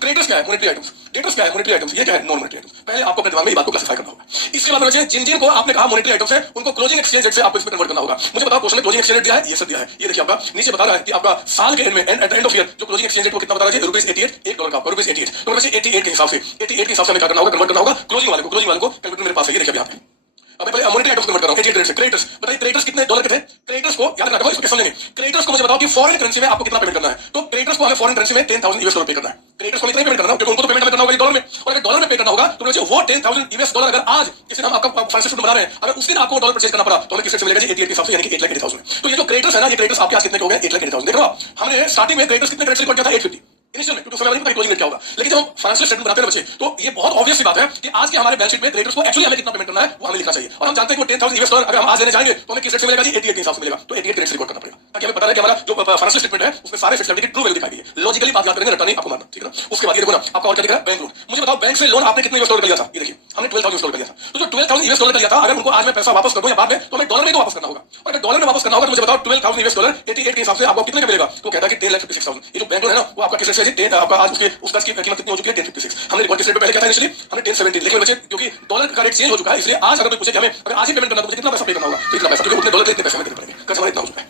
क्रेडिटर्स क्या है? Monetary items. डेटर्स क्या है? Monetary items. ये क्या है? Non monetary items. पहले आपको अपने दिमाग में ये बात को क्लासिफाई करना होगा। इसके बाद बच्चे जिन को आपने कहा मॉनेटरी आइटम्स है, उनको क्लोजिंग एक्सचेंज रेट से आपको इसमें कन्वर्ट करना होगा। मुझे बताओ क्वेश्चन में क्लोजिंग एक्सचेंज रेट दिया है, ये सब दिया है, ये देखिए आपका नीचे बता रहा है कि आपका साल के एंड में at the end of year जो क्लोजिंग एक्सचेंज रेट वो कितना बता रहा है? ₹88 $1 का ₹88। तो वैसे 88 के हिसाब से हमें क्या करना होगा? कन्वर्ट करना होगा क्लोजिंग वाले को कैलकुलेटर मेरे पास है, ये देखिए यहाँ पे। अब पहले मॉनेटरी आइटम्स कन्वर्ट कर रहा हूं 88 रेट से। क्रेडिटर्स बताइए, क्रेडिटर्स कितने डॉलर के थे? क्रेडिटर्स को याद रखना, इसको कैसे समझेंगे? क्रेडिटर्स को मुझे बताओ कि फॉरेन करेंसी में आपको कितना पेमेंट करना है। तो क्रेडिटर्स को हमें फॉरेन करेंसी में $10,000 पे करना है। क्रेडिटर्स को कितना पेमेंट करना है? क्योंकि उनको तो पेमेंट हमें करना होगा डॉलर में, और अगर डॉलर में पे करना होगा तो मुझे वो $10,000 अगर आज किसी हम आपका फाइनेंशियल स्टेटमेंट बना रहे हैं, अगर उस दिन आपको डॉलर परचेज करना पड़ा तो हमें किस रेट से मिलेगा जी? 88 के हिसाब से, यानी कि 8,80,000। तो ये जो क्रेडिटर्स है ना, ये क्रेडिटर्स आपके आज कितने हो गए? 8,80,000। देख रहे हो हमने स्टार्टिंग में क्रेडिटर्स कितने क्रेडिट रिकॉर्ड किया था? 850 इनिशियल में, क्योंकि समय नहीं पता क्लोजिंग रेट क्या होगा। लेकिन जब हम फाइनेंशियल स्टेटमेंट बनाते हैं बच्चे, तो ये बहुत ऑब्वियस सी बात है कि आज के हमारे बैलेंस शीट में क्रेडिटर्स को एक्चुअली हमें कितना पेमेंट करना है वो हमें लिखना चाहिए। और हम जानते हैं कि $10,000 अगर हम आज देने जाएंगे तो हमें किस रेट से मिलेगा जी? 88 के हिसाब से मिलेगा। तो 88 के रेट से रिकॉर्ड करना पड़ेगा, ताकि हमें पता रहे कि हमारा जो फाइनेंशियल स्टेटमेंट है उसमें सारे फिक्स्ड की ट्रू वैल्यू दिखाई गई है। लॉजिकली बात याद करेंगे, रटा नहीं आपको मारना, ठीक है ना। उसके बाद ये देखो ना, आपका और क्या दिख रहा है? Bank loan. मुझे बताओ बैंक से लोन आपने कितने $US लिया था? ये देखिए हमने $12,000 लिया था। तो जो $12,000 लिया था, अगर उनको आज मैं पैसा वापस कर दूं या बाद में, तो हमें डॉलर में तो वापस करना होगा। और अगर डॉलर में वापस करना होगा तो मुझे बताओ $12,000 88 के हिसाब से आपको कितने का मिलेगा? तो कहता है कि 10,56,000। ये जो बैंक लोन है ना, वो आपका किस रेट से है? आपका आज उसका कीमत कितनी हो चुकी है? 1056। हमने रिकॉर्ड किस रेट पे पहले क्या था? इनिशियली हमने 1070। लेकिन बच्चे क्योंकि डॉलर का रेट चेंज हो चुका है, इसलिए आज अगर कोई पूछे कि हमें अगर आज ही पेमेंट करना तो मुझे कितना पैसा पे करना होगा, तो इतना पैसा, क्योंकि उतने डॉलर के इतने पैसे हमें देने पड़ेंगे, कर्ज हमारा इतना हो चुका है।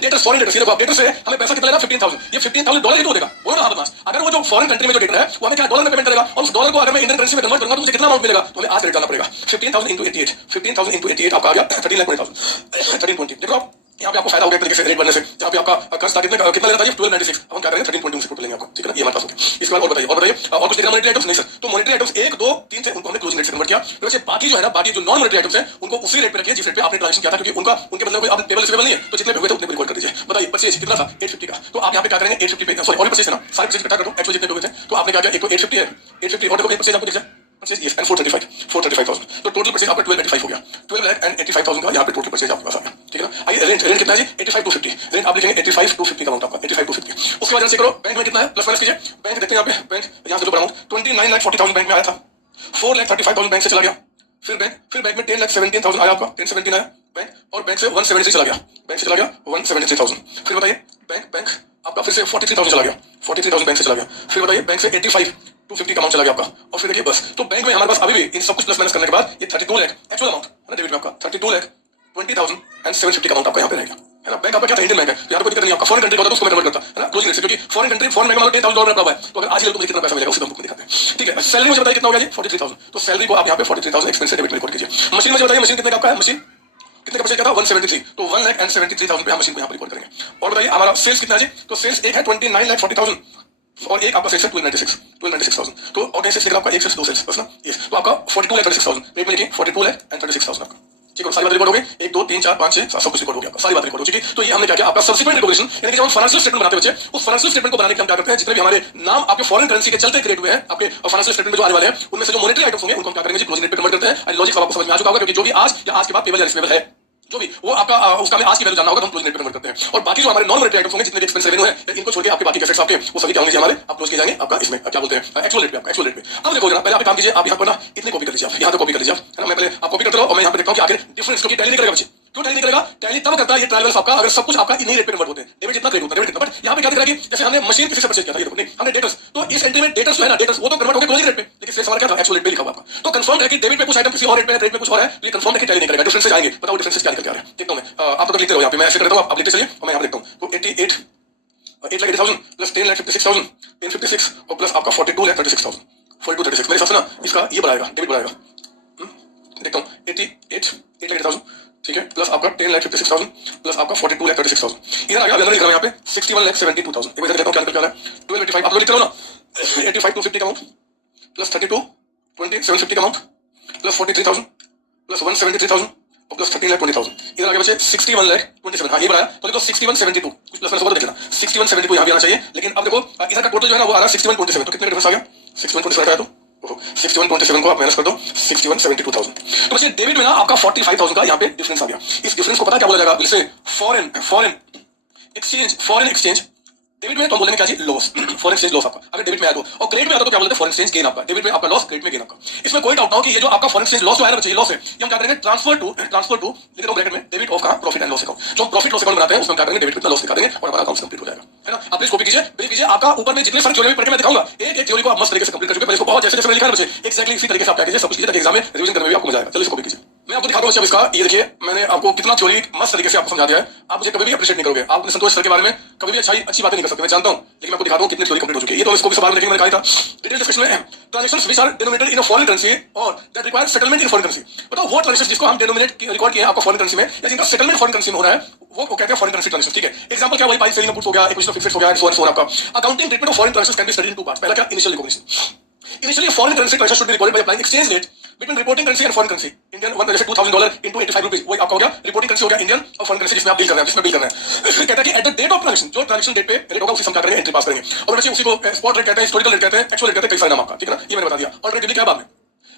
डेटर्स फॉरेन डेटर्स, ये देखो आप डेटर्स से हमें पैसा कितना लेना? 15,000। ये $15,000 ही तो देगा, बोलो ना बदमाश। अगर वो जो फॉरेन कंट्री में जो डेटर है वो हमें क्या डॉलर में पेमेंट करेगा, और उस डॉलर को अगर मैं इंडियन करेंसी में कन्वर्ट करूंगा तो मुझे कितना अमाउंट मिलेगा? तो हमें आज रेट डालना पड़ेगा 15,000 into 88। 15,000 into 88 आपका आ गया 13,20,000 1320। देखो आप यहाँ पे आपको फायदा हो गया एक तरीके से रेट बढ़ने से। जहाँ पे आपका कर्ज था कितना लेना था? 1296। अब हम क्या करेंगे? 1320 से लेंगे आपको, ठीक है ना। ये हमारे पास हो गया। इसके बाद और बताइए और कुछ देखना मॉनेटरी आइटम्स? नहीं सर। तो मॉनेटरी आइटम्स 1 2 3 थे, उनको हमने क्लोजिंग रेट से कन्वर्ट किया। वैसे बाकी जो है ना, बाकी जो नॉन मॉनेटरी आइटम्स है उनको उसी रेट पे रखिए जिस रेट पे आपने ट्रांजेक्शन किया था, क्योंकि उनके बदले में कोई अब टेबल रिसीवेबल नहीं है, तो जितने पे हुए थे उतने रिकॉर्ड कर दीजिए। बताइए परचेज कितना था 850 का, तो आप यहाँ पे क्या करेंगे 850 पे, सॉरी और परचेज है ना, सारे परचेज इकट्ठा कर दो, एक्चुअली जितने लोग थे तो आपने क्या किया, एक तो 850 है, 850 और देखो परचेज आपको दिख जाए, परचेज यस एंड 435,000, तो टोटल परचेज आपका 1285 हो गया, 12,85,000 का यहाँ पे टोटल परचेज आपके पास आ गया, ठीक है ना। आइए रेंट, रेंट कितना है जी 85,250, रेंट आप लिखेंगे 85,250 का अमाउंट आपका 85,250। उसके बाद से करो बैंक में कितना है, प्लस माइनस कीजिए, बैंक देखते हैं यहाँ पे, बैंक यहाँ से जो अमाउंट 29,40,000 बैंक में आया था, 4,35,000 बैंक से चला गया, फिर बैंक में 10,17,000 आया आपका, 10,17 आया बैंक, और बैंक से 173 चला गया, बैंक से चला गया 173,000, फिर बताइए बैंक आपका फिर से 43,000 चला गया, 43,000 बैंक से चला गया, फिर बताइए बैंक से 85,250 का अमाउंट चला गया आपका, और फिर देखिए बस, तो बैंक में हमारे पास अभी भी इन सब कुछ प्लस माइनस करने के बाद ये 32 लाख एक्चुअल अमाउंट है ना डेबिट में आपका 32,20,750 का अमाउंट आपका यहाँ पे रहेगा, है ना। बैंक आपका क्या था, इंडियन बैंक है, तो यहाँ पे कोई दिक्कत नहीं, आपका फॉरेन कंट्री का होता तो उसको मैं कन्वर्ट करता है ना क्लोजिंग रेट से, क्योंकि फॉरेन बैंक में $10,000 रखा हुआ है, तो अगर आज ही तो मुझे कितना पैसा मिलेगा उसी बुक में दिखाते हैं, ठीक है। सैलरी मुझे बताइए कितना हो गया जी 43,000, तो सैलरी को आप यहाँ पे 43,000 एक्सपेंस से डेबिट में रिकॉर्ड कीजिए। मशीन मुझे बताइए मशीन कितने का आपका है, मशीन कितने का परचेज किया था 173, तो 1,73,000 पे हम मशीन को यहाँ पर रिकॉर्ड करेंगे। और बताइए हमारा सेल्स कितना है जी, तो सेल्स एक है 29,40,000 और एक आपका सेल्स है 12,96,000, तो और सेल्स आपका एक सेल्स दो सेल्स बस ना, यस, तो आपका 42,36,000 रेट में लिखिए 42,36,000 आपका, ठीक है। सारी बात रिकॉर्ड हो गई, 1 2 3 4 5 6 7 सब कुछ रिकॉर्ड हो गया आपका, सारी बात रिकॉर्ड हो चुकी। तो ये हमने क्या किया, आपका सब्सिक्वेंट रिकॉग्निशन, यानी कि जब हम फाइनेंशियल स्टेटमेंट बनाते बच्चे, उस फाइनेंशियल स्टेटमेंट को बनाने के हम क्या करते हैं, जितने भी हमारे नाम आपके फॉरेन करेंसी के चलते क्रिएट हुए हैं आपके फाइनेंशियल स्टेटमेंट में जो आने वाले हैं, उनमें से जो मॉनेटरी आइटम्स होंगे उनको हम क्या करेंगे जी क्लोजिंग रेट पे कन्वर्ट करते हैं। और लॉजिक आपको समझ में आ चुका होगा, क्योंकि जो भी आज या आज के बाद पेबल या रिसीवेबल है, जो भी वो आपका उसका हमें आज की वैल्यू जानना होगा तो हम क्लोजिंग रेट पे कन्वर्ट करते हैं। और बाकी जो हमारे नॉन मॉनेटरी आइटम्स होंगे, जितने भी एक्सपेंस रेवेन्यू है, इनको छोड़ के आपके बाकी के एसेट्स आपके वो सभी क्या होंगे हमारे आप क्लोज किए जाएंगे आपका इसमें क्या बोलते हैं एक्चुअल रेट पे, आपका एक्चुअल रेट पे। अब देखो जरा पहले आप काम कीजिए, आप यहाँ पर ना इतने कॉपी कर लीजिए, आप यहाँ पे कॉपी कर लीजिए, है ना। मैं पहले आप कॉपी करते रहो और मैं यहाँ पे देखता हूँ कि आखिर डिफरेंस क्योंकि टैली नहीं करेगा बच्चे, क्यों टैली नहीं करेगा, टैली तब करता है ये ट्रायल्स आपका अगर सब कुछ आपका इन्हीं रेट पे कन्वर्ट होते हैं, डेबिट जितना क्रेडिट होता है डेबिट कितना, बट यहाँ पे क्या दिख रहा है कि जैसे हमने मशीन किसी से परचेज किया था, ये देखो नहीं हमने डेटर्स, तो इस एंट्री में डेटर्स जो है ना, डेटर्स वो तो कन्वर्ट हो गए क्लोजिंग रेट पे, लेकिन सेल्स हमारा क्या था एक्चुअल रेट पे लिखा हुआ आपका, तो कंफर्म है कि डेबिट पे कुछ आइटम किसी और रेट पे कुछ और है, तो ये कंफर्म है कि टैली नहीं करेगा, डिफरेंसेस आएंगे, बताओ डिफरेंसेस क्या निकल के आ रहे हैं, देखता हूं मैं, आप तो लिखते रहो यहाँ पे, मैं ऐसे करता हूं, आप लिखते चलिए और मैं यहाँ देखता हूं, तो 8,80,000 प्लस 10,56,000 1056 और प्लस आपका 42,36,000 42,36 मेरे हिसाब से ना इसका ये बढ़ाएगा, डेबिट बढ़ाएगा, देखता हूँ 8,80,000 ठीक है, प्लस आपका 10,56,000 प्लस आपका 42,36,000 इधर आ गया, अंदर लिख रहा हूं यहाँ पे 61,72,000, एक बार देखता हूं क्या निकल रहा है 1285, आप लोग लिखते रहो ना 85,250 का अमाउंट प्लस 32,2750 का अमाउंट प्लस 43,000 प्लस 173,000 और प्लस 13,20,000 इधर आ गया बच्चे 61,27,000, हाँ ये बढ़ाया तो देखो 61,72 कुछ प्लस होगा तो देखना 61,72 यहाँ भी आना चाहिए, लेकिन अब देखो इधर का टोटल जो है ना वो आ रहा है 61,27, तो कितने डिफरेंस आ गया 61,27 आया, तो 61,27 को आप माइनस कर दो 61,72,000, तो बच्चे डेबिट में ना आपका 45,000 का यहाँ पे डिफरेंस आ गया। इस डिफरेंस को पता क्या बोला जाएगा, जैसे फॉरेन एक्सचेंज डेबिट में तो हम बोलेंगे क्या जी लॉस, फॉरेन एक्सचेंज लॉस आपका अगर डेबिट में आया तो, और क्रेडिट में आता तो क्या बोलते हैं फॉरेन एक्सचेंज गेन आपका, डेबिट में आपका लॉस क्रेडिट में गेन आपका। इसमें कोई डाउट ना हो कि ये जो आपका फॉरेन एक्सचेंज लॉस है ना बच्चे, लॉस है, ये हम क्या करेंगे ट्रांसफर टू लिख दो ब्रैकेट में डेबिट ऑफ का प्रॉफिट एंड लॉस अकाउंट, जो हम प्रॉफिट लॉस अकाउंट बनाते हैं उसमें क्या करेंगे डेबिट में लॉस दिखा देंगे और हमारा अकाउंट कंप्लीट हो जाएगा, है ना। आप प्लीज कॉपी कीजिए, बिलीव कीजिए, आपका ऊपर में जितने सारे थ्योरी पढ़ के मैं दिखाऊंगा एक एक थ्योरी को आप मस्त तरीके से कंप्लीट कर चुके हैं, इसको बहुत जैसे जैसे लिखा है बच्चे एक्जैक्टली इसी तरीके से आप क्या कीजिए सब कुछ कीजिए ताकि एग्जाम में रिवीजन करने में भी आपको मजा आएगा। चलिए इसको कॉपी कीजिए, मैं आपको दिखाता हूं इसका, ये देखिए मैंने आपको कितना थ्योरी मस्त तरीके से आपको समझा दिया है, आप मुझे कभी भी अप्रिशिएट नहीं करोगे, आप अपने संतोष सर के बारे में कभी भी अच्छी बातें नहीं कर सकते, मैं जानता हूं, लेकिन मैं आपको दिखाता हूं कितनी थ्योरी कंप्लीट हो चुकी है। ये तो इसको भी सवाल में देखिए मैंने कहा था डिटेल डिस्कशन में transactions which are denominated in a foreign currency और that require settlement in foreign currency, बताओ वो ट्रांजैक्शंस जिसको हम डिनोमिनेट रिकॉर्ड किए हैं आपका फॉरेन करेंसी में या जिनका सेटलमेंट फॉरेन करेंसी में हो रहा है वो कहते हैं फॉरेन करेंसी ट्रांजैक्शन, ठीक है। एग्जांपल क्या वही बाइंग सेलिंग पुट्स हो गया, एक्विजिशन ऑफ फिक्स्ड हो गया, सो ऑन आपका accounting treatment of foreign transactions can be studied in two parts. पहला क्या initial recognition, initially foreign currency transaction should be recorded by applying exchange rate between reporting currency and foreign currency, Indian one जैसे $2,000 into 85 rupees, वो आपका हो गया reporting currency हो गया Indian और फॉरेन करेंसी जिसमें आप डील कर रहे हैं, जिसमें डील कर रहे हैं। कहता है कि at the date of transaction, जो ट्रांजैक्शन डेट पे रेट होगा उसी हम क्या करेंगे एंट्री पास करेंगे, और वैसे उसी को स्पॉट रेट कहते हैं, हिस्टोरिकल रेट कहते हैं, एक्चुअल रेट कहते हैं, कई सारे नाम आपका, ठीक है ना, ये मैंने बता दिया। ऑलरेडी क्या बाद में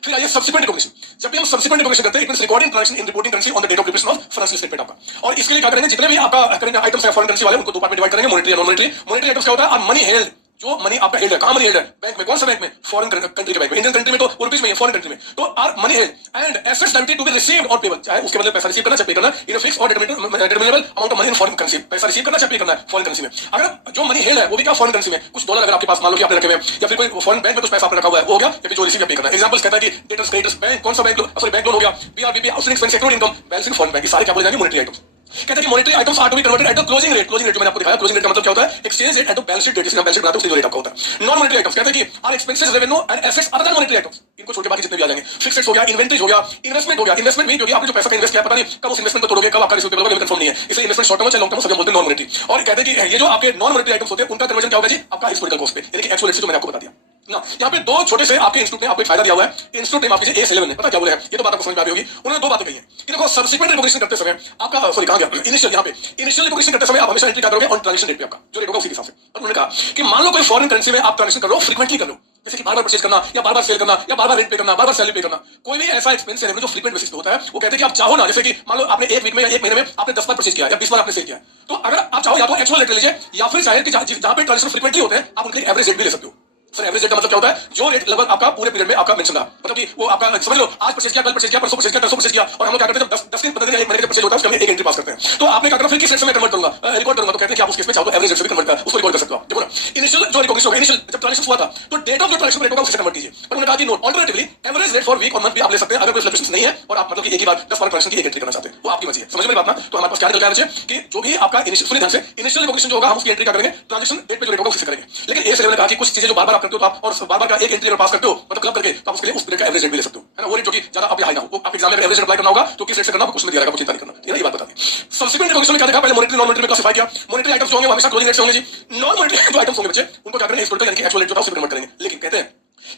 फिर आइए सब्सिक्वेंट रिकॉग्निशन, जब भी हम सब्सिक्वेंट रिकॉग्निशन करते हैं it means recording transaction in reporting currency on the date of preparation of financial statement आपका, और इसके लिए क्या करेंगे जितने भी आपका करेंट आइटम्स है फॉरेन करेंसी वाले उनको दो पार्ट में डिवाइड करेंगे, मॉनेटरी और नॉन मॉनेटरी। मॉनेटरी आइटम्स क्या होता है, मनी हेल्ड, जो मनी आपका हेल्ड है, कहां मनी हेल्ड है बैंक में, कौन सा बैंक में, फॉरेन कंट्री के बैंक में, इंडियन कंट्री में तो रुपीस में है, फॉरेन कंट्री में तो are money held and assets liability to be received और पेबल, चाहे उसके बदले पैसा रिसीव करना चाहे पे करना इन फिक्स और determinable amount of money in foreign currency, पैसा रिसीव करना चाहे पे करना है फॉरेन करेंसी में। अगर जो मनी हेल्ड है वो भी क्या फॉरेन करेंसी में, कुछ डॉलर अगर आपके पास मान लो कि आपने रखे हुए या फिर कोई फॉरेन बैंक में कुछ पैसा आपने रखा हुआ है वो हो गया, या फिर जो रिसीव पे करना है। एग्जांपल्स कहता है कि डेटर्स क्रेडिटर्स बैंक, कौन सा बैंक, सॉरी बैंक लोन हो गया, BRBP outstanding expense account income balance in foreign bank, ये सारे क्या बोले जाएंगे मॉनेटरी आइटम्स। कहता है कि monetary items are to be converted at the closing rate, closing rate जो मैंने आपको दिखाया, क्लोजिंग रेट का मतलब क्या होता है exchange rate at the balance sheet date, जिसका बैलेंस शीट बनाते हैं उसका जो रेट आपका होता है। नॉन मॉनेटरी आइटम्स कहता है कि are expenses revenue and assets other than monetary items, इनको छोड़ के बाकी जितने भी आ जाएंगे, फिक्स्ड हो गया, इन्वेंटरीज हो गया, इन्वेस्टमेंट हो गया, इन्वेस्टमेंट भी क्योंकि आपने जो पैसा का इन्वेस्ट किया पता नहीं कब उस इन्वेस्टमेंट को तोड़ोगे, कब आपका रिसीव पेबल होगा ये कंफर्म नहीं है, इसलिए इन्वेस्टमेंट शॉर्ट टर्म चाहे लॉन्ग टर्म सभी बोलते हैं नॉन मॉनेटरी। और कहते हैं कि ये जो आपके नॉन मॉनेटरी आइटम्स होते हैं उनका कन्वर्जन क्या होगा जी आपका हिस्टोरिकल कॉस्ट पे, यानी कि एक्चुअल रेट से जो मैंने आपको बता दिया, ना यहाँ पे दो छोटे से आपके इंस्टीट्यूट ने आपको एक फायदा दिया हुआ है। इंस्टीट्यूट नेम आपके A11 है, पता क्या बोले हैं? ये तो बात आपको समझ में आ रही होगी। उन्होंने दो बातें कही हैं कि देखो सब्सिक्वेंट रिकॉग्निशन करते समय आपका सॉरी कहां गया इनिशियल, यहाँ पे इनिशियल रिकॉग्निशन करते समय आप हमेशा एंट्री क्या करोगे ऑन ट्रांजैक्शन डेट पे, आपका जो रेट होगा उसी के हिसाब से। और उन्होंने कहा कि मान लो कोई फॉरेन करेंसी में आप ट्रांजैक्शन कर रहे हो, फ्रीक्वेंटली कर रहे हो, जैसे कि बार-बार परचेज करना या बार-बार सेल करना या बार-बार रेंट पे करना, बार-बार सैलरी पे करना, कोई भी ऐसा एक्सपेंस है जो फ्रीक्वेंट बेसिस पे होता है। वो कहते हैं कि आप चाहो ना, जैसे कि मान लो आपने एक वीक में या एक महीने में आपने 10 बार परचेज किया या 20 बार आपने सेल किया, तो अगर आप चाहो या तो एक्चुअल रेट ले लीजिए या फिर चाहे कि जहां पे ट्रांजैक्शन फ्रीक्वेंटली होते हैं आप उनके एवरेज रेट भी ले सकते हो। सर एवरेज रेट का मतलब क्या होता है? जो रेट लगभग आपका पूरे पीरियड में आपका मेंशन था, मतलब कि वो आपका समझ लो आज परचेज किया, कल परचेज किया, परसों परचेज किया, तरसों परचेज किया, और हम लोग क्या करते हैं जब 10 दिन 15 दिन एक महीने का परचेज होता है उसके हम एक एंट्री पास करते हैं। तो आपने क्या करना फिर किस रेट से मैं कन्वर्ट करूंगा, रिकॉर्ड करूंगा, तो कहते हैं कि आप उस केस में चाहो तो एवरेज रेट से भी कन्वर्ट कर उसको रिकॉर्ड कर सकते हो। देखो ना इनिशियल जो रिकॉग्निशन होगा, इनिशियल जब ट्रांजैक्शन हुआ था तो डेट ऑफ जो ट्रांजैक्शन रेट होगा उससे कन्वर्ट कीजिए। पर उन्होंने कहा कि no, alternatively average rate for week और मंथ भी आप ले सकते हैं अगर कोई फ्लक्चुएशन नहीं है और आप मतलब कि एक ही बार 10 बार ट्रांजैक्शन की एक एंट्री करना चाहते हैं, वो आपकी मर्जी है। समझ में बात ना? तो हमारे पास क्या निकल के आया कि जो भी आपका इनिशियल सुनिए ध्यान से, इनिशियल रिकॉग्निशन जो होगा हम उसकी एंट्री क्या करेंगे ट्रांजैक्शन डेट पे जो रेट होगा उसी से करेंगे। लेकिन A11 ने कहा कि कुछ चीजें जो बार-बार आप करते हो तो आप और बार-बार का एक एंट्री पास करते हो मतलब क्लब करके, तो आप उसके लिए उस पीरियड का एवरेज रेट भी ले सकते हो, है ना? वो रेट जो कि ज्यादा आपके हाई ना हो, वो आप एग्जाम में एवरेज अप्लाई करना होगा तो किस रेट से करना आपको कुछ में दिया रहेगा, चिंता नहीं करना। ये बात बता दी। सब्सिक्वेंट रिकॉग्निशन में क्या देखा? पहले मॉनेटरी नॉन मॉनेटरी में क्लासिफाई किया। मॉनेटरी आइटम्स जो होंगे वो हमेशा क्लोजिंग रेट से होंगे जी। नॉन मॉनेटरी जो आइटम्स होंगे बच्चे उनको क्या करेंगे हिस्टोरिकल यानी कि एक्चुअल रेट जो था उसे कन्वर्ट करेंगे। लेकिन कहते हैं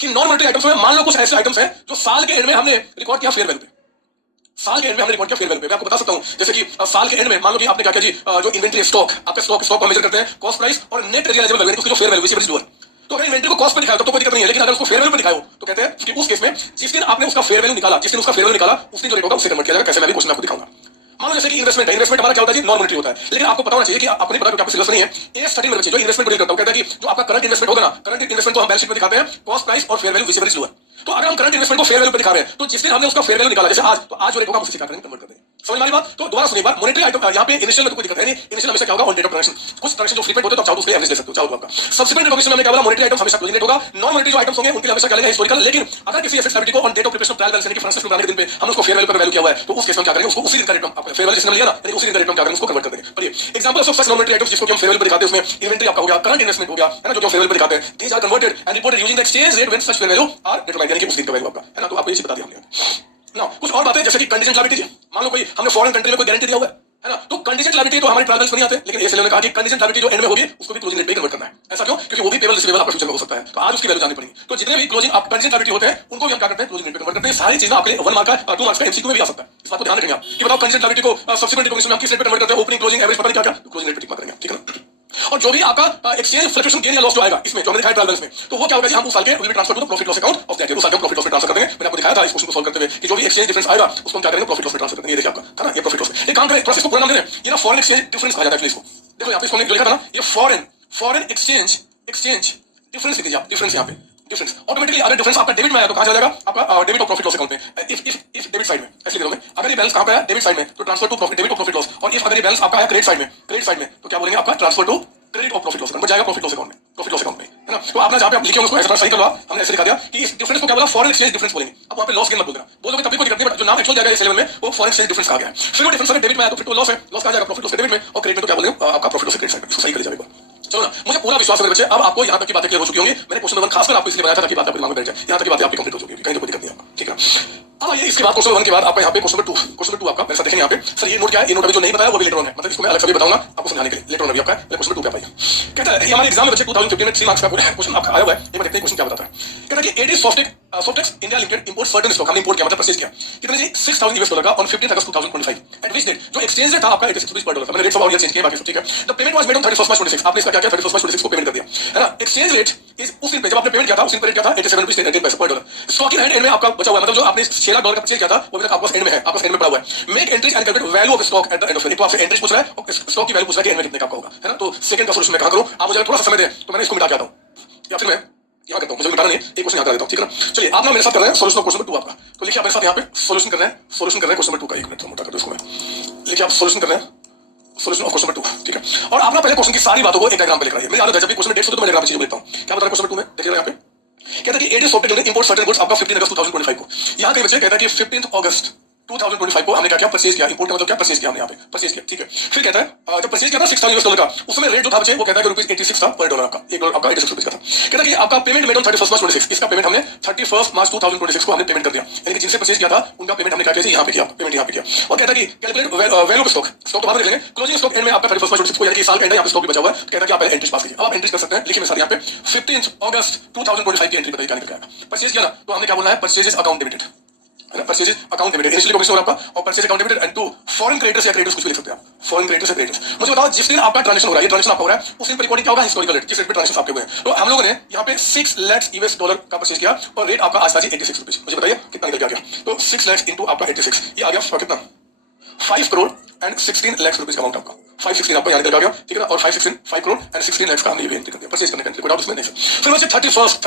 कि नॉन मॉनेटरी आइटम्स में मान लो कुछ ऐसे आइटम्स हैं जो साल के एंड में हमने रिकॉर्ड किया फेयर वैल्यू पे, साल के एंड में हमने रिकॉर्ड किया फेयर वैल्यू पे। मैं आपको बता सकता हूं जैसे कि साल के एंड में मान लो कि आपने क्या किया जी, जो इन्वेंटरी स्टॉक आपका स्टॉक को मेजर करते हैं कॉस्ट प्राइस और नेट रियलाइजेबल वैल्यू, उसकी जो फेयर वैल्यू इज लोअर। तो अगर इन्वेंटरी को कॉस्ट पे दिखाया तो कोई दिक्कत नहीं है, लेकिन अगर उसको फेयर वैल्यू पे दिखाओ तो कहते हैं कि उस केस में जिस दिन आपने उसका फेयर वैल्यू निकाला, जिस दिन उसका फेयर वैल्यू निकाला उस दिन जो रेट होगा उससे कन्वर्ट किया जाएगा। कैसे मैं भी क्वेश्चन आपको दिखाऊंगा। मान लो जैसे कि इन्वेस्टमेंट है, इन्वेस्टमेंट हमारा क्या होता है जी नॉन मॉनेटरी होता है, लेकिन आपको पता होना चाहिए कि आपने पता क्या सिलेबस नहीं है। A13 में बच्चे जो इन्वेस्टमेंट को डील करता हूं कहता है कि जो आपका करंट इन्वेस्टमेंट होगा ना, करंट इन्वेस्टमेंट को हम बैलेंस शीट में दिखाते हैं कॉस्ट प्राइस और fair value which is lower. तो अगर हम करंट इन्वेस्टमेंट को फेयर वैल्यू पे दिखा रहे हैं तो जिस दिन हमने उसका फेयर वैल्यू निकाला जैसे आज, तो आज जो रेट होगा उसे क्या करेंगे कन्वर्ट कर देंगे। समझ में आ रही बात? तो दोबारा सुनिए बात, मॉनेटरी आइटम यहाँ पे इनिशियल में कोई दिक्कत है नहीं। इनिशियल हमेशा क्या होगा ऑन डेट ऑफ ट्रांजैक्शन, कुछ ट्रांजैक्शन जो फ्रीक्वेंट होते हैं तो आप चाहो तो उसके एवरेज ले सकते हो, चाहो तो आपका। सब्सिक्वेंट रिकॉग्निशन में हमने क्या बोला मॉनेटरी आइटम्स हमेशा क्लोजिंग रेट होगा, नॉन मॉनेटरी जो आइटम्स होंगे उनके लिए हमेशा क्या लगेगा हिस्टोरिकल। लेकिन अगर किसी एसेट लायबिलिटी को on date of preparation trial balance यानी कि फाइनेंशियल बनाने के दिन पे हमने उसको फेयर वैल्यू पर वैल्यू किया हुआ है तो उस केस में क्या करेंगे उसको उसी दिन का रेट आपका फेयर वैल्यू जिसने लिया ना यानी उसी दिन का रेट क्या करेंगे उसको कन्वर्ट कर देंगे। पर ये example of such non monetary items जिसको हम फेयर वैल्यू पर दिखाते हैं उसमें इन्वेंटरी आपका हो गया, करंट इन्वेस्टमेंट हो गया, है ना, जो फेयर वैल्यू पर दिखाते हैं। These are converted and reported using the exchange rate when such fair value are determined यानी कि उस दिन का वैल्यू आपका, है ना। तो आपको ये बता दिया हमने ना। कुछ और बातें जैसे कि कंडीजेंट लायबिलिटी, मान लो कोई हमने फॉरेन कंट्री में कोई गारंटी दिया हुआ है ना, तो कंडीजेंट लायबिलिटी तो हमारे ट्रायल बैलेंस में नहीं आते, लेकिन A11 ने कहा कि कंडीजेंट लायबिलिटी जो एंड में होगी उसको भी क्लोजिंग रेट पे कन्वर्ट करना है। ऐसा क्यों? क्योंकि वो भी पेबल रिसीवेबल आपका फ्यूचर में हो सकता है, तो आज उसकी वैल्यू जाननी पड़ेगी। तो जितने भी क्लोजिंग आप कंडीजेंट लायबिलिटी होते हैं उनको भी हम क्या करते हैं क्लोजिंग रेट पे कन्वर्ट करते हैं। सारी चीजें आपके 1 मार्क का 2 मार्क्स का एमसीक्यू में भी आ सकता है, इस बात को ध्यान रखेंगे आप कि बताओ कंडीजेंट लायबिलिटी को सब्सिक्वेंट रिकॉग्निशन में हम किस रेट पे कन्वर्ट करते हैं, ओपनिंग क्लोजिंग एवरेज पता नहीं क्या-क्या, क्लोजिंग रेट पे टिक मार करेंगे, ठीक है ना। और जो भी आपका एक्सचेंज फ्लक्चुएशन गेन या लॉस जो आएगा इसमें जो हमने दिखाया ट्रायल बैलेंस में, तो वो क्या होगा जी हम उस साल के will transfer to the profit loss account of that year, उस साल के प्रॉफिट लॉस में ट्रांसफर कर देंगे। मैंने आपको दिखाया था इस क्वेश्चन को सॉल्व करते हुए कि जो भी एक्सचेंज डिफरेंस आएगा उसको हम क्या करेंगे प्रॉफिट लॉस में ट्रांसफर कर देंगे। ये देखिए आपका था ना ये प्रॉफिट लॉस। एक काम करें प्रोसेस को पूरा नाम दे दें, ये ना फॉरेन एक्सचेंज डिफरेंस कहा जाता है। इसको देखो यहाँ पे इसको हमने लिखा था ना, ये फॉरेन एक्सचेंज डिफरेंस लिख दीजिए आप, डिफरेंस यहाँ पे डिफरेंस ऑटोमेटिकली अगर डिफरेंस आपका डेबिट में आया तो कहां चला जाएगा आपका debit of profit loss account में। इफ डेबिट साइड में ऐसे लिख दो मैं, अगर ये बैलेंस कहां पे है डेबिट साइड में तो transfer to profit debit of profit loss, और इफ अगर ये बैलेंस आपका है क्रेडिट साइड में तो क्या बोलेंगे आपका transfer to credit of profit loss account में जाएगा प्रॉफिट लॉस अकाउंट में, प्रॉफिट लॉस अकाउंट में, है ना। तो आपने जहां पे आप लिखे होंगे उसको ऐसा सही करवा, हमने ऐसे लिखा दिया कि इस डिफरेंस को क्या बोला फॉरेन एक्सचेंज डिफरेंस बोलेंगे। अब वहां पे लॉस गेन मत बोलना, बोलोगे तब भी कोई दिक्कत नहीं, बट जो नाम एक्चुअल जाएगा इस लेवल में वो फॉरेन एक्सचेंज डिफरेंस कहा गया है। फिर वो डिफरेंस अगर डेबिट में आया तो फिर तो लॉस है, लॉस कहा जाएगा प्रॉफिट लॉस डेबिट में, और क्रेडिट में तो क्या बोलेंगे आपका प्रॉफिट लॉस क्रेडिट साइड में। इसको सही कर जाएगा। चलो ना, मुझे पूरा विश्वास है मेरे बच्चे, अब आपको यहाँ तक की बातें क्लियर हो चुकी होंगी। मैंने क्वेश्चन नंबर खासकर आपको इसलिए बनाया था ताकि बात आपके दिमाग में बैठ जाए, यहाँ तक की बातें आपकी कंप्लीट हो चुकी है, कहीं तो कोई दिक्कत नहीं आपको, ठीक है। अब ये इसके बाद क्वेश्चन 1 के बाद आपका यहाँ पे क्वेश्चन नंबर 2 आपका मेरे साथ देखेंगे यहाँ पे। सर ये नोट क्या है, ये नोट अभी जो नहीं बताया वो भी लेटर ऑन है, मतलब इसको मैं अलग से भी बताऊंगा आपको समझाने के लिए। लेटर ऑन अभी आपका क्वेश्चन नंबर 2 पे आइए। कहता है ये हमारे एग्जाम में बच्चे 2015 में 3 मार्क्स का क्वेश्चन आपका आया हुआ है, ये मैं देखते हैं क्वेश्चन क्या बताता है। कहता है कि AD Softex India limited import certain stock, हमने इंपोर्ट किया मतलब परचेज किया कितने जी $6,000 का on 15 August 2025 at which date जो एक्सचेंज रेट था आपका 86 रुपीस पर डॉलर था। मैंने रेट सब और चेंज किया बाकी सब ठीक है। The payment was made on 31 मार्च 26, आपने इसका क्या किया 31 मार्च 26 को पेमेंट कर दिया, है ना। एक्सचेंज रेट इज उस दिन पे जब आपने पेमेंट किया था उस दिन पे रेट क्या था 87 रुपीस 13 पैसे पर डॉलर। स्टॉक इन हैंड में आपका बचा हुआ है, मतलब जो आपने $6,00,000 का परचेज किया था वो अभी तक आपके एंड में है, आपके एंड में पड़ा हुआ है। Make entries and calculate value of stock at the end of it, तो आपसे एंट्रीज पूछ रहा है और स्टॉक की वैल्यू पूछ रहा है कि एंड में कितने का आपका होगा, है ना। तो सेकंड का सॉल्यूशन मैं कहां करूं, आप मुझे थोड़ा सा समय दें तो मैंने इसको मिटा के आता हूं या फिर मैं यहाँ करता हूँ, मुझे मिटाना नहीं, एक क्वेश्चन याद कर देता हूँ, ठीक है ना। चलिए आप ना मेरे साथ कर रहे हैं सॉल्यूशन ऑफ क्वेश्चन नंबर 2 आपका, तो लिखिए आप मेरे साथ यहाँ पे सॉल्यूशन कर रहे हैं क्वेश्चन नंबर 2 का। एक मिनट मोटा कर दो इसको मैं, लिखिए आप सॉल्यूशन कर रहे हैं सॉल्यूशन ऑफ क्वेश्चन नंबर 2, ठीक है। और आप ना पहले क्वेश्चन की सारी बातों को एक डायग्राम पे लिख रही है। मेरी आदत है जब भी क्वेश्चन में डेट्स होते तो मैं डायग्राम पे चीजें लिखता हूँ। क्या बता रहा है क्वेश्चन नंबर 2 में, देखिए यहाँ पे कहता है कि AD software import certain goods आपका 15 अगस्त 2025 को। यहाँ कई बच्चे कहता है कि 15 अगस्त 2025 को हमने क्या किया, परचेज किया। इंपोर्ट का मतलब क्या, परचेज किया हमने यहाँ पे, परचेज किया, ठीक है। फिर कहता है जब परचेज किया था $6,000 का, उसमें रेट जो था बच्चे वो कहता है कि ₹86 था पर डॉलर आपका, $1 आपका ₹86 का था। कहता है कि आपका पेमेंट मेड ऑन 31 मार्च 26, इसका पेमेंट हमने 31 मार्च 2026 को हमने पेमेंट कर दिया, यानी कि जिनसे परचेज किया था उनका पेमेंट हमने क्या किया, यहाँ पे किया, पेमेंट यहाँ पे किया। और कहता है कि calculate value of stock, stock तो बाद में देख लेंगे, क्लोजिंग स्टॉक एंड में आपका 31 मार्च 26 को, यानी कि साल का एंड है, यहाँ पे स्टॉक भी बचा हुआ है। कहता है कि आप पहले एंट्रीज पास कीजिए। अब आप एंट्रीज कर सकते हैं, लिखिए मेरे साथ यहाँ पे 15 अगस्त 2025 की एंट्री बताइए क्या निकल आएगा। परचेज किया ना, तो हमने क्या बोलना है, purchases account limited, purchases account limited, initially commission होगा आपका, और purchase account limited and to foreign creditors या क्रेडिटर्स कुछ भी लिख सकते हैं आप, फॉरेन क्रेडिटर्स या क्रेडिटर्स। मुझे बताओ जिस दिन आपका ट्रांजैक्शन हो रहा है, ये ट्रांजैक्शन आपका हो रहा है, उस दिन पर रिकॉर्डिंग क्या होगा, हिस्टोरिकल रेट, किस रेट पे ट्रांजैक्शन आपके हुए हैं। तो हम लोगों ने यहाँ पे $6 लाख का परचेज किया और रेट आपका आज था जी ₹86। मुझे बताइए कितना निकल के आ गया। तो 6 लाख इंटू आपका 86, ये आ गया कितना, 5 करोड़ एंड 16 लाख रुपीज का अमाउंट आपका, 516 आपका यहाँ निकल गया, ठीक है ना। और 5 करोड़ एंड 16 लाख का हमने ये एंट्री कर दिया परचेज करने का, कोई डाउट उसमें नहीं है। फिर वैसे 31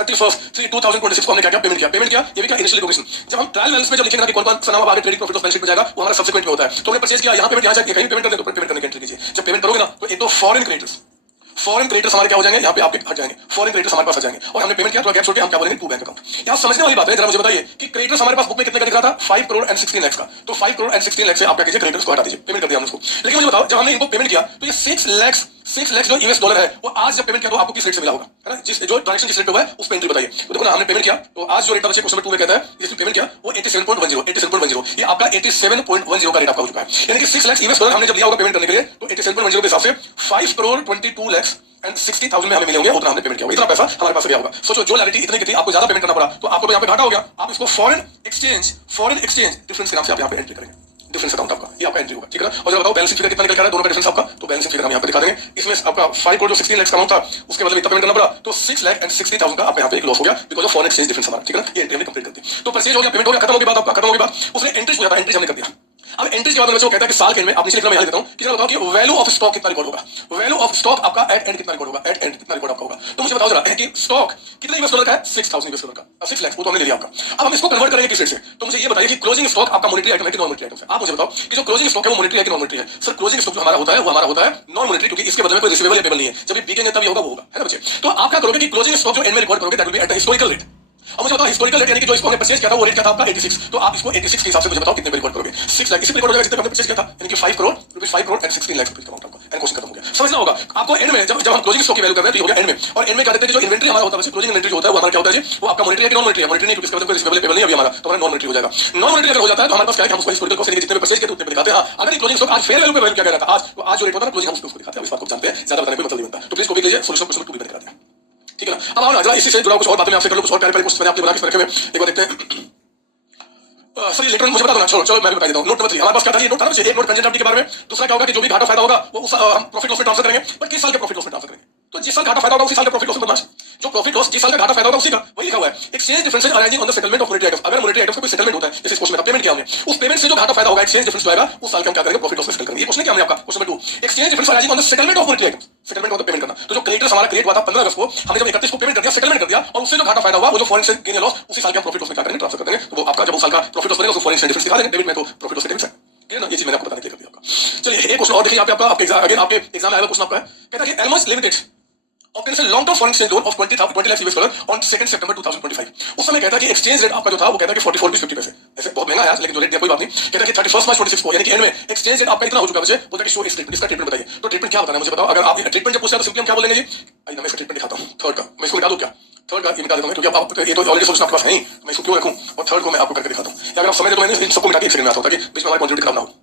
2026 को हमने क्या किया, पेमेंट किया, ये भी क्या, इनिशियल कमीशन। जब हम ट्रायल बैलेंस में जब लिखेंगे ना कि कौन सा नाम आगे क्रेडिट प्रॉफिट और बैलेंस शीट में जाएगा, वो हमारा सब्सिक्वेंट में होता है। तो हमने परचेज किया, यहाँ पेमेंट यहाँ जाके कहीं पेमेंट करने, तो पेमेंट करने की एंट्री कीजिए। जब पेमेंट करोगे ना, तो एक तो फॉरेन क्रेडिटर्स हमारे क्या हो जाएंगे, यहाँ पे आपके हट जाएंगे, फॉरेन क्रेडिटर्स हमारे पास आ जाएंगे। और हमने पेमेंट किया तो गैप छोड़ के हम क्या बोलेंगे, टू बैंक अकाउंट। यहाँ समझने वाली बात है, जरा मुझे बताइए कि क्रेडिटर्स हमारे पास बुक में कितने का दिख रहा था, 5 करोड़ एंड 16 लाख का। तो 5 करोड़ एंड 16 लाख से आप क्या कीजिए, क्रेडिटर्स को हटा दीजिए, पेमेंट कर दिया हमने उसको। लेकिन मुझे बताओ जब हमने इनको पेमेंट किया तो ये 6 लाख जो यूएस डॉलर है, वो आज जब पेमेंट किया तो आपको किस रेट से मिला होगा, है ना, जिस जो ट्रांजैक्शन जिस रेट पे हुआ है उस पे एंट्री बताइए। तो देखो ना, हमने पेमेंट किया तो आज जो रेट था बच्चे क्वेश्चन नंबर 2 में कहता है जिसने पेमेंट किया वो 87.10, ये आपका 87.10 का रेट आपका हो चुका है। यानी कि 6 लाख यूएस डॉलर हमने जब लिया होगा पेमेंट करने के लिए, तो 87.10 के हिसाब से 5 करोड़ 22 लाख एंड 60,000 में हमें मिले होंगे, उतना हमने पेमेंट किया होगा, इतना पैसा हमारे पास गया होगा। सोचो जो लिएबिलिटी इतनी की थी, आपको ज्यादा पेमेंट करना पड़ा, तो आपको तो यहाँ पे घाटा हो गया। आप इसको फॉरेन एक्सचेंज डिफरेंस के नाम से आप यहाँ पे एंट्री करेंगे, डिफरेंस अकाउंट आपका, ये आपका एंट्री होगा, ठीक है ना। और जब बताओ बैलेंस फिगर कितना निकल रहा है, दोनों का डिफरेंस आपका, तो बैलेंस फिगर हम यहाँ पे दिखा देंगे। इसमें आपका 5 करोड़ जो 16 लाख का अमाउंट था, उसके बदले इतना पेमेंट करना पड़ा, तो 6 लाख एंड 60,000 का आपका यहाँ पे एक लॉस हो गया because of foreign exchange difference हमारा, ठीक है ना। ये एंट्री हमने कंप्लीट कर दी, तो परचेज हो गया, पेमेंट हो गया, खत्म हो गई बात, आपका खत्म हो गई बात। उसने एंट्री पूछा था, एंट्री हमने कर दिया। अब एंट्री के बाद में वो कहता है कि साल के एंड में आप नीचे लिखना, मैं यहाँ देता हूँ कि बताओ कि वैल्यू ऑफ स्टॉक कितना रिकॉर्ड होगा, वैल्यू ऑफ स्टॉक आपका एट एंड कितना रिकॉर्ड होगा, एट एंड कितना रिकॉर्ड आपका होगा। तो मुझे बताओ जरा कि स्टॉक कितने यूएस डॉलर का है, 6,000 यूएस डॉलर का, 6 लाख, वो तो हमने ले लिया आपका। अब हम इसको कन्वर्ट करेंगे किस रेट से, तो मुझे ये बताइए कि क्लोजिंग स्टॉक आपका मॉनेटरी आइटम है कि नॉन मॉनेटरी आइटम है। आप मुझे बताओ कि जो क्लोजिंग स्टॉक है वो मॉनेटरी है कि नॉन मॉनेटरी है। सर क्लोजिंग स्टॉक जो हमारा होता है वो हमारा होता है नॉन मॉनेटरी, क्योंकि इसके बदले में कोई रिसीवेबल या पेबल नहीं है, जब ये बिकेंगे तब ये होगा, वो होगा, है ना बच्चे। तो आप क्या करोगे कि क्लोजिंग स्टॉक जो एंड में रिकॉर्ड करोगे that will be at historical rate. अब मुझे बताओ हिस्टोरिकल रेट यानी कि जो इसको हमने परचेज किया था वो रेट क्या था आपका 86, तो आप इसको 86 के हिसाब से मुझे बताओ कितने पे रिकॉर्ड करोगे। 6 लाख इसी पे रिकॉर्ड हो जाएगा जितने हमने परचेज किया था, यानी कि 5 करोड़ एंड 16 लाख रुपीस का अमाउंट आपका, एंड क्वेश्चन खत्म हो गया। समझना होगा आपको एंड में, जब हम क्लोजिंग स्टॉक की वैल्यू कर रहे हैं तो ये हो गया एंड में। और एंड में क्या कहते हैं, जो इन्वेंटरी हमारा होता है, क्लोजिंग इन्वेंटरी जो होता है वो हमारा क्या होता है जी, वो आपका मॉनेटरी है कि नॉन मॉनेटरी है, मॉनेटरी नहीं, क्योंकि इसका मतलब कोई रिसीवेबल पेबल नहीं है अभी हमारा, तो हमारा नॉन मॉनेटरी हो जाएगा। नॉन मॉनेटरी अगर हो जाता है तो हमारे पास क्या है, हम उसको हिस्टोरिकल कॉस्ट यानी कि जितने पे परचेज किए थे उतने पे दिखाते हैं। अगर ये क्लोजिंग स्टॉक आज फेयर वैल्यू पे वैल्यू क्या कह रहा था आज, तो आज जो रेट होता है क्लोजिंग हम उसको दिखाते हैं, इस बात को जानते हैं, ज्यादा बताने कोई मतलब नहीं बनता। तो प्लीज कॉपी कीजिए, सोल्यूशन क्वेश्चन 2 भी दिखा दिया, ठीक है ना। अब आओ ना जरा इसी से जुड़ा कुछ और बातें मैं आपसे कर लूं, कुछ और प्यारे प्यारे क्वेश्चन मैंने आपके बना के रखे हुए, एक बार देखते हैं। सर इलेक्ट्रॉन मुझे बता दो ना, चलो मैं भी बता देता हूं। नोट नंबर 3 हमारे पास क्या था, ये नोट था ना, एक नोट कंजेंट के बारे में, दूसरा क्या होगा कि जो भी घाटा फायदा होगा वो उस हम प्रॉफिट लॉस में ट्रांसफर करेंगे, पर किस साल के प्रॉफिट लॉस में ट्रांसफर करेंगे, तो जिस साल घाटा फायदा होगा उसी साल का प्रॉफिट लॉस में बदमाश, जो प्रॉफिट लॉस जिस साल का घाटा फायदा होगा उसी का, वही लिखा हुआ है। Exchange differences arising on the settlement of monetary items, अगर मॉनेटरी आइटम्स का कोई सेटलमेंट होता है, जैसे इस क्वेश्चन में था पेमेंट किया हमने, उस पेमेंट से जो घाटा फायदा होगा एक्सचेंज डिफरेंस आएगा, उस साल के हम क्या करेंगे, प्रॉफिट लॉस में सेटल करेंगे। ये क्वेश्चन क्या हमने आपका question number 2, exchange difference arising on the settlement of monetary items, settlement मतलब पेमेंट करना। तो जो क्रेडिटर्स हमारा क्रिएट हुआ था 15 अगस्त को, हमने जब 31 को पेमेंट कर दिया, सेटलमेंट कर दिया, और उससे जो घाटा फायदा हुआ वो जो फॉरेन से गेन या लॉस उसी साल के हम प्रॉफिट लॉस में क्या करेंगे, ट्रांसफर कर देंगे। तो वो आपका जब उस साल का प्रॉफिट लॉस बनेगा उसको फॉरेन से डिफरेंस दिखा देंगे, डेबिट में तो प्रॉफिट लॉस डेबिट है, ठीक है ना। ये चीज मैंने आपको बताने के लिए कर दिया आपका। चलिए एक क्वेश्चन और देखिए, आपके आपका आपके एग्जाम में आएगा क्वेश्चन आपका है, कहता है कि Elms limited obtains a long term foreign exchange loan of 20 lakh US dollar on 2 September 2025। उस समय कहता है कि एक्सचेंज रेट आपका जो था वो कहता है कि 44 रुपीस 50 पैसे, ऐसे बहुत महंगा है लेकिन जो रेट दिया कोई बात नहीं। कहता है कि 31 मार्च 26 को यानी कि एंड में एक्सचेंज रेट आपका इतना हो चुका है, बोलता है कि शो स्टेटमेंट, इसका ट्रीटमेंट बताइए। तो ट्रीटमेंट क्या बताना है मुझे बताओ। अगर आप ट्रीटमेंट जब पूछते हैं तो सिंपली हम क्या बोलेंगे जी, आइए मैं इसका ट्रीटमेंट दिखाता हूं। थर्ड का मैं इसको निकाल दूं क्या, थर्ड का ये निकाल देता हूं, क्योंकि आप ये तो ऑलरेडी सोल्यूशन आपके पास है ही, मैं इसको क्यों रखूं, और थर्ड को मैं आपको करके दिखाता हूं। अगर आप समझ तो मैंने इन सबको मिटा के एक सेकंड में आता हूं ताकि बीच में हमारा कंट्रीब्यूट करना हो।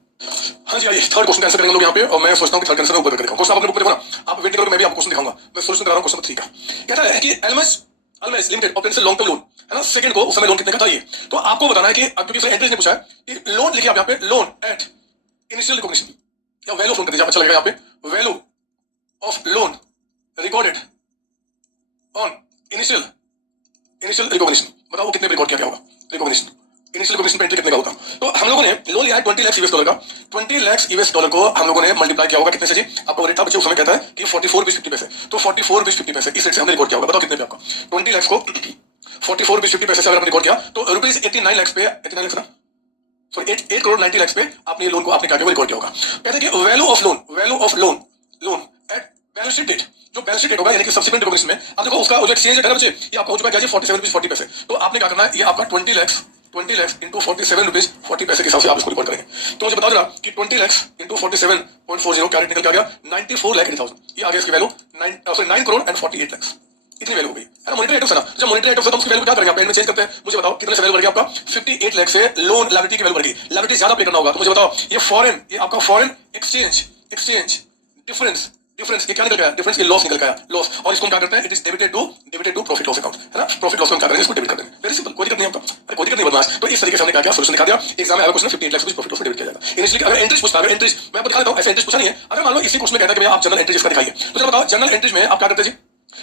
हाँ जी आइए थर्ड क्वेश्चन का आंसर करेंगे हम लोग यहाँ पे, और मैं सोचता हूँ कि थर्ड आंसर ऊपर करके दिखाऊं। क्वेश्चन आप अपने ऊपर देखो ना, आप वेट करोगे, मैं भी आपको क्वेश्चन दिखाऊंगा। मैं सोल्यूशन करा रहा हूँ क्वेश्चन 3 का। कहता है कि Elms limited obtains a long term loan, है ना, सेकंड को उस समय लोन कितने का था ये, तो आपको बताना है कि क्योंकि उसने एंट्रीज ने पूछा है कि लोन लिखिए आप यहाँ पे, लोन एट इनिशियल रिकॉग्निशन या वैल्यू ऑफ लोन कर दीजिए, अच्छा लगेगा यहाँ पे, value of loan recorded on initial recognition. बताओ वो कितने पे रिकॉर्ड किया गया होगा, रिकॉग्निशन इनिशियल रिकॉग्निशन पे एंट्री कितने का होगा। तो हम लोगों ने लोन लिया है 20 लाख यूएस डॉलर का, 20 लाख यूएस डॉलर को हम लोगों ने मल्टीप्लाई किया होगा कितने से जी, आपका रेट था बच्चे उस समय कहता है कि 44 रुपीस 50 पैसे, तो 44 रुपीस 50 पैसे इस रेट से हमने रिकॉर्ड किया होगा। बताओ कितने पे आपका 20 लाख को 44 रुपीस 50 पैसे से अगर हमने रिकॉर्ड किया तो रुपीस 89 लाख पे, 89 लाख ना सॉरी 8 करोड़ 90 लाख पे आपने लोन को आपने क्या किया रिकॉर्ड किया होगा। कहते हैं कि value of loan at balance sheet date, जो बैलेंस शीट डेट होगा यानी कि सब्सिक्वेंट रिकॉग्निशन में, अब देखो उसका जो एक्सचेंज रेट है बच्चे ये आपका हो चुका है 47 रुपीस 40 पैसे। तो आपने क्या करना है, ये आपका 20 लाख 20 लाख इंटू 47 रुपीज 40 पैसे के हिसाब से आप इसको रिकॉर्ड करेंगे। तो मुझे बता देना कि 20 लाख इंटू 47.40 कैरेट निकल के आ गया 94,80,000। ये आ गया इसकी वैल्यू 9 करोड़ एंड 48 लाख, इतनी वैल्यू हो गई है ना। मॉनिटरी आइटम से ना, जब मॉनिटरी आइटम से तो उसकी वैल्यू क्या करेंगे आप, पेन में चेंज करते हैं। मुझे बताओ कितने से वैल्यू बढ़ गया आपका 58 लाख से लोन लायबिलिटी की वैल्यू बढ़ गई, लायबिलिटी ज्यादा पे करना होगा। तो मुझे बताओ ये फॉरेन, ये आपका फॉरेन एक्सचेंज डिफरेंस ये क्या निकल गया, डिफरेंस ये लॉस निकल गया, लॉस। और इसको हम क्या करते हैं, it is debited to profit loss account, है ना। प्रॉफिट लॉस में हम क्या करेंगे, इसको डेबिट कर देंगे। वेरी सिंपल, कोई दिक्कत नहीं आपका, अरे कोई दिक्कत नहीं बदमाश। तो इस तरीके से हमने क्या किया, सोल्यूशन दिखा दिया। एग्जाम में अगर question 58 lakh rupees profit loss में डेबिट किया जाता है। इनिशियली अगर एंट्रीज पूछता है, अगर एंट्रीज मैं आपको दिखा देता हूं, ऐसे एंट्रीज पूछा नहीं है। अगर मान लो इसी क्वेश्चन में कहता है कि भैया आप जनरल एंट्रीज का दिखाइए, तो चलो बताओ जनरल एंट्रीज में आप क्या करते जी।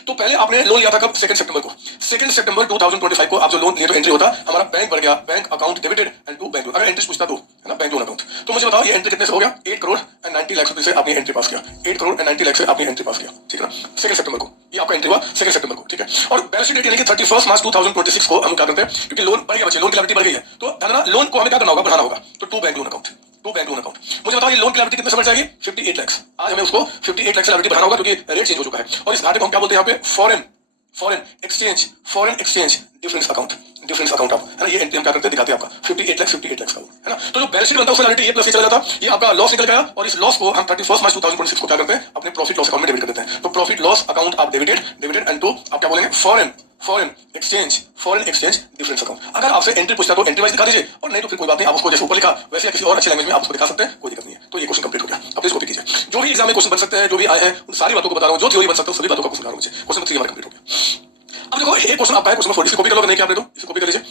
तो पहले आपने लोन लिया था कब, 2 सितंबर को। 2 सितंबर 2025 को आप जो लोन लिए तो एंट्री होता हमारा बैंक बढ़ गया, bank account debited and to bank loan. अगर एंट्रीज पूछता तो, है ना, बैंक लोन अकाउंट। तो मुझे बताओ ये एंट्री कितने से हो गया, 8 करोड़ एंड 90 लाख रुपए से आपने एंट्री पास किया। 8 करोड़ एंड 90 लाख से आपने एंट्री पास किया, ठीक है ना। 2 सितंबर को ये आपका एंट्री हुआ, 2 सितंबर को, ठीक है। और बैलेंस शीट डेट यानी कि 31 मार्च 2026 को हम क्या करते हैं, क्योंकि लोन बढ़ गया बच्चे, लोन की लायबिलिटी बढ़ गई है, तो धनना लोन को हमें क्या करना होगा, बढ़ाना होगा। तो to bank loan account, to bank loan account. मुझे बताओ ये लोन की लायबिलिटी कितने से बढ़ जाएगी, 58 लाख। आज हमें उसको 58 लाख से लायबिलिटी बढ़ाना होगा, क्योंकि रेट चेंज हो चुका है। और इस घाटे को हम क्या बोलते हैं यहाँ पे, फॉरेन एक्सचेंज डिफरेंस अकाउंट आप, है ना। ये एंट्री हम क्या करते हैं, दिखाते हैं आपका 58 लाख का, है ना। तो जो बैलेंस शीट बनता है उसमें लायबिलिटी ये प्लस ये चला जाता, ये आपका लॉस निकल गया। और इस लॉस को हम 31 मार्च 2026 को क्या करते हैं, अपने प्रॉफिट लॉस अकाउंट में डेबिट कर देते हैं। तो प्रॉफिट लॉस अकाउंट आप डेबिटेड एंड टू आप क्या बोलेंगे, फॉरेन एक्सचेंज डिफरेंस अकाउंट। अगर आपसे एंट्री पूछता है तो एंट्री वाइज दिखा दीजिए, और नहीं तो फिर कोई बात नहीं, आप उसको जैसे ऊपर लिखा वैसे किसी और अच्छे लैंग्वेज में आप उसको दिखा सकते हैं, कोई दिक्कत नहीं है। तो ये क्वेश्चन कंप्लीट हो गया। अब इसको कीजिए, जो भी एग्जाम में क्वेश्चन बन सकते हैं, जो भी आए हैं उन सारी बातों को बता रहा हूं, जो थ्योरी बन सकता है सभी बातों का क्वेश्चन बता रहा हूं। क्वेश्चन 3 हमारा कंप्लीट हो गया। अब देखो ये क्वेश्चन आपका है, क्वेश्चन 4 इसकी कॉपी कर लो, नहीं किया आपने तो इसे कॉपी कर लीजिए,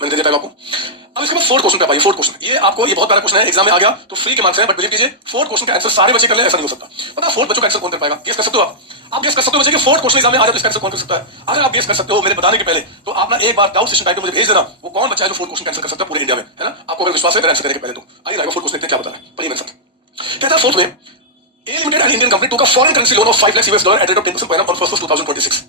मैंने दे दिया आपको। अब इसके बाद 4th क्वेश्चन पे आप आइए। 4th क्वेश्चन ये आपको, ये बहुत बड़ा क्वेश्चन है, एग्जाम में आ गया तो फ्री के मार्क्स है, बट बिलीव कीजिए 4th क्वेश्चन का आंसर सारे बच्चे कर ले, ऐसा नहीं हो सकता। पता 4th बच्चों का आंसर कौन कर पाएगा, गेस कर सकते हो आप गेस कर सकते हो बच्चे कि 4th क्वेश्चन एग्जाम में आ जाए तो इसका आंसर कौन कर सकता है। अगर आप गेस कर सकते हो मेरे बताने के पहले, तो आप ना एक बार डाउट सेशन टाइप में मुझे भेज देना, वो कौन बच्चा है जो 4th क्वेश्चन आंसर कर सकता है पूरे इंडिया में, है ना। आपको अगर विश्वास है मेरे आंसर करने के पहले, तो आइए ना 4th क्वेश्चन देखते हैं क्या बता रहा है। पढ़िए मेरे साथ। कहता है 4th में, A Limited and Indian company took a foreign currency loan of 5 lakhs US dollar at a rate of 10% per annum on 1st of 2026.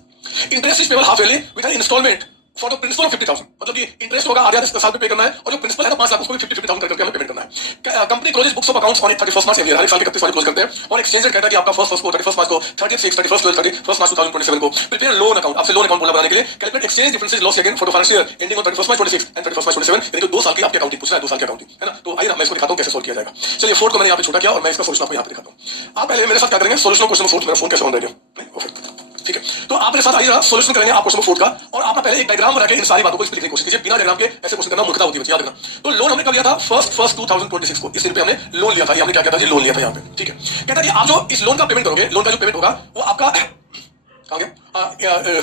Interest is payable half yearly with an installment for the principal of 50,000. मतलब कि interest होगा आधे साल पे पे करना है, और जो प्रिंसिपल है ना 5 लाख उसको भी 50,000 करके हमें पेमेंट करना है। Company closes books of accounts on 31 March every year, हर साल के 31 मार्च क्लोज करते हैं। और एक्सचेंज रेट कहता है कि आपका 1st को 31 मार्च को 30th 6 31st 12 31 मार्च 2027 को प्रिपेयर लोन अकाउंट, आपसे लोन अकाउंट बोला बनाने के लिए। Calculate exchange differences loss again for the financial year ending on 31 March 26 and 31 मार्च 27, यानी कि 2 साल की आपकी अकाउंटिंग पूछ रहा है, 2 साल की अकाउंटिंग, है ना। तो आइए ना मैं इसको दिखाता हूं कैसे सॉल्व किया जाएगा। चलिए 4th को मैंने यहां पे छोटा किया और मैं इसका सॉल्यूशन आपको यहां पे दिखाता हूं। आप पहले मेरे साथ क्या करेंगे, सॉल्यूशन क्वेश्चन 4 मेरा फोन कैसे ऑन रहेगा, ठीक है। तो आप मेरे साथ आइए ना, सॉल्यूशन करेंगे आप क्वेश्चन 4 का। और आप पहले एक डायग्राम बना के इन सारी बातों को लिखने की कोशिश कीजिए, बिना डायग्राम के ऐसे क्वेश्चन करना मूर्खता होती है, याद रखना। तो लोन हमने कब लिया था, 1st 2026 को, इस दिन पे हमने लोन लिया था। ये हमने क्या किया था जी, लोन लिया था यहाँ पे, ठीक है। कहता है कि आप जो इस लोन का पेमेंट करोगे, लोन का जो पेमेंट होगा वो आपका कहां गया,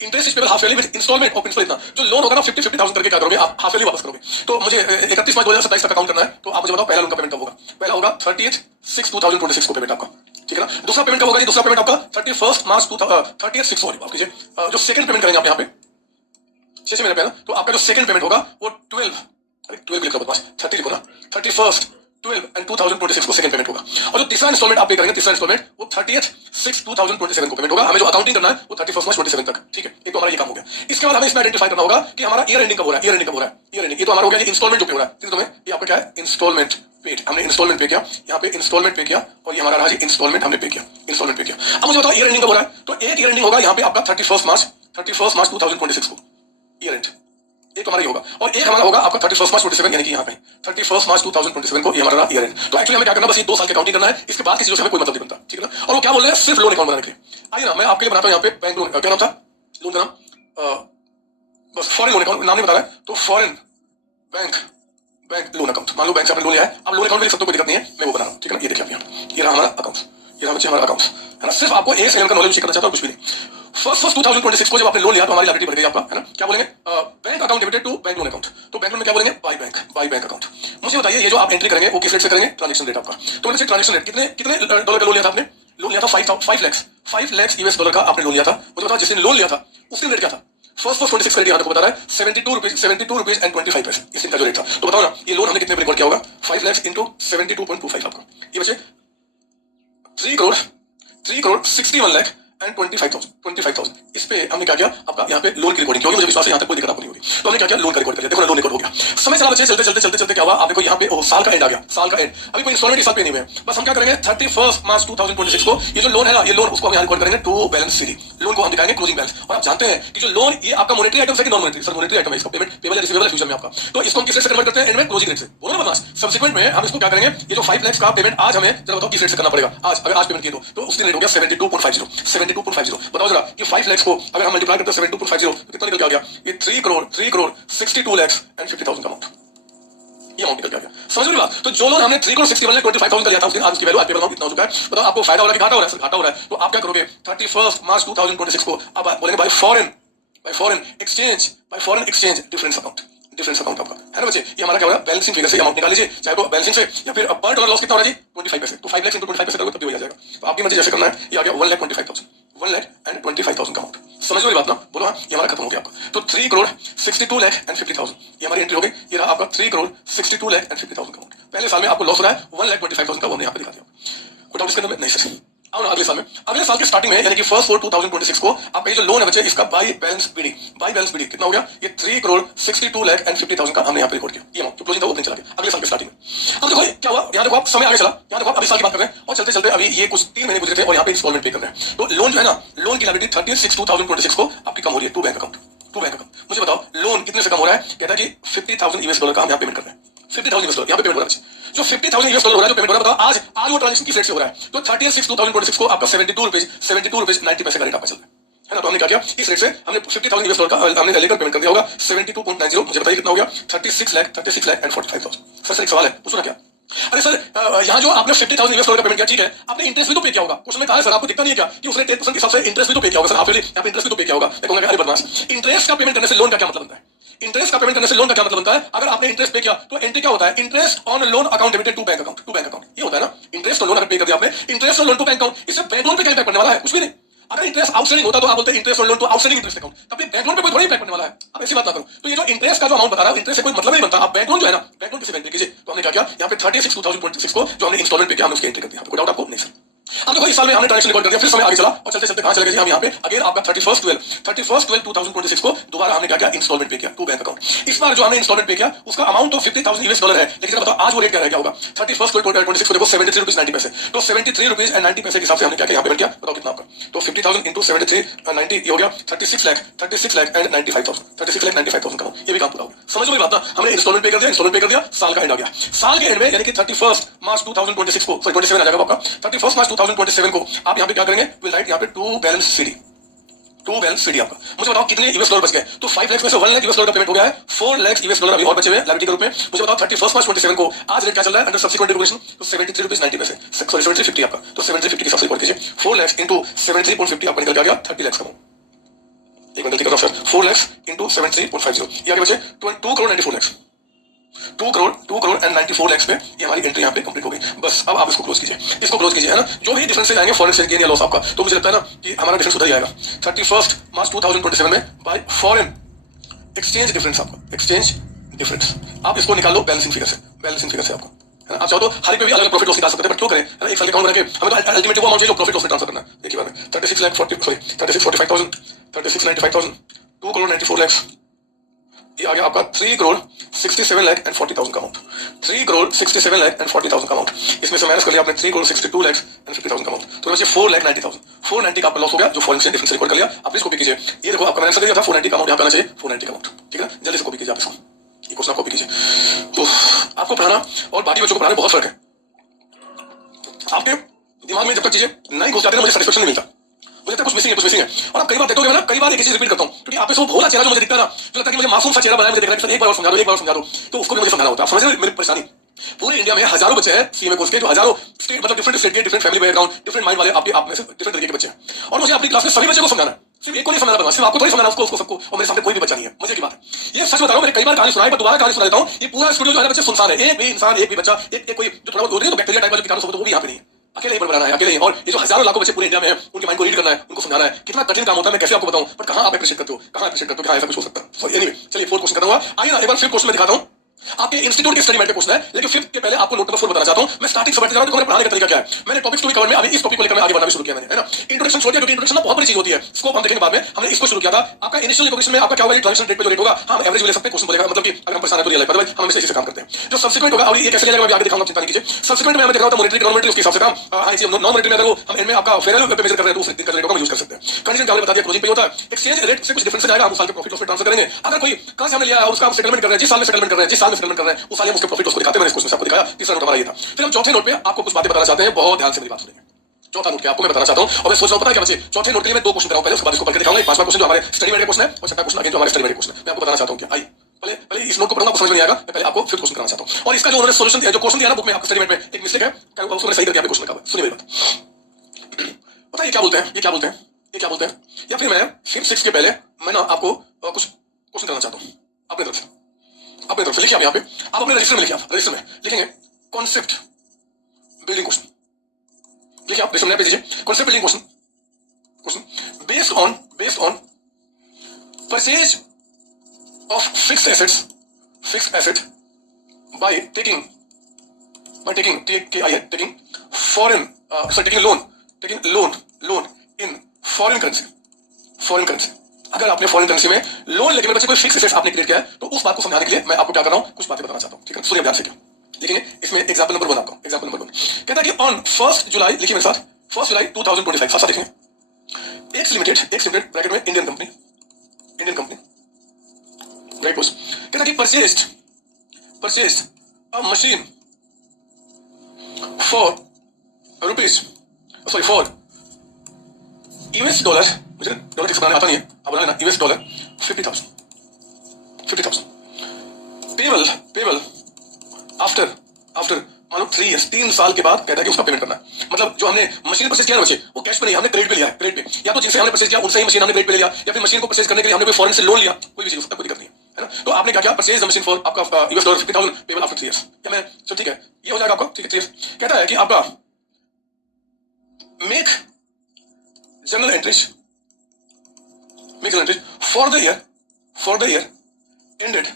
interest is payable half yearly with instalment of principal. इतना जो लोन होगा ना 50,000 करके क्या करोगे आप, हाफ ईयरली वापस करोगे। तो मुझे 31 मार्च 2027 तक अकाउंट करना है। तो आप मुझे बताओ पहला लोन का पेमेंट कब होगा। पहला होगा 30th 6 2026 को पेमेंट आपका, ठीक है ना। दूसरा पेमेंट कब होगा जी, दूसरा पेमेंट आपका 31 मार्च 30th 6 सॉरी माफ कीजिए, जो सेकंड पेमेंट करेंगे आप यहाँ पे 6 महीने पहले, तो आपका जो सेकंड पेमेंट होगा वो 12 लिखा बदमाश, 30 लिखो ना, 31st 12 एंड 2026 को सेकंड पेमेंट होगा। और जो तीसरा इंस्टॉलमेंट आप पे करेंगे, तीसरा इंस्टॉलमेंट वो 30th 6 2027 को पेमेंट होगा। हमें जो अकाउंटिंग करना है वो 31 मार्च 27 तक, ठीक है। एक तो हमारा ये काम हो गया। इसके बाद हमें इसमें आइडेंटिफाई करना होगा कि हमारा ईयर एंडिंग कब हो रहा है, ईयर एंडिंग ये तो हमारा हो गया इंस्टॉलमेंट जो पे हो रहा है, तो में ये आपका क्या है, इंस्टॉलमेंट पेड। हमने इंस्टॉलमेंट पे किया, यहाँ पे इंस्टॉलमेंट पे किया, और ये हमारा रहा जी इंस्टॉलमेंट हमने पे किया, इंस्टॉलमेंट पे किया। अब मुझे बताओ ईयर एंडिंग कब हो रहा है। तो एक ईयर एंडिंग होगा यहाँ पे आपका 31 मार्च 2026 को ईयर एंड, एक हमारा ये होगा। और एक हमारा होगा आपका 31 मार्च 27, यानी कि यहाँ पे 31 मार्च 2027 को ये हमारा ईयर एंड। तो एक्चुअली हमें क्या करना, बस ये 2 साल की अकाउंटिंग करना है, इसके बाद किसी चीज से हमें कोई मतलब नहीं बनता, ठीक है ना। और वो क्या बोल रहे हैं, सिर्फ लोन अकाउंट बनाने के लिए। आइए ना मैं आपके लिए बनाता हूँ यहाँ पे बैंक लोन, क्या नाम था लोन का नाम, बस फॉरेन लोन अकाउंट, नाम नहीं बता रहा है। तो फॉरेन बैंक लोन अकाउंट, मान लो बैंक से आपने लोन लिया है, आप लोन अकाउंट लिख सकते हो, कोई दिक्कत नहीं है, मैं वो बना रहा हूँ, ठीक है ना। ये देखिए आप, ये रहा हमारा अकाउंट, ये रहा बच्चे हमारा अकाउंट, है ना। सिर्फ आपको एक सेकंड का नॉलेज करना चाहता हूँ, कुछ भी नहीं। 1st 2026 को जब आपने लोन लिया तो हमारी लायबिलिटी बढ़ गई आपका, है ना। क्या बोलेंगे, bank account debited to bank loan account. तो बैंक लोन में क्या बोलेंगे, बाय बैंक अकाउंट। मुझे बताइए ये जो आप एंट्री करेंगे वो किस रेट से करेंगे, ट्रांजैक्शन रेट आपका। तो मैंने ट्रांजैक्शन रेट कितने डॉलर का लोन लिया था आपने, लोन लिया था 5 लाख US डॉलर का आपने लोन लिया था। मुझे बताओ जिस दिन लोन लिया था उस दिन रेट क्या था, 1st 26 का रेट यहाँ पे बता रहा है 72 रुपीज एंड 25 पैसे, इस दिन का जो रेट था। तो बताओ ना ये लोन हमने कितने पे रिकॉर्ड किया होगा, 5 लाख इंटू 72.25 आपका, ये बचे 3 करोड़ 61 लाख एंड 25,000 इस पे हमने क्या किया, आपका यहाँ पे लोन की रिकॉर्डिंग की होगी। मुझे विश्वास है यहाँ तक कोई दिक्कत आपको नहीं होगी। तो हमने क्या किया, लोन का रिकॉर्ड कर लिया। देखो ना, लोन रिकॉर्ड हो गया। समय चला बच्चे, चलते क्या हुआ, आप देखो यहाँ पे साल का एंड आ गया, साल का एंड। अभी कोई इंस्टॉलमेंट इस साल पे नहीं हुए। बस हम क्या करेंगे, 31 मार्च 2026 को ये जो लोन है ना, ये लोन उसको हम यहाँ रिकॉर्ड करेंगे टू बैलेंस सीडी। लोन को हम दिखाएंगे क्लोजिंग बैलेंस। और आप जानते हैं कि जो लोन ये आपका मॉनेटरी आइटम है कि non monetary? Sir monetary item है, इसका पेमेंट पेबल या रिसीवेबल है फ्यूचर में आपका। तो इसको हम किस रेट से कन्वर्ट करते हैं? एंड में क्लोजिंग रेट से। बोलो ना बदमाश। सब्सिक्वेंट में हम इसको क्या करेंगे, ये जो 5 लाख का पेमेंट आज हमें जरा बताओ किस रेट से करना पड़ेगा। आज अगर आज पेमेंट किए तो उस दिन रेट हो गया 72.50। बताओ जरा कि 5 लाख को अगर हम मल्टीप्लाई करते हैं 72.50 तो कितना निकल के आ गया? ये 3 करोड़ 62 लाख एंड 50,000 का अमाउंट, ये अमाउंट निकल के आ गया। समझ रहे हो बात? तो जो लोन हमने 3 करोड़ 61 लाख 25,000 का लिया था उस दिन, आज उसकी वैल्यू आज पेपर अमाउंट कितना हो चुका है बताओ? आपको फायदा हो रहा है कि घाटा हो रहा है? सर घाटा हो रहा है। तो आप क्या करोगे, 31 मार्च 2026 को अब बोलेंगे bye foreign exchange difference account आपका है ना बच्चे। ये हमारा क्या होगा, बैलेंसिंग फिगर से अमाउंट निकाल लीजिए, चाहे तो बैलेंसिंग से या फिर पर डॉलर लॉस कितना हो रहा है जी, 25 पैसे। तो 5 लाख इंटू 25 पैसे करोगे तब भी हो जाएगा। तो आपकी मर्जी जैसे करना है। ये आ गया 1,25,000 का अमाउंट। समझ लो ये बात ना? बोलो हाँ, ये हमारा खत्म हो गया आपका। तो 3 करोड़ 62 लाख एंड 50,000 ये हमारी एंट्री हो गई। ये रहा आपका 3 करोड़ 62 लाख एंड 50,000 का अमाउंट। पहले साल में आपको लॉस हो रहा है 1,25,000 का, वो हमने यहाँ पे दिखा दिया। कोई डाउट इसके अंदर में? नहीं सर। आओ ना अगले साल में, अगले साल के स्टार्टिंग में यानी कि 1/4/2026 को आपका ये जो लोन है बच्चे, इसका बाय बैलेंस बीडी कितना हो गया? ये 3 करोड़ 62 लाख एंड 50,000 का हमने यहाँ पे रिकॉर्ड किया। ये अमाउंट जो क्लोजिंग था वो अपने चला गया अगले साल के स्टार्टिंग में। अब देखो क्या हुआ, यहाँ देखो आप समय आगे चला, यहाँ देखो आप अभी साल की बात कर रहे हैं और चलते अभी ये कुछ 3 महीने गुजरे थे और यहाँ पे इंस्टॉलमेंट पे कर रहे हैं। तो लोन जो है ना, लोन की लायबिलिटी 30/6/2026 को आपकी कम हो रही है टू बैंक अकाउंट। मुझे बताओ लोन कितने से कम हो रहा है? कहता है कि $50,000 का हम यहाँ पेमेंट कर रहे हैं। $50,000 यहाँ पे पेमेंट हो रहा है। जो $50,000 हो रहा है, जो पेमेंट हो रहा है, बताओ आज वो ट्रांजेक्शन किस रेट से हो रहा है? तो 30/6/2026 को आपका 72 रुपीज 90 पैसे का रेट आपका चल रहा है ना। तो हमने क्या किया, इस रेट से हमने $50,000 का हमने लेकर पेमेंट कर दिया होगा 72.90। मुझे बताइए कितना हो गया? 36 लाख एंड 45,000। सर एक सवाल है, पूछो ना क्या? अरे सर यहाँ जो आपने $50,000 का पेमेंट किया, ठीक है, आपने इंटरेस्ट भी तो पे किया होगा। क्वेश्चन में कहा है सर, आपको दिखता नहीं है क्या कि उसने 10% के हिसाब से इंटरेस्ट भी तो पे किया होगा? सर आपने यहाँ पे इंटरेस्ट भी तो पे किया होगा। देखो अरे बदमाश, इंटरेस्ट का पेमेंट करने से लोन का क्या मतलब बनता है? इंटरेस्ट का पेमेंट करने से लोन का क्या मतलब बनता है? अगर आपने इंटरेस्ट पे किया तो एंट्री क्या होता है? Interest on loan account debited to bank account. ये होता है ना, इंटरेस्ट ऑन लोन अगर पे कर दिया आपने, interest on loan to bank account. इससे बैंक लोन पे क्या इम्पैक्ट पड़ने वाला है? कुछ भी नहीं। अगर इंटरेस्ट आउटस्टैंडिंग होता तो आप बोलते हैं interest on loan to outstanding interest account, तब भी बैंक लोन पे कोई थोड़ी इम्पैक्ट पड़ने वाला है। आप ऐसी बात ना करो। तो ये जो इंटरेस्ट का जो अमाउंट बता रहा है, इंटरेस्ट से कोई मतलब नहीं बनता। आप बैंक लोन जो है ना, बैंक लोन किसी बैंक पे कीजिए। तो हमने क्या किया, यहाँ पे 36/2026 को जो हमने इंस्टॉलमेंट पे किया, हमने उसकी एंट्री कर दी। कोई डाउट आपको? नहीं सर। अब देखो इस साल में हमने ट्रांजेक्शन रिकॉर्ड कर दिया, फिर समय आगे चला और चलते कहां चले गए जी हम? यहाँ पे अगेन आपका 31/12/2026 को दोबारा हमने क्या किया, इंस्टॉलमेंट पे किया टू बैंक अकाउंट। इस बार जो हमने इंस्टॉलमेंट पे किया उसका अमाउंट तो $50,000 है, लेकिन बताओ आज वो रेट क्या रह गया होगा? 31/12/2026 को देखो 73 रुपीज 90 पैसे। तो 73 रुपीज एंड 90 पैसे के हिसाब से हमने क्या किया, यहाँ पेमेंट किया। बताओ कितना आपका? तो 50,000 इंटू 73 ये हो गया 36 लाख एंड 95,000 का। ये भी काम पूरा हो गया। समझ लो बात ना? हमने इंस्टॉलमेंट पे कर दिया, साल का एंड आ गया। साल के एंड में यानी कि 31 मार्च 2026 को, सॉरी 27 आ जाएगा आपका। 31 मार्च 2027 को आप यहाँ पे क्या करेंगे, विल राइट यहाँ पे टू बैलेंस सीडी आपका। मुझे बताओ कितने $US बच गए? तो 5 लाख में से $1 लाख का पेमेंट हो गया है। $4 लाख अभी और बचे हुए लायबिलिटी के रूप में। मुझे बताओ 31 मार्च 27 को आज रेट क्या चल रहा है अंडर सब्सिक्वेंट रिकॉग्निशन? तो 73 रुपीज 90 पैसे, सॉरी 73.50 आपका। तो 73.50 के हिसाब से रिकॉर्ड कीजिए। 4 लाख इंटू 73.50 आपका निकल गया 30 लाख का। एक मिनट गलती कर रहा हूं सर, 4 लाख इंटू 73.50 ये आगे बचे 2 करोड़ 94 लाख। 2 करोड़ एंड 94 लाख पे ये हमारी एंट्री यहाँ पे कंप्लीट हो गई। बस अब आप इसको क्लोज कीजिए, है ना। जो भी डिफरेंस आएंगे फॉरेन एक्सचेंज गेन या लॉस आपका, तो मुझे लगता है ना कि हमारा डिफरेंस उधर ही आएगा 31 मार्च 2027 में बाय फॉरेन एक्सचेंज डिफरेंस आपका, एक्सचेंज डिफरेंस आप इसको निकाल लो बैलेंसिंग फिगर से आपको, है ना। आप चाहो तो हर पे भी अलग प्रॉफिट लॉस निकाल सकते हैं, बट क्यों करें, है ना। एक साल के अकाउंट बना के हमें तो अल्टीमेटली वो अमाउंट चाहिए जो प्रॉफिट लॉस में ट्रांसफर करना है। देखिए बार में 36,45,000 36,95,000 2 करोड़ 94 लाख ये आ गया आपका 3 करोड़ 67 लाख एंड 40,000 का अमाउंट। 3 करोड़ 67 लाख एंड 40,000 का अमाउंट। इसमें से माइनस कर लिया आपने 3 करोड़ 62 लाख एंड 50,000 का अमाउंट। तो बचे 4,90,000 490 का आपका लॉस हो गया, जो फॉरेन एक्सचेंज डिफरेंस रिकॉर्ड कर लिया। आप इसको कॉपी कीजिए। ये देखो आपका मैंने दिया था 490 का अमाउंट यहाँ पे आना चाहिए, 490 का अमाउंट, ठीक है। जल्दी से कॉपी कीजिए आप इसको, ये क्वेश्चन कॉपी कीजिए। तो आपको पढ़ाना और बाकी बच्चों को पढ़ाने बहुत फर्क है। आपके दिमाग में जब तक चीजें नहीं घुस जाती ना, मुझे सेटिस्फेक्शन नहीं मिलता। मुझे कुछ मिसिंग है। और आप कई बार देखोगे, मैं ना कई बार एक चीज रिपीट करता हूं, क्योंकि आप पे वो भोला चेहरा जो मुझे दिखता है ना, जो लगता है कि मुझे मासूम सा चेहरा बनाया, मुझे दिख रहा है कि एक बार और समझा दो, तो उसको भी मुझे समझाना होता है। आप समझ रहे हैं मेरी परेशानी? पूरे इंडिया में हजारों बच्चे हैं सीएमए कोर्स के, जो हजारों स्टेट मतलब डिफरेंट स्टेट के, different family background, different mind वाले आपके आप में से डिफरेंट तरीके के बच्चे हैं। और मुझे अपनी क्लास में सभी बच्चों को समझाना है, सिर्फ एक को नहीं समझाना पड़ता, सिर्फ आपको थोड़ी समझाना, उसको सबको। और मेरे सामने कोई भी बच्चा नहीं है, मजे की बात है। ये सच बता रहा हूं, मैंने कई बार कहानी सुनाई, पर दोबारा कहानी सुना देता हूं। ये पूरा स्टूडियो जो है बच्चे सुनसान है, एक भी इंसान, एक भी बच्चा, एक कोई जो थोड़ा बहुत बोल रही है तो बैक्टीरिया टाइप का जो कीटाणु सब, तो वो भी यहाँ पे नहीं है। अकेले ही बनाना है, अकेले ही। और ये जो हजारों लाखों बच्चे पूरे इंडिया में हैं, उनके माइंड को रीड करना है, उनको समझाना है, कितना कठिन काम होता है, मैं कैसे आपको बताऊं। पर कहां आप एप्रिशिएट करते हो, कहां ऐसा कुछ हो सकता है। एनीवे, चलिए फोर्थ क्वेश्चन करता हूं। आइए ना एक बार फिर क्वेश्चन में दिखाता हूं। आपके इंस्टीट्यूट के स्टडी मेट पे क्वेश्चन है, लेकिन फिफ्थ के पहले आपको नोट नंबर 4 बताना चाहता हूं। मैं स्टार्टिंग से बढ़ते जा रहा हूं, तो पढ़ाने का तरीका क्या है। मैंने टॉपिक्स टू कवर में अभी इस टॉपिक को लेकर मैं आगे बढ़ना शुरू किया मैंने, है ना। इंट्रोडक्शन छोड़ दिया, क्योंकि इंट्रोडक्शन ना बहुत बड़ी चीज होती है, स्कोप हम देखेंगे बाद में। हमने इसको शुरू किया था। आपका इनिशियल रिकॉग्निशन में आपका क्या होगा, ट्रांजिशन रेट पे जो रेट होगा हम एवरेज ले सकते हैं, क्वेश्चन बोलेगा, मतलब कि अगर हम परेशान है तो ये लाइक, मतलब हम हमेशा इसी से काम करते हैं। जो सब्सिक्वेंट होगा, और ये कैसे लेगा मैं आगे दिखाऊंगा, चिंता नहीं कीजिए। सब्सिक्वेंट में हमें देखा होता है मॉनेटरी गवर्नमेंट उसके हिसाब से काम, हाई सी नॉन मॉनेटरी में अगर वो हम इनमें आपका फेयर वैल्यू पे मेजर कर रहे हैं तो उस दिन का रेट होगा, हम यूज कर सकते हैं। कंडीशन क्या बता दिया, क्लोजिंग पे होता है, एक्सचेंज रेट से कुछ डिफरेंस जाएगा, हम साल के प्रॉफिट लॉस पे ट्रांसफर करेंगे। अगर कोई कहां से हमने लिया है उसका हम सेटलमेंट कर रहे हैं, जिस साल में सेटलमेंट कर रहे हैं, जिस साल में सेटलमेंट कर रहे हैं उस साल हम उसके प्रॉफिट लॉस को दिखाते हैं। मैंने इस क्वेश्चन से आपको दिखाया, तीसरा नोट हमारा ये था। फिर हम चौथे नोट पे आपको कुछ बातें बताना चाहते हैं, बहुत ध्यान से मेरी बात सुनिए। चौथा नोट क्या आपको मैं बताना चाहता हूं, और मैं सोच रहा हूं पता है क्या बच्चे, चौथे नोट के लिए मैं 2 क्वेश्चन कराऊं, पहले उसके बाद इसको पढ़ के दिखाऊंगा। पांचवा क्वेश्चन जो हमारे स्टडी मेट के क्वेश्चन है, और छठा क्वेश्चन अगेन जो हमारे स्टडी मेट के क्वेश्चन है। मैं आपको बताना चाहता हूं क्या, आई पहले इस नोट को पढ़ना, आपको समझ में नहीं आएगा, मैं पहले आपको फिफ्थ क्वेश्चन कराना चाहता हूं। और इसका जो उन्होंने सॉल्यूशन दिया, जो क्वेश्चन दिया ना बुक में आपको स्टडी मेट में, एक मिस्टेक है, उसको सही करके आपको क्वेश्चन लिखा है। सुनिए मेरी बात, पता है ये क्या बोलते हैं, ये क्या बोलते हैं, ये क्या बोलते हैं, या फिर मैं फिफ्थ सिक्स के पहले मैं ना आपको कुछ क्वेश्चन करना चाहता हूं अपनी तरफ से। अपनी तरफ से लिखिए आप, यहाँ पे आप अपने रजिस्टर में लिखिए, आप रजिस्टर में लिखेंगे कॉन्सेप्ट बिल्डिंग क्वेश्चन, लिखिए आप रजिस्टर में पे दीजिए concept building question, question based on purchase of fixed asset by taking loan in foreign currency. अगर आपने फॉरेन करेंसी में लोन लेके मेरे बच्चे कोई फिक्स एसेट्स आपने क्रिएट किया है, तो उस बात को समझाने के लिए मैं आपको क्या कर रहा हूं, कुछ बातें बताना चाहता हूं, ठीक है। सुनिए ध्यान से क्या लेकिन इसमें एग्जांपल नंबर 1 आपका, एग्जांपल नंबर 1 कहता है कि ऑन 1 जुलाई, लिखिए मेरे साथ, 1 जुलाई 2025, साथ देखेंगे, एक्स लिमिटेड ब्रैकेट में इंडियन कंपनी राइट पोस्ट, कहता है कि purchased a machine for US dollar, मुझे डॉलर किस बनाने आता नहीं है, आप बना लेना, यूएस डॉलर 50,000 पेबल आफ्टर मान लो 3 years, 3 साल के बाद कहता है कि उसका पेमेंट करना है। मतलब जो हमने मशीन परचेज किया ना बच्चे, वो कैश पे नहीं, हमने क्रेडिट पे लिया है, क्रेडिट पे, या तो जिनसे हमने परचेज किया उनसे ही मशीन हमने क्रेडिट पे ले लिया, या फिर मशीन को परचेज करने के लिए हमने कोई फॉरेन से लोन लिया, कोई भी चीज उसका कोई दिक्कत नहीं है ना। तो आपने क्या किया, परचेज द मशीन फॉर आपका US dollar 50,000 payable after 3 years, या मैं चलो ठीक है ये हो जाएगा आपका, ठीक है 3 years। कहता है कि आपका make general entries for the year ended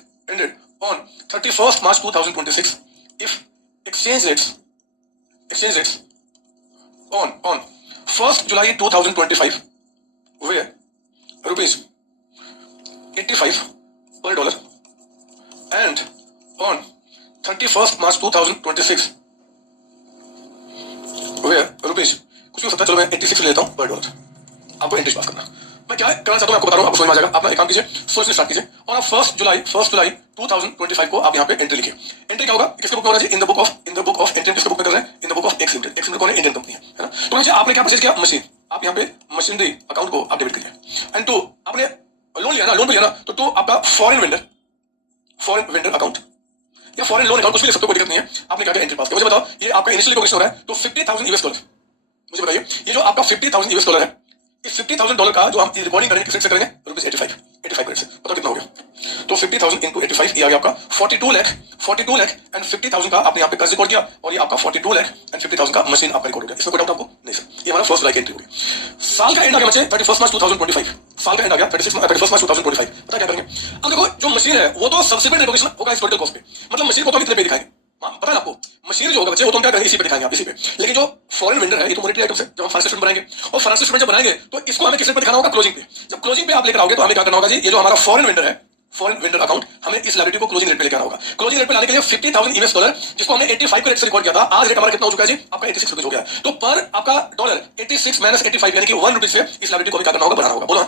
on 31st March 2026 if exchange rates on 1st July 2025 were rupees 85 per dollar and on 31st March 2026 were rupees कुछ भी हो सकता है, चलो मैं 86 ले लेता हूं पर डॉलर, आपको एंट्रीज पास करना। मैं क्या करना चाहता हूं आपको बता रहा हूं, आपको समझ में आ जाएगा। आप एक काम कीजिए, सोचने स्टार्ट कीजिए, और आप 1 जुलाई 2025 को आप यहाँ पे एंट्री लिखिए। एंट्री क्या होगा, किसके बुक में होना चाहिए, इन द बुक ऑफ एंट्री, किसके बुक में कर रहे हैं, इन the book of X limited कौन है, इंडियन कंपनी है ना। तो नीचे आपने क्या परचेज किया, मशीन, आप यहाँ पे मशीनरी अकाउंट को आप डेबिट करिए। एंड टू आपने लोन लिया ना, तो आपका फॉरेन वेंडर अकाउंट या फॉरेन लोन अकाउंट कुछ भी ले सकते हो, कोई दिक्कत नहीं है। आपने क्या एंट्री पास किया, मुझे बताओ, ये आपका इनिशियल रिकॉग्निशन हो रहा है, तो 50,000 यूएस डॉलर, मुझे बताइए ये जो आपका 50,000 यूएस डॉलर है, इस 50,000 डॉलर का जो हम रिकॉर्डिंग करेंगे किस रेट से करेंगे, रुपीज 85 रेट से, बताओ कितना हो गया। तो 50,000 इंटू 85 ये आ गया आपका 42 लाख एंड 50,000 का आपने यहाँ पे कर्ज रिकॉर्ड किया, और ये आपका 42 लाख एंड 50,000 का मशीन आपका रिकॉर्ड हो गया। इसमें कोई डाउट आपको नहीं सर, ये हमारा फर्स्ट जुलाई की एंट्री होगी। साल का एंड आ गया बच्चे 31 मार्च 2025, साल का एंड आ गया 31 मार्च 2025। पता क्या करेंगे, अब देखो जो मशीन है वो तो सब्सिक्वेंट रिकॉग्निशन होगा हिस्टोरिकल कॉस्ट पे, मतलब मशीन को तो कितने पे दिखाएंगे, पता है आपको, मशीन जो होगा बच्चे वो तो क्या करेंगे, इसी पे दिखाएंगे आप, इसी पे। लेकिन जो फॉरेन वेंडर है ये तो मॉनेटरी आइटम्स है, जब हम फाइनेंशियल स्टेटमेंट बनाएंगे, और फाइनेंशियल स्टेटमेंट जब बनाएंगे तो इसको हमें किस रेट पे दिखाना होगा, क्लोजिंग पे। जब क्लोजिंग पे आप लेकर आओगे तो हमें क्या करना होगा जी, ये जो हमारा फॉरेन वेंडर है, फॉरेन वेंडर अकाउंट, हमें इस लायबिलिटी को क्लोजिंग रेट पे लेकर आना होगा। क्लोजिंग रेट पे लाने के लिए 50,000 यूएस डॉलर, जिसको हमने 85 के रेट से रिकॉर्ड किया था, आज रेट हमारा कितना हो चुका है जी, आपका 86 रुपीज हो गया। तो पर आपका डॉलर 86 माइनस 85 यानी कि 1 रुपीज से इस लायबिलिटी को क्या करना होगा, बढ़ाना होगा। बोलो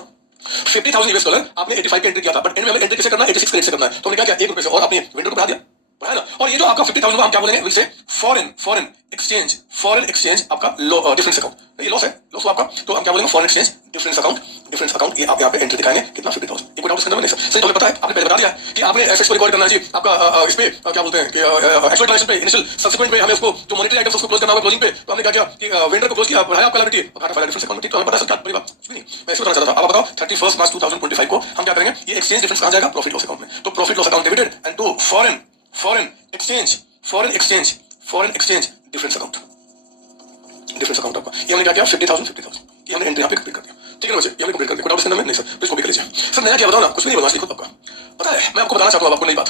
50,000 यूएस डॉलर आपने 85 पे एंट्री किया था, बट एंड में हमें एंट्री कैसे करना है, 86 के रेट से करना है। तो हमने क्या किया, 1 रुपए से, और अपने वेंडर को बढ़ा दिया, है ना। और ये जो आपका 50,000 को हम क्या बोलेंगे, विल से फॉरेन एक्सचेंज आपका डिफरेंस अकाउंट, ये लॉस है, लॉस आपका, तो हम क्या बोलेंगे, फॉरेन एक्सचेंज डिफरेंस अकाउंट, ये आप यहाँ पे एंट्री दिखाएंगे कितना, 50,000। एक डाउट इसके अंदर नहीं सर, सही तो पता है, आपने पहले बता दिया कि आपने एसेट्स को रिकॉर्ड करना है जी, आपका इस पे क्या बोलते हैं कि एक्चुअल ट्रांजैक्शन पे, इनिशियल सब्सिक्वेंट पे हमें उसको जो मॉनेटरी आइटम्स उसको क्लोज करना होगा क्लोजिंग पे। तो हमने क्या किया कि वेंडर को क्लोज किया, बढ़ाया आपका लायबिलिटी, घाटा फाइल डिफरेंस अकाउंट, तो हमें पता है सर क्या बड़ी बात कुछ भी नहीं। मैं इसको बताना चाहता था, आप बताओ 31 मार्च 2025 को हम क्या करेंगे, ये एक्सचेंज डिफरेंस कहां जाएगा, प्रॉफिट लॉस अकाउंट में। तो profit loss account debited and to foreign exchange difference account आपका, ये हमने क्या किया, 50,000 ये हमने एंट्री यहाँ पे कंप्लीट कर दिया, ठीक है ना बच्चे, ये हमने कंप्लीट कर दिया। कोई डाउट इसके अंदर में नहीं सर, तो इसको भी कर लीजिए सर। नया क्या बताओ ना, कुछ भी नहीं बताना, लिखो आपका, पता है मैं आपको बताना चाहता हूँ आपको नई बात,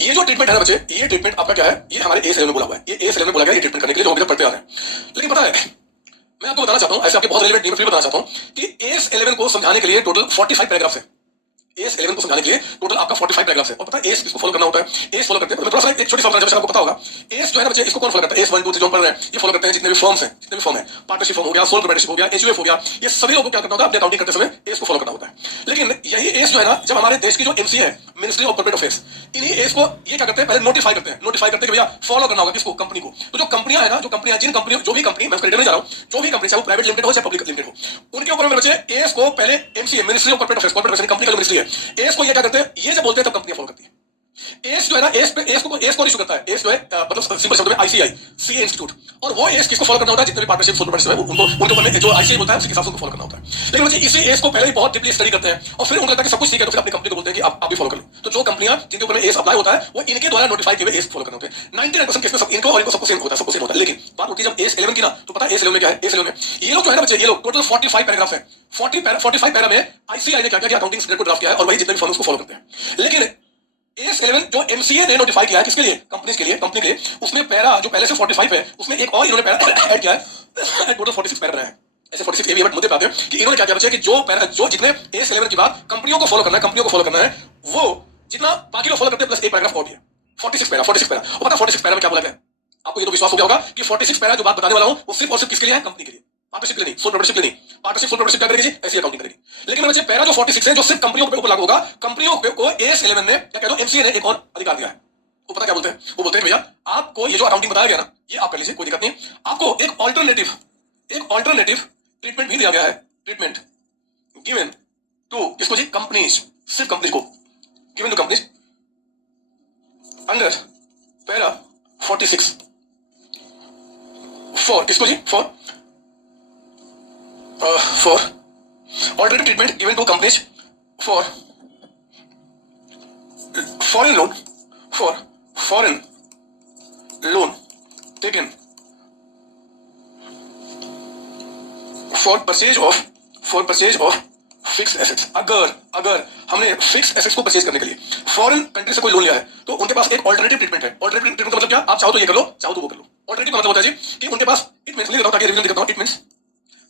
ये जो ट्रीटमेंट है ना बच्चे, ये ट्रीटमेंट आपका क्या है, ये हमारे A11 में बोला हुआ है, ये A11 में बोला गया ये ट्रीटमेंट करने के लिए जो अभी तक पढ़ते आ रहे हैं। लेकिन पता है मैं आपको बताना चाहता हूं, ऐसे आपके बहुत रिलेवेंट डीप बताना चाहता हूं कि AS11 को समझाने के लिए टोटल 45 पैराग्राफ्स है। AS11 को समझाने के लिए टोटल आपका 45 पैराग्राफ्स है। और पता है AS किसको फॉलो करना होता है, AS फॉलो करते हैं, मैं थोड़ा सा एक छोटी सा जब आपको पता होगा AS जो है ना बच्चे, इसको कौन फॉलो करता है, AS 1 2 3 जो पढ़ रहे हैं ये फॉलो करते हैं जितने भी फर्म्स हैं, जितने भी फर्म है, पार्टनरशिप फर्म हो गया, सोल प्रोप्राइटरशिप हो गया, HUF हो गया, ये सभी लोगों को क्या करना होता है, अपने अकाउंटिंग करते समय AS को फॉलो करना होता है। लेकिन यही AS जो है ना, जब हमारे देश की जो MC है, मिनिस्ट्री ऑफ कॉर्पोरेट अफेयर्स, इन्हीं AS को ये क्या करते हैं, पहले नोटिफाई करते हैं, नोटिफाई करते हैं कि भैया फॉलो करना होगा किसको, कंपनी को। तो जो कंपनियां है ना, जो कंपनियां, जिन कंपनियों, जो भी कंपनी, मैं उसके डिटेल में जा रहा हूं, जो भी कंपनी चाहे वो प्राइवेट लिमिटेड हो चाहे पब्लिक लिमिटेड हो, उनके ऊपर में बच्चे AS को पहले MC ministry of corporate affairs, corporate affairs company का मिनिस्ट्री है, AS को ये क्या करते हैं, ये जब बोलते हैं तब कंपनी फॉलो करती है। एस जो है ना, एस को इशू करता है, एस जो है मतलब सिंपल शब्द में आईसीआई सीए इंस्टीट्यूट, और वो एस किसको फॉलो करना होता है, जितने भी पार्टनरशिप सोल पार्टनरशिप है उनको, उनके ऊपर में जो आईसीआई बोलता है उसके हिसाब से उनको फॉलो करना होता है। लेकिन बच्चे इसी एस को पहले ही बहुत डीपली स्टडी करते हैं और फिर उनको लगता है कि सब कुछ ठीक है, तो फिर अपनी कंपनी को बोलते हैं कि आप भी फॉलो कर लो। तो जो कंपनियां जिनके ऊपर में एस अप्लाई होता है वो इनके द्वारा नोटिफाई किए हुए एस फॉलो करना होते हैं। 99% केस में सब इनको और इनको सबको सेम होता है, सबको सेम होता है। लेकिन बात होती है जब एस 11 की ना, तो पता है एस 11 में क्या है, एस 11 में ये लोग जो है ना बच्चे, ये लोग टोटल 45 पैराग्राफ है, 45 पैरा में आईसीआई ने क्या किया, अकाउंटिंग स्टैंडर्ड को ड्राफ्ट किया है और वही जितने भी फर्म्स को फॉलो करते हैं। लेकिन AS11 जो MCA ने नोटिफाई किया है किसके लिए, कंपनीज के लिए, कंपनी के लिए, उसमें पैरा जो पहले से 45 है उसमें एक और इन्होंने पैरा ऐड किया है, टोटल 46 पैरा बनाया है। ऐसे 46 ए भी मुद्दे पे आते हैं कि इन्होंने क्या किया बच्चे कि जो पैरा, जो जितने AS11 की बात कंपनियों को फॉलो करना है, कंपनियों को फॉलो करना है, वो जितना बाकी लोग फॉलो करते हैं प्लस एक पैराग्राफ और भी है, 46 पैरा, 46 पैरा। और पता 46 पैरा में क्या बोला गया, आपको ये तो विश्वास हो गया होगा कि 46 पैरा जो बात बताने वाला हूं वो सिर्फ और सिर्फ किसके लिए है, कंपनी के लिए, पार्टनरशिप के लिए नहीं, सोल प्रोप्राइटरशिप के लिए नहीं। पार्टनरशिप सोल प्रोप्राइटरशिप क्या करेगी जी, ऐसी अकाउंटिंग करेगी। लेकिन बच्चे पैरा जो 46 है जो सिर्फ कंपनियों के ऊपर लागू होगा, कंपनियों को AS11 ने क्या कह दो, MCA ने एक और अधिकार दिया है। वो पता क्या बोलते हैं, वो बोलते हैं भैया आपको ये जो अकाउंटिंग बताया गया ना, ये आप कर लीजिए, कोई दिक्कत नहीं, आपको एक ऑल्टरनेटिव ट्रीटमेंट भी दिया गया है, ट्रीटमेंट गिवन टू किसको जी, कंपनीज, सिर्फ कंपनीज को, given to companies under para 46 for किसको जी, for alternative treatment given to companies for foreign loan taken for purchase of fix assets. अगर हमने फिक्स एसेट्स को परचेज करने के लिए फॉरेन कंट्री से कोई लोन लिया है तो उनके पास एक ऑल्टरनेटिव ट्रीटमेंट है। ऑल्टरनेटिव ट्रीटमेंट का मतलब क्या, आप चाहो तो ये कर लो, चाहो तो वो कर लो। ऑल्टरनेटिव का मतलब होता है जी कि उनके पास, इट मींस लिख ताकि रिवीजन दिखाता हूं, it means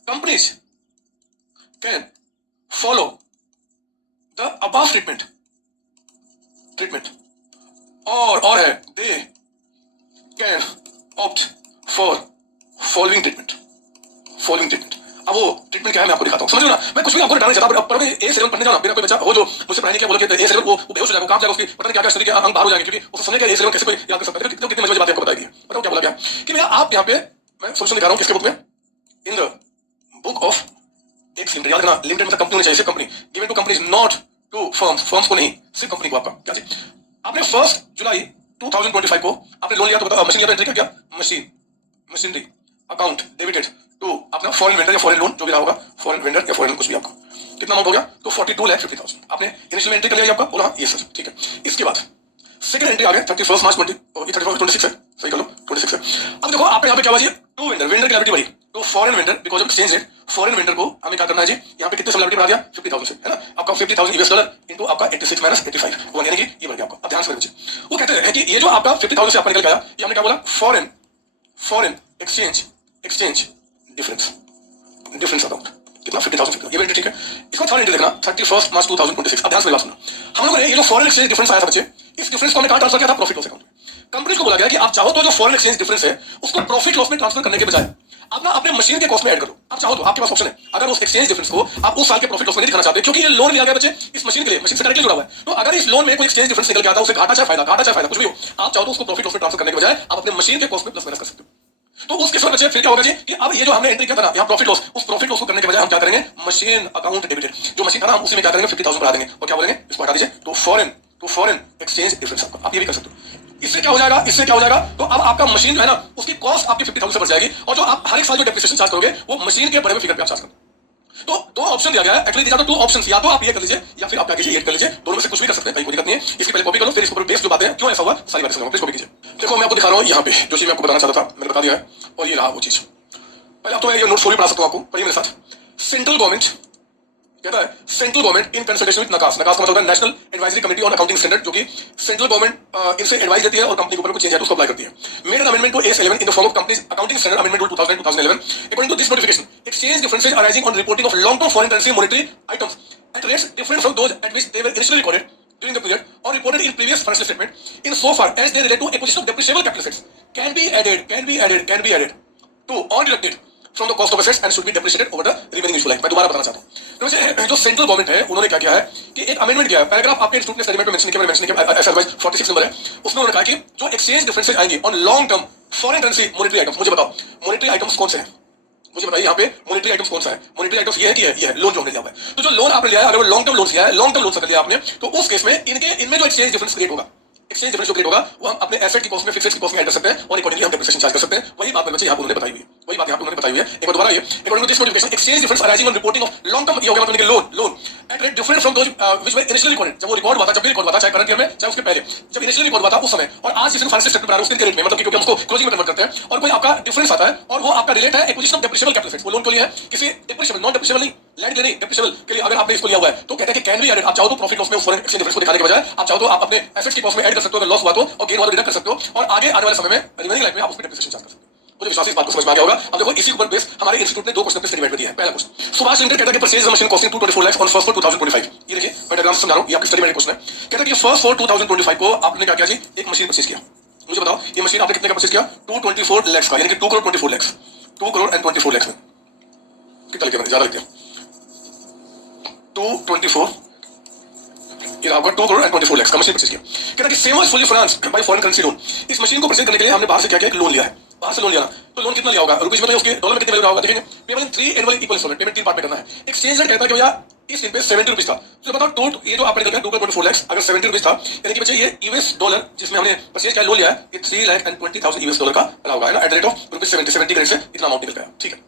companies can follow the above treatment और है they can opt for following treatment. अब वो ट्रीटमेंट क्या है मैं आपको दिखाता हूं, समझ लो ना, मैं कुछ भी आपको बताना चाहता हूं। पर A11 पढ़ने जाना, मेरा कोई बच्चा हो जो मुझसे पढ़ाई नहीं किया, बोले कि A11 वो बेहोश हो जाएगा, काम जाएगा, उसकी पता नहीं क्या क्या शरीर के अंग बाहर हो जाएंगे, क्योंकि उसको समझने के A11 कैसे कोई याद कर सकता है। कितनी मजेदार बातें आपको बताई गई। बताओ क्या बोला गया कि भैया आप यहाँ पे, मैं सोल्यूशन दिखा रहा हूँ किसके बुक में, in the book of X limited. याद रखना, लिमिटेड मतलब कंपनी होनी चाहिए, सिर्फ company, given to companies not to firms को नहीं, सिर्फ कंपनी को। आपका क्या चीज, आपने 1 जुलाई 2025 को आपने लोन लिया तो बताओ, मशीन या एंट्री क्या, मशीनरी अकाउंट डेबिटेड टू अपना फॉरेन वेंडर या फॉरेन लोन जो भी रहा होगा, फॉरेन वेंडर या फॉरेन कुछ भी, आपका कितना अमाउंट हो गया, तो 42,50,000 आपने इनिशियल एंट्री कर लिया आपका, बोला ये सर ठीक है। इसके बाद सेकंड एंट्री आ गया 31 मार्च 26 है, सही कर लो 26 है। अब देखो आपने यहाँ पे क्या बाजी, टू वेंडर की लायबिलिटी बढ़ी, तो foreign vendor because of exchange rate, foreign vendor को हमें क्या करना है जी, यहाँ पे कितने से लायबिलिटी बढ़ा दिया, 50,000 से, है ना। आपका 50,000 यूएस डॉलर इनटू आपका 86 माइनस 85 वन, यानी कि ये बढ़ गया आपका। अब ध्यान से बच्चे, वो कहते हैं कि ये जो आपका 50,000 से आपका निकल गया, ये हमने क्या बोला, फॉरेन एक्सचेंज डिफरेंस अकाउंट कितना, 50,000, ये एंट्री ठीक है। इसको थर्ड एंट्री देखना 31 मार्च 2026। अब ध्यान से बात सुनना, हम लोगों ने ये जो फॉरेन एक्सचेंज डिफरेंस आया था बच्चे, इस डिफरेंस को हमने कहां ट्रांसफर किया था, प्रॉफिट लॉस अकाउंट में। कंपनी को बोला गया कि आप चाहो तो जो फॉरेन एक्सचेंज डिफरेंस है उसको प्रॉफिट लॉस में ट्रांसफर करने के बजाय आप ना अपने मशीन के कॉस्ट में ऐड करो। आप चाहो तो आपके पास ऑप्शन है, अगर उस एक्सचेंज डिफरेंस को आप उस साल के प्रॉफिट लॉस में नहीं दिखाना चाहते, क्योंकि ये लोन लिया गया बच्चे इस मशीन के लिए, मशीन से डायरेक्टली जुड़ा हुआ है, तो अगर इस लोन में कोई एक्सचेंज डिफरेंस निकल के आता है, उसे घाटा चाहे फायदा कुछ भी हो, आप चाहो तो उसको प्रॉफिट लॉस में ट्रांसफर करने के बजाय आप अपने मशीन के कॉस्ट में प्लस माइनस कर सकते हो। तो उसके साथ बच्चे फिर क्या होगा जी कि अब ये जो हमने एंट्री किया था ना यहाँ प्रॉफिट लॉस, उस प्रॉफिट लॉस को करने के बजाय हम क्या करेंगे, मशीन अकाउंट डेबिटेड, जो मशीन था ना हम उसी में क्या करेंगे 50,000 बढ़ा देंगे और क्या बोलेंगे, इसको हटा दीजिए, तो फॉरेन एक्सचेंज डिफरेंस आपका, आप ये भी कर सकते हो। इससे क्या हो जाएगा, तो अब आपका मशीन जो है ना उसकी कॉस्ट आपकी 50,000 से बढ़ जाएगी, और जो आप हर एक साल जो डेप्रिसिएशन चार्ज करोगे वो मशीन के बड़े हुए फिगर पे आप चार्ज करोगे। तो दो ऑप्शन दिया गया है, एक्चुअली दिया तो 2 ऑप्शंस, या तो आप ये कर लीजिए या फिर आप क्या कीजिए, ये कर लीजिए, दोनों में से कुछ भी कर सकते हैं, कोई दिक्कत नहीं है। इसकी पहले कॉपी कर लो, फिर इसके ऊपर बेस जो बातें हैं क्यों ऐसा हुआ सारी बातें समझो, प्लीज कॉपी कीजिए। देखो मैं आपको दिखा रहा हूं यहाँ पे जो चीज मैं आपको बताना चाहता था मैंने बता दिया है, और ये रहा वो चीज। पहले आप तो मैं ये नोट्स भी पढ़ा सकता हूं आपको, पढ़िए मेरे साथ। सेंट्रल गवर्नमेंट कहता है central government in consultation with NACAS, NACAS का मतलब है national advisory committee on accounting standard, जो कि सेंट्रल गवर्नमेंट इनसे एडवाइस देती है और कंपनी के ऊपर कुछ चेंज है तो उसको अप्लाई करती है। Made an amendment to S 11 in the form of companies accounting standard amendment rule 2011। According to this notification, exchange differences arising on reporting of long term foreign currency monetary items at rates different from those at which they were initially recorded during the period or reported in previous financial statement in so far as they relate to acquisition of depreciable capital assets can be added to or deducted from the cost of assets and should be depreciated over the remaining useful life। मैं दोबारा बताना चाहता हूँ, तो वैसे जो central government है उन्होंने क्या किया है कि एक अमेंडमेंट किया है। पैराग्राफ आपके इंस्टीट्यूट ने स्टडी में मेंशन किया, मैंने मेंशन किया, ऐसा एडवाइस 46 नंबर है, उसमें उन्होंने कहा कि जो एक्सचेंज डिफरेंसेस आएंगे on long term foreign currency monetary items, मुझे बताओ मॉनेटरी आइटम्स कौन से हैं, मुझे बताइए यहाँ पे मॉनेटरी आइटम्स कौन सा है। मॉनेटरी आइटम्स ये है कि ये है लोन जो हमने लिया हुआ है। तो जो लोन आपने लिया है, अगर वो लॉन्ग टर्म लोन लिया है, लॉन्ग टर्म लोन कर लिया आपने, तो उस केस में इनमें जो एक्सचेंज डिफरेंस क्रिएट होगा, एक्सचेंज डिफरेंस जो क्रिएट होगा वो हम अपने एसेट की कॉस्ट में, फिक्स्ड की कॉस्ट में ऐड कर सकते हैं और अकॉर्डिंगली हम डेप्रिसिएशन चार्ज कर सकते हैं। वही बात बच्चे यहाँ उन्होंने बताई हुई है, वही बात यहाँ उन्होंने बताई हुई है। एक बार दोबारा ये according to this notification, exchange difference arising on reporting of long term, ये हो गया मतलब loan at rate different from those which were initially recorded, जब वो रिकॉर्ड हुआ था, जब भी रिकॉर्ड हुआ था, चाहे करंट ईयर में चाहे उसके पहले, जब इनिशियली रिकॉर्ड हुआ था उस समय और आज जिस दिन फाइनेंशियल स्टेटमेंट बना रहे हैं उस दिन के रेट में, मतलब क्योंकि हम उसको क्लोजिंग में कन्वर्ट करते हैं, और कोई आपका डिफरेंस आता है और वो आपका रिलेट है acquisition of depreciable capital assets, वो लोन के लिए है, किसी डेप्रिसिएबल नॉन डेप्रिसिएबल नहीं, लैंड लेनी डेप्रिसिएबल के लिए अगर आपने इसको लिया हुआ है तो कहते हैं कि कैन बी एडेड। आप चाहो तो प्रॉफिट लॉस में उस फॉरेन एक्सचेंज डिफरेंस को दिखाने के बजाय आप चाहो तो आप अपने एसेट्स की कॉस्ट में ऐड कर सकते हो, अगर लॉस हुआ तो, और गेन हुआ तो डिडक्ट कर सकते हो, और आगे आने वाले समय में रिमेनिंग लाइफ में आप उसमें डेप्रिसिएशन चार्ज कर सकते हो। मुझे विश्वास है इस बात को समझ में आ गया होगा। अब देखो इसी ऊपर बेस हमारे इंस्टीट्यूट ने दो क्वेश्चन पे स्टडी में दिया है। पहला क्वेश्चन, सुभाष लिमिटेड कहता है कि purchase the machine costing 224 lakh on first for 2025। ये देखिए मैं डायग्राम समझा रहा हूं, ये आपकी स्टडी में क्वेश्चन है। कहता है कि फर्स्ट फॉर 2025 को आपने क्या किया जी, एक मशीन परचेज किया। मुझे बताओ ये मशीन आपने कितने का परचेज किया, 224 लाख का, यानी कि 2 करोड़ 24 लाख, 2 करोड़ एंड 24 लाख में कितना लिखा, मैंने ज्यादा लिख दिया, 224, ये आपका 2 करोड़ एंड 24 लाख का मशीन परचेज किया। कहता है कि same was fully financed by foreign currency loan. इस मशीन को परचेज करने के लिए हमने बाहर से क्या किया, एक लोन लिया है, बाहर से लोन लिया ना, तो लोन कितना लिया होगा रुपीस में, तो उसके डॉलर में कितने वैल्यू होगा देखेंगे। Payment in 3 annual equal instalment, payment 3 part में करना है। एक्सचेंज रेट कहता है कि भैया इस दिन पे 70 रुपीस था, तो बताओ टोटल ये जो आपने निकल गया 2.4 लाख, अगर 70 रुपीस था यानी कि बच्चे ये यूएस डॉलर जिसमें हमने परचेज किया लोन लिया है, ये 3,20,000 यूएस डॉलर का बना होगा, है ना, एट द रेट ऑफ ₹70 के रेट से इतना अमाउंट निकल गया। ठीक है,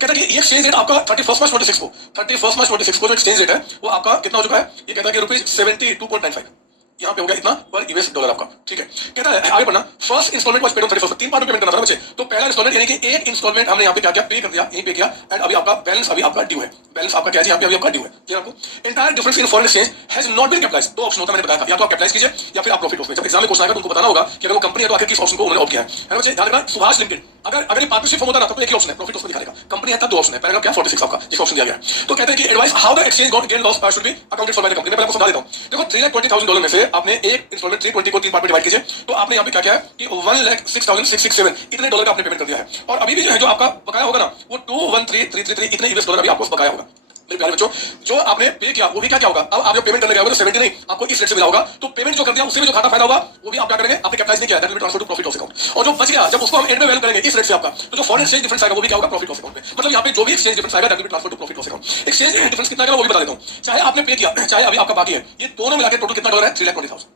कहता है कि ये एक्सचेंज रेट आपका 31 मार्च 26 को, 31 मार्च 26 को जो एक्सचेंज रेट है वो आपका कितना हो चुका है, ये कहता है कि ₹72.95 यहाँ पे हो गया इतना पर यूएस डॉलर आपका। ठीक है, कहता है आगे बढ़ना, first instalment was paid on 31, 3 part में पेमेंट करना था बच्चे, तो पहला इंस्टॉलमेंट यानी कि एक इंस्टॉलमेंट हमने यहाँ पे क्या किया, पे कर दिया, यही पे किया, एंड अभी आपका बैलेंस अभी आपका ड्यू है, बैलेंस आपका क्या है यहाँ पे अभी आपका ड्यू है। क्लियर आपको, entire difference in foreign exchange has not been capitalised. दो ऑप्शन होता है, मैंने बताया था, या तो आप कैपिटलाइज कीजिए या फिर आप प्रॉफिट ऑफ में। जब एग्जाम में क्वेश्चन आएगा तो उनको बताना होगा कि अगर वो कंपनी है तो आखिर किस ऑप्शन को उन्होंने ऑप्ट किया है बच्चे। ध्यान रखना, सुभाष लिमिटेड अगर ये पार्टनरशिप फॉर्म होता ना तो एक ही ऑप्शन है, प्रॉफिट उसमें दिखाएगा, कंपनी है तब दो ऑप्शन है, पैराग्राफ क्या 46 आपका जिस ऑप्शन दिया गया है। तो कहते हैं कि advice how the exchange got gain loss should be accounted for by the company. मैं पहले आपको समझा देता हूं, देखो $3,20,000 में से आपने एक इंस्टॉलमेंट 320 को 3 पार्ट में डिवाइड कीजिए, तो आपने यहाँ पे क्या किया है कि 1,06,667 इतने डॉलर का आपने पेमेंट कर दिया है, और अभी भी जो है जो आपका बकाया होगा ना वो 213,333 इतने यूएस डॉलर अभी आपको बकाया होगा। मेरे प्यारे बच्चों, जो आपने पे किया वो भी क्या होगा, अब आप जो पेमेंट करने गए तो 70 नहीं आपको इस रेट से मिला होगा, तो पेमेंट जो कर दिया उससे भी जो घाटा फायदा होगा वो भी आप क्या करेंगे, आपने कैपिटलाइज नहीं किया, that will be transferred to profit of account, और जो बच गया जब उसको हम एंड में वैल्यू करेंगे इस रेट से आपका, तो जो फॉरेन एक्सचेंज डिफरेंस आएगा वो भी क्या होगा, प्रॉफिट ऑफ अकाउंट में। मतलब यहाँ पे जो भी एक्सचेंज डिफरेंस आएगा that will be transferred to profit of account. Exchange difference कितना आएगा वो भी बता देता हूँ, चाहे आपने पे किया चाहे अभी आपका बाकी है, ये दोनों मिलाकर टोटल कितना डॉलर है, 3,20,000,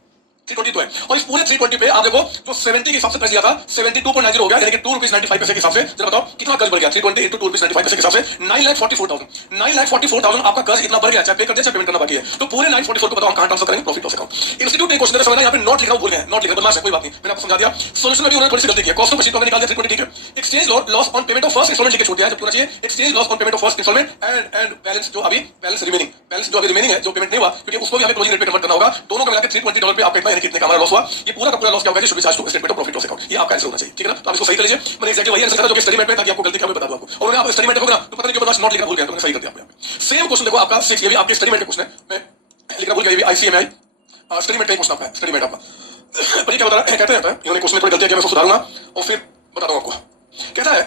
320 तो है, और इस पूरे 320 पे आप देखो जो 70 के हिसाब से कर दिया था 72.90 हो गया, यानी कि ₹2.95 के हिसाब से। जरा बताओ कितना कर्ज बढ़ गया, 320 into ₹2.95 के हिसाब से 9,44,000 आपका कर्ज इतना बढ़ गया, चाहे पे कर दे चाहे पेमेंट करना बाकी है, तो पूरे 944 को बताओ हम कहां ट्रांसफर करेंगे, प्रॉफिट ऑफ अकाउंट। इंस्टीट्यूट ने क्वेश्चन समझना, यहाँ पे नोट लिखना भूल गए, नोट लिखना बदमाश है, कोई बात नहीं, मैंने आपको समझा दिया। सॉल्यूशन में भी उन्होंने थोड़ी सी गलती की, कॉस्ट ऑफ मशीन को निकाल दिया 320, ठीक है। Exchange loss on payment of first instalment लिख के छोड़ दिया, जब होना चाहिए exchange loss on payment of first instalment and balance जो अभी बैलेंस रिमेनिंग है, जो पेमेंट नहीं हुआ, क्योंकि उसको भी हमें क्लोजिंग रेट पे कन्वर्ट करना होगा, दोनों को मिलाकर $320 पे आपका यानी कितने का हमारा लॉस हुआ, ये पूरा का पूरा लॉस क्या होगा, should be charge to statement of profit of account. ये आपका आंसर होना चाहिए, ठीक है ना। तो आप इसको सही कर लीजिए, मैंने एग्जैक्टली वही आंसर करा जो कि स्टडी मेट में, ताकि आपको गलती क्या मैं बता दूं आपको, और मैंने आप स्टडी मेट देखोगे ना तो पता नहीं क्यों बदमाश नोट लिखना भूल गया, तो मैंने सही कर दिया आपको। सेम क्वेश्चन देखो आपका 6, ये भी आपके स्टडी मेट का क्वेश्चन है, मैं लिखना भूल गया, ये भी आईसीएमआई स्टडी मेट का क्वेश्चन आपका है, स्टडी मेट आपका। पर ये क्या बता रहा है, कहते हैं इन्होंने क्वेश्चन में थोड़ी गलतियां की, मैं उसको सुधारूंगा और फिर बता दूं आपको। कहता है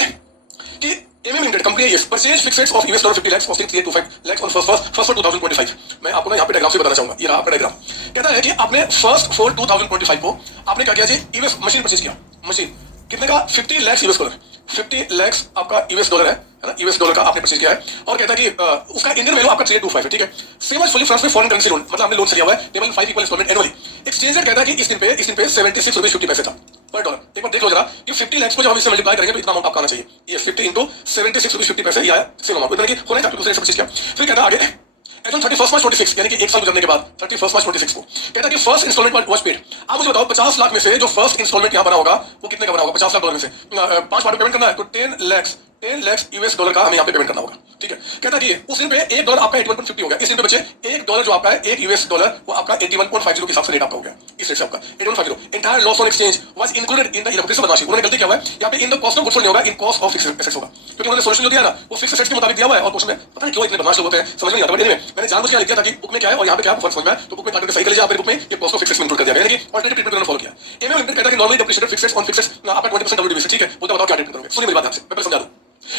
कि एमएम लिमिटेड कंपनी है, purchase fixed of $50 lakh costing 3,825 lakh on first for 2025। मैं आपको ना यहाँ पे डायग्राम से बताना चाहूंगा, ये रहा आपका डायग्राम। कहता है कि आपने फर्स्ट फॉर 2025 को आपने क्या किया जी, यूएस मशीन परचेज किया, मशीन कितने का, 50 लाख यूएस डॉलर, 50 लाख आपका यूएस डॉलर है ना, यूएस डॉलर का आपने परचेज किया है, और कहता है कि उसका इंडियन वैल्यू आपका 3,825 है, ठीक है। सेम एज फुली फ्रांस में फॉरेन करेंसी लोन, मतलब हमने लोन से लिया हुआ है, table 5 equal instalment annually. Exchange rate कहता है कि इस दिन पे ₹76.50 था पर डॉलर। एक बार देख लो जरा कि 50 लाख को जब हम इससे मल्टीप्लाई करेंगे तो इतना अमाउंट आपका आना चाहिए, ये 50 into ₹76.50 ये आया सेम अमाउंट, इतना कि होने था दूसरे से परचेज किया। फिर कहता है आगे एज ऑन 31 मार्च 26, यानी कि एक साल गुजरने के बाद 31 मार्च 26 को कहता है कि फर्स्ट इंस्टॉलमेंट वाज पेड। आप मुझे बताओ 50 लाख में से जो फर्स्ट इंस्टॉलमेंट यहां बना होगा वो कितने का बना होगा, $50 लाख में से 5 पार्ट पेमेंट करना है, तो 10 लाख 10 लाख यूएस डॉलर का हमें यहाँ पे पेमेंट करना होगा। ठीक है, कहता है कि उस दिन पे $1 आपका 81.50 हो गया। इस दिन पे बच्चे $1 जो आपका है, एक यूएस डॉलर वो आपका 81.50 के हिसाब से रेट आपका हो गया। इस रेट से आपका 81.50 entire loss on exchange was included in the income. बदमाशी उन्होंने गलती क्या हुआ है यहाँ पे, in the cost of goods sold नहीं होगा, in cost of fixed assets होगा, क्योंकि उन्होंने सोल्यूशन जो दिया ना वो फिक्स्ड एसेट्स के मुताबिक दिया हुआ है। और उसमें पता नहीं क्यों इतने बदमाश लोग होते हैं, समझ नहीं आता। मैंने जानबूझ के लिख दिया था कि बुक में क्या है और यहाँ पे क्या है, समझ में आया तो बुक में काट के सही कर लिया, बुक में ये कॉस्ट ऑफ फिक्स्ड में इंक्लूड कर दिया गया, यानी कि ऑल्टरनेटिव ट्रीटमेंट फॉलो किया। एमए लिमिटेड कहता है कि normally depreciated fixed on fixed आपका 20% डब्ल्यूडी बेसिस। ठीक है, बोलता बताओ क्या ट्रीटमेंट करोगे, सुनिए मेरी बात ध्यान से, मैं पहले समझा दूं।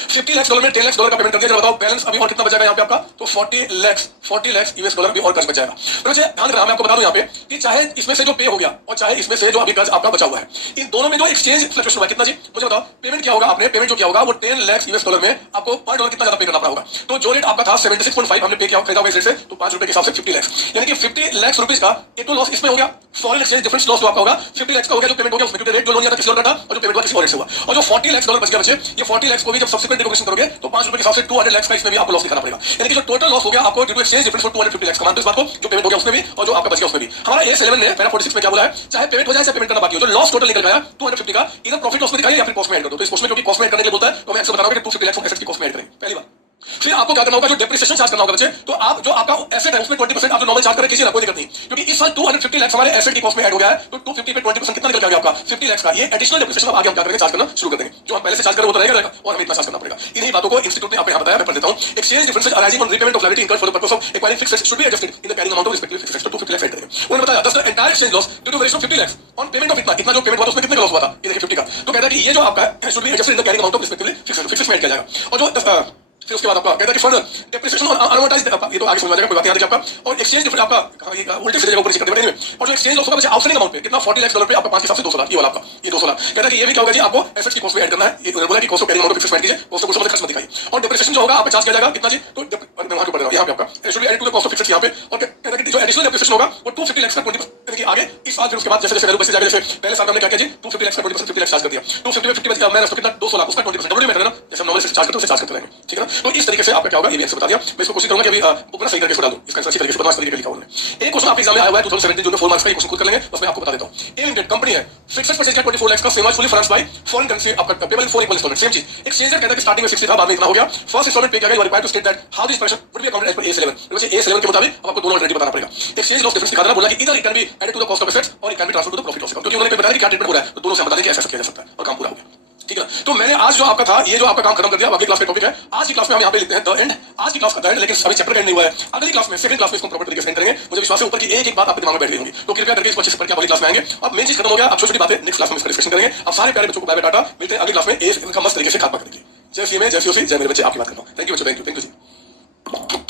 $50 लाख में $10 लाख का पेमेंट कर दिया, बताओ बैलेंस अभी और कितना बचेगा यहाँ पे आपका, तो $40 लाख यूएस डॉलर भी और कर्ज बच जाएगा। तो मुझे ध्यान रखना, मैं आपको बता दूं यहाँ पे कि चाहे इसमें से जो पे हो गया और चाहे इसमें से जो अभी कर्ज आपका बचा हुआ है, इन दोनों में जो एक्सचेंज फ्लक्चुएशन हुआ कितना जी, मुझे बताओ पेमेंट क्या होगा। आपने पेमेंट जो किया होगा वो 10 लाख यूएस डॉलर में आपको पर डॉलर कितना ज्यादा पे करना पड़ा होगा। तो जो रेट आपका था 76.5 हमने पे किया खरीदा हुआ इस रेट से, तो ₹5 के हिसाब से 50 लाख, यानी कि 50 लाख रुपीज का एक तो लॉस इसमें हो गया। फॉरेन एक्सचेंज डिफरेंस लॉस जो आपका होगा 50 लाख का हो गया, जो पेमेंट हो गया उसमें, क्योंकि रेट जो लोन था किसी और का था और जो पेमेंट हुआ किसी और से हुआ। और जो $40 लाख बच गया बच्चे, ये 40 लाख को भी जब सब्सिक्वेंट रिकॉग्निशन करोगे तो $5 के हिसाब से 200 लाख का इसमें भी आपको लॉस दिखाना पड़ेगा। यानी कि जो टोटल लॉस हो गया आपको due to exchange difference for 250 lakh का, मानते हो इस बात को, जो पेमेंट हो गया उसमें भी और जो आपका बच गया उसमें भी। हमारा A11 ने पैरा 46 में क्या बोला है, चाहे पेमेंट हो जाए चाहे पेमेंट करना बाकी हो, जो लॉस टोटल निकल गया 250 का, इधर प्रॉफिट लॉस में दिखाइए या फिर कॉस्ट में ऐड कर दो। तो इस कॉस्ट में क्योंकि कॉस्ट में ऐड करने के लिए बोलता है तो मैं आपसे बता रहा हूं कि 250 लाख एसेट की कॉस्ट में ऐड करें, पहली बात। फिर आपको क्या करना होगा, जो डेप्रिसिएशन चार्ज करना होगा बच्चे, तो आप जो आपका एसेट है उसमें 20% आप जो नॉर्मल चार्ज करें कीजिए ना, कोई दिक्कत नहीं, क्योंकि इस साल 250 लाख हमारे एसेट की कॉस्ट में ऐड हो गया है, तो 250 पे 20% कितना निकल गया आपका 50 लाख का। ये एडिशनल डेप्रिसिएशन अब आगे हम क्या करेंगे, चार्ज करना शुरू कर देंगे। जो हम पहले से चार्ज कर रहे वो तो रहेगा और हमें इतना चार्ज करना पड़ेगा। इन्हीं बातों को इंस्टीट्यूट ने आपको यहाँ बताया, मैं पढ़ देता हूं। Exchange differences arising on repayment of liability incurred for the purpose of acquiring fixed assets should be adjusted in the carrying amount of respective fixed assets, तो 250 लाख ऐड करेंगे। उन्होंने बताया thus the entire exchange loss due to variation of 50 lakh on payment of इतना जो payment हुआ उसमें कितने का लॉस हुआ था, ये देखिए 50 का। तो कहता है कि ये जो आपका है should be adjusted in the carrying amount of respective fixed में ऐड किया जाएगा। और जो फिर उसके बाद आपका कहता है कि फर्दर डेप्रिसिएशन ऑन अनअमोर्टाइज्ड, ये तो आगे समझ आ जाएगा, कोई बात नहीं आती आपका। और एक्सचेंज डिफरेंस आपका उल्टे सीधे जगह ऊपर नीचे करते हैं। और जो एक्सचेंज लॉस होगा बच्चे आउटस्टैंडिंग अमाउंट पे कितना 40 लाख डॉलर पे आपका 5 के हिसाब से 200 लाख, ये वाला आपका ये 200 लाख। कहता है कि ये भी क्या होगा जी, आपको एसेट्स की कॉस्ट में ऐड करना है। ये बोला कि cost of carrying amount fix कीजिए, कॉस्ट ऑफ गुड्स खर्च मत दिखाइए। और डेप्रिसिएशन जो होगा आप चार्ज किया जाएगा कितना जी, तो मैं वहां पे पढ़ रहा हूं, यहां पे आपका should be added to the cost of fixed यहां पे। और कहता है कि जो एडिशनल डेप्रिसिएशन होगा वो 250 लाख का 20% यानी कि आगे इस साल फिर उसके बाद जैसे जैसे वैल्यू बढ़ती जाएगी, जैसे पहले साल हमने क्या किया जी 250 लाख का 20% 50 लाख चार्ज कर दिया, 250 में 50 बच गया, मैंने उसको कितना 200 लाख उसका 20% डब्ल्यू में ना, जैसे हम नॉर्मल चार्ज करते हैं उसे चार्ज करते रहेंगे। ठीक है ना, तो इस तरीके से आपका क्या होगा ये भी ऐसे बता दिया। मैं इसको कोशिश करूंगा कि अभी बुक में सही करके डाल दूं, इसका अच्छी तरीके से बदमाश तरीके से लिखा हुआ है। एक क्वेश्चन आपके एग्जाम में आया हुआ है 2017 जो में 4 मार्क्स का, ये क्वेश्चन खुद कर लेंगे, बस मैं आपको बता देता हूं। ए लिमिटेड कंपनी है, फिक्स्ड परचेज का 24 लाख का, same fully financed by foreign currency, आपका payable in 4 equal instalment, same चीज। एक्सचेंजर कहता है कि स्टार्टिंग में 60 था, बाद में इतना हो गया, फर्स्ट इंस्टॉलमेंट पे किया गया, you are required to state that how this person would be accounted as per A11। तो वैसे A11 के मुताबिक अब आपको दोनों ऑल्टरनेटिव बताना पड़ेगा। एक्सचेंज लॉस डिफरेंस दिखा देना, बोला कि इधर it can be added to the cost of assets और it can be transferred to the profit loss account, क्योंकि उन्होंने बताया कि क्या ट्रीटमेंट हो रहा है, तो दोनों से हम बता दें कि ऐसा किया जा सकता है और काम पूरा हो गया। ठीक है, तो मैंने आज जो आपका था ये जो आपका काम खत्म कर दिया। अगली क्लास में टॉपिक है, आज की क्लास में हम यहाँ पे लिखते हैं द एंड। आज की क्लास का द एंड, लेकिन अभी चैप्टर एंड नहीं हुआ है। अगली क्लास में सेकंड क्लास में इसको प्रॉपर तरीके से एंड करेंगे। मुझे विश्वास है ऊपर की एक एक बात आपके दिमाग में बैठ गई होगी, तो कृपया करके इसको अच्छे से पढ़ के अगली क्लास में आएंगे। अब मेन चीज खत्म हो गया, अब छोटी छोटी बातें नेक्स्ट क्लास में इसका डिस्कशन करेंगे। अब सारे प्यारे बच्चों को बाय बाय टाटा, मिलते हैं अगली क्लास में। इनका मस्त तरीके से खात्मा करेंगे। जय सी में जय सी, जय मेरे बच्चे, आपकी बात करता हूँ। थैंक यू बच्चों, थैंक यू जी।